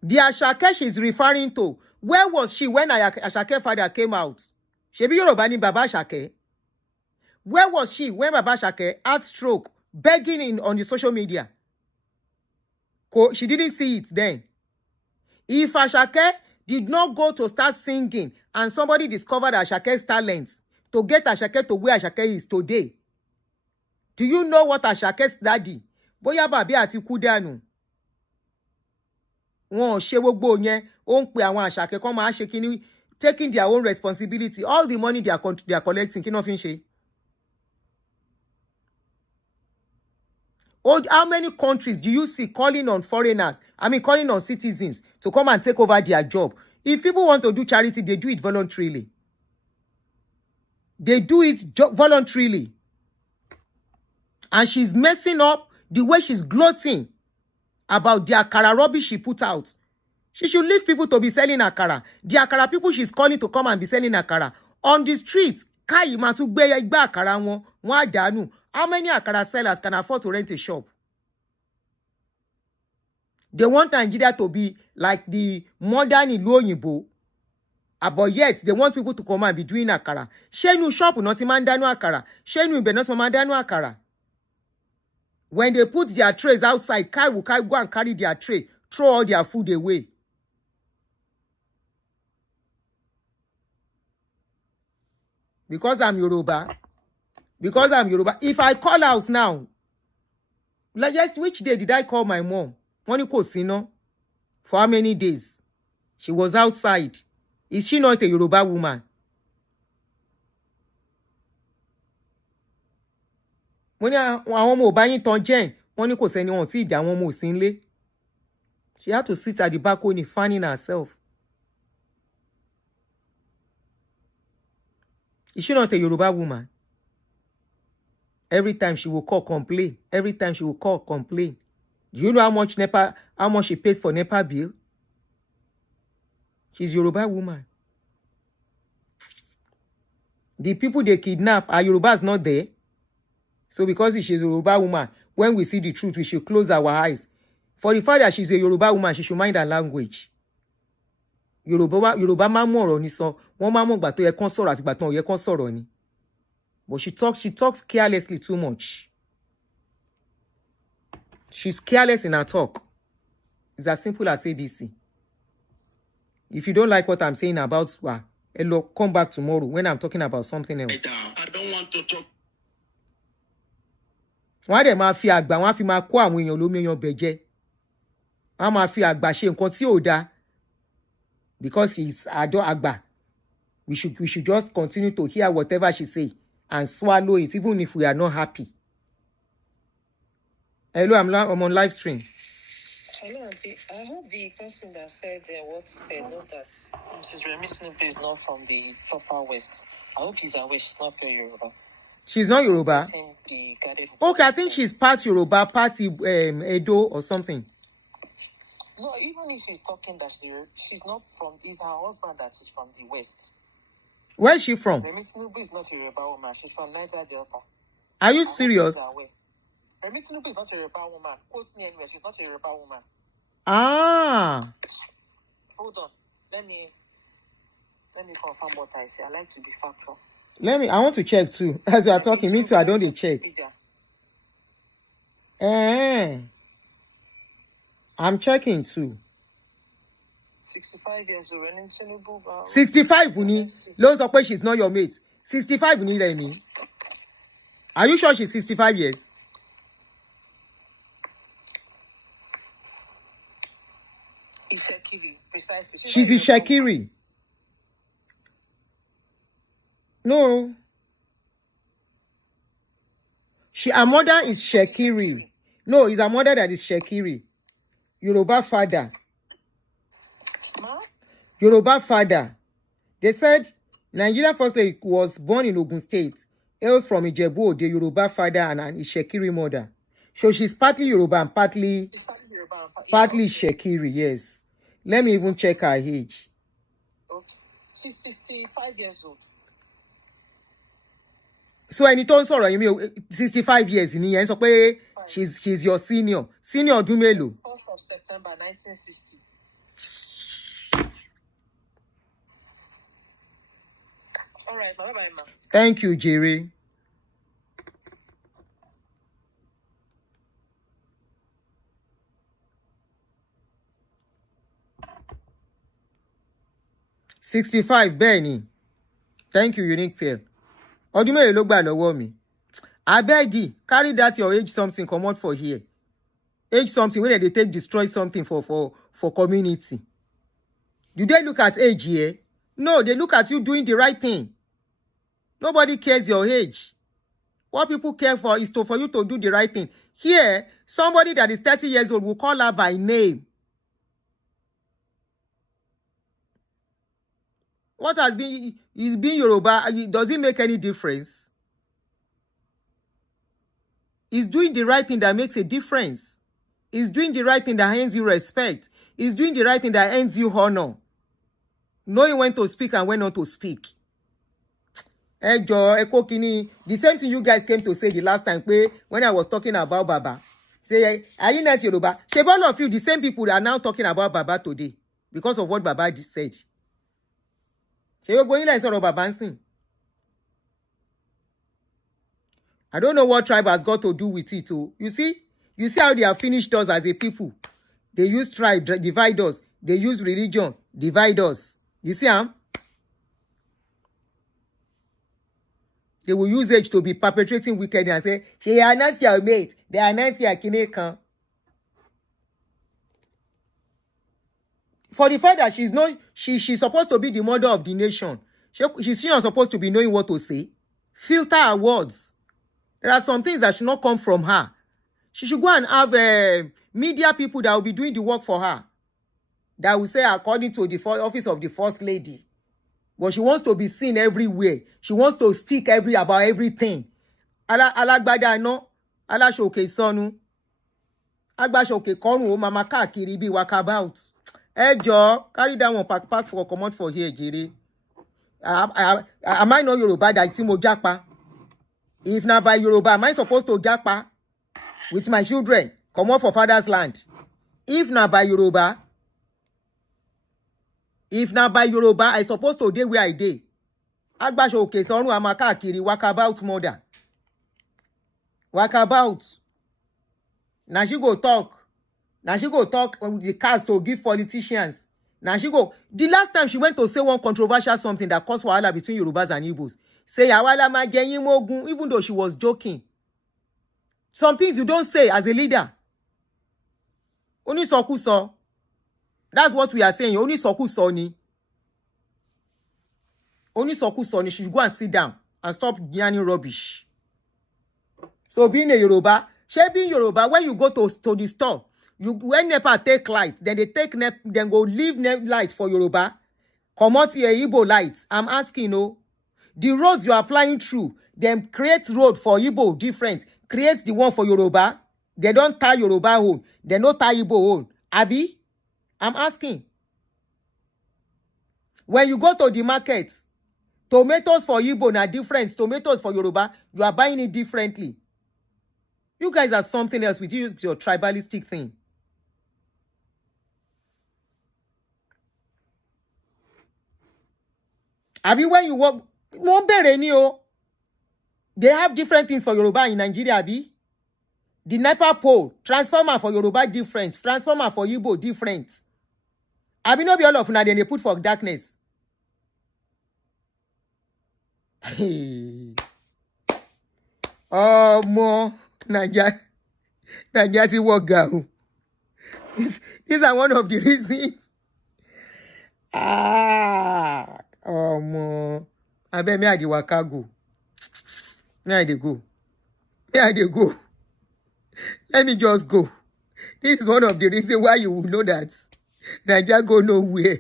The Asake she's referring to, where was she when Asake father came out? Shebi Yoruba ni Baba Asake. Where was she when Baba Asake had stroke, begging on the social media? She didn't see it then. If Asake did not go to start singing and somebody discovered Asake's talents to get Asake to where Asake is today, do you know what Asake's daddy, Boya Babi àti Kudanu, wọ́n ṣe gbogbo yẹn, ó ń pe àwọn Asake kan máa ṣe kíní, taking their own responsibility. All the money they are collecting, kí ló fi ń ṣe? How many countries do you see calling on foreigners, calling on citizens to come and take over their job? If people want to do charity, they do it voluntarily. They do it voluntarily. And she's messing up the way she's gloating about the akara rubbish she put out. She should leave people to be selling akara. The akara people she's calling to come and be selling akara. On the streets, Kai matu gbe igba akara won adanu. How many akara sellers can afford to rent a shop? They want Nigeria to be like the modern ìlú òyìnbó. But yet, they want people to come and be doing akara. Ṣé inú shop náà ti máa ń dáná akara? Ṣé inú ibẹ̀ náà ti máa ń dáná akara? When they put their trays outside, Kai will go and carry their tray, throw all their food away. Because I'm Yoruba. If I call house now, like just which day did I call my mom? Moniko Sino. For how many days? She was outside. Is she not a Yoruba woman? When àwọn ọmọ ọba yín tán jẹ́, wọ́n ní kò sẹ́ni wọn tí ìdí àwọn ọmọ òsín lé. She had to sit at the balcony fanning herself. Is she not a Yoruba woman? Every time she will call, complain. Every time she will call, complain. Do you know how much she pays for NEPA bill? She's a Yoruba woman. The people they kidnap are Yorubas not there. So because she's a Yoruba woman, when we see the truth, we should close our eyes. For the fact that she's a Yoruba woman, she should mind her language. Yoruba máa mọ̀ ọ̀rọ̀ ní sọ, wọ́n máa mọ̀ ìgbà tó yẹ kán sọ̀rọ̀ àti ìgbà tó yẹ kán sọ̀rọ̀ ni. But she talks carelessly too much. She's careless in her talk. It's as simple as ABC. If you don't like what I'm saying about her, come back tomorrow when I'm talking about something else. I don't want to talk. Wọ́n dẹ̀ máa fi àgbà, wọ́n á fi máa kó àwọn èèyàn lómi èèyàn bẹ̀jẹ́. Wọ́n á máa fi àgbà ṣe nǹkan tí ò dáa. Because he's àgbà. We should just continue to hear whatever she say and swallow it, even if we are not happy. Hello, I'm on live stream. Hello, Aunty. I hope the person that said what he said knows that Mrs. Remi Tinubu is not from the proper West. I hope he's aware she's not pure Yoruba. She's not Yoruba? Okay, I think she's part Yoruba, part Edo or something. No, even if she's talking that she's not from, it's her husband that is from the West. Where is she from? Remi Tinubu is not a Yoruba woman. She's from Niger Delta. Are you serious? Remi Tinubu is not a Yoruba woman. Quote me anywhere. She's not a Yoruba woman. Ah. Hold on. Let me confirm what I say. I like to be factual. I want to check too. As you are talking, me too, I don't check. I'm checking too. 65 years old. Remi Tinubu. 65, Uni. Loans of she's not your mate. 65, Uni, Remi. Are you sure she's 65 years? Ishekiri, precisely. She's Ishekiri. No. Her mother is Shekiri. No, it's her mother that is Shekiri. Yoruba father. Ma? Yoruba father. They said Nigeria first lady was born in Ogun State. Hails from Ijebu, the Yoruba father and an Ishekiri mother. So she's partly Yoruba and partly Shekiri, yes. Let me even check her age. Okay. She's 65 years old. So ẹni tó ń sọ̀rọ̀ yìí 65 years ni ẹ sọ pé she's your senior ọdún mélòó. 1st of September 1960. All right, bye bye, ma. Thank you, Jerry. $65 Benny. Thank you, Unique Pair. Ọdún mélòó ló gbà lọ́wọ́ mi. I beg you, carry that your age something come out for here. Age something when they take destroy something for community. Do they look at age here? No, they look at you doing the right thing. Nobody cares your age. What people care for is for you to do the right thing. Here, somebody that is 30 years old will call her by name. What has been is being Yoruba? Does it make any difference? Is doing the right thing that makes a difference. Is doing the right thing that earns you respect. Is doing the right thing that earns you honor. Knowing when to speak and when not to speak. The same thing you guys came to say the last time when I was talking about Baba. Say, are you not Yoruba? All of you, the same people are now talking about Baba today because of what Baba said. I don't know what tribe has got to do with it. Oh. You see how they have finished us as a people. They use tribe, divide us. They use religion, divide us. You see, They will use age to be perpetrating wickedness and say, she are not your mate. They are not your kinekan. For the fact that she's supposed to be the mother of the nation. She's not supposed to be knowing what to say. Filter her words. There are some things that should not come from her. She should go and have media people that will be doing the work for her. That will say according to the office of the first lady. But she wants to be seen everywhere. She wants to speak about everything. Alagbada no. Alashoke sonu. Agbashoke konu o mama káàkiri bí walkabout. Carry that one pack for come out for here, Jerry. Am I not Yoruba that mo japa? If not by Yoruba, am I supposed to japa with my children? Come out for father's land. If not by Yoruba, I supposed to dey where I dey. Agbashoke sonu amaka kiri walkabout mother. Walkabout. Now she go talk the cards to give politicians. Now she go. The last time she went to say one controversial something that caused wahala between Yorubas and Igbos. Say awala ma genyin mogun, even though she was joking. Some things you don't say as a leader. Oni sokuso. That's what we are saying. Oni sokuso ni. Oni sokuso ni. She should go and sit down and stop yarning rubbish. So being a Yoruba, Shaping Yoruba, when you go to the store, when NEPA take light, then they take then go leave light for Yoruba. Come out here, Igbo lights. I'm asking, the roads you are applying through, them create road for Igbo different. Create the one for Yoruba. They don't tie Yoruba home. They don't tie Igbo home. Abi? I'm asking. When you go to the market, tomatoes for Igbo are different. Tomatoes for Yoruba, you are buying it differently. You guys are something else with your tribalistic thing. Abi, when you walk, they have different things for Yoruba in Nigeria, Abi. The NEPA pole, transformer for Yoruba different, transformer for Igbo different. Abi no be all of una then they put for darkness. Oh, more Nigeria work go. These are one of the reasons. Oh, more. I bet me I dey waka go. Me I dey go. Let me just go. This is one of the reasons why you will know that Nigeria go nowhere.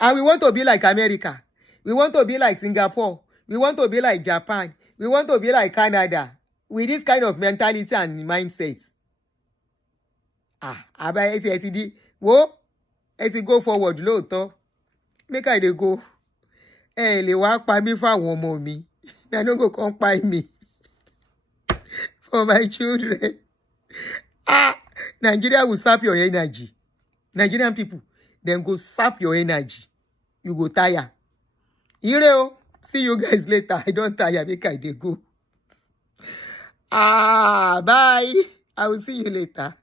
And we want to be like America. We want to be like Singapore. We want to be like Japan. We want to be like Canada. With this kind of mentality and mindset. Eti go forward lóòótọ́. Make I dey go. Lè wá pa mí fáwọn ọmọ mi. They no go come buy me. For my children. Nigeria will sap your energy. Nigerian people, then go sap your energy. You go tire. Ireo, see you guys later. I don't tire. Make I dey go. Bye. I will see you later.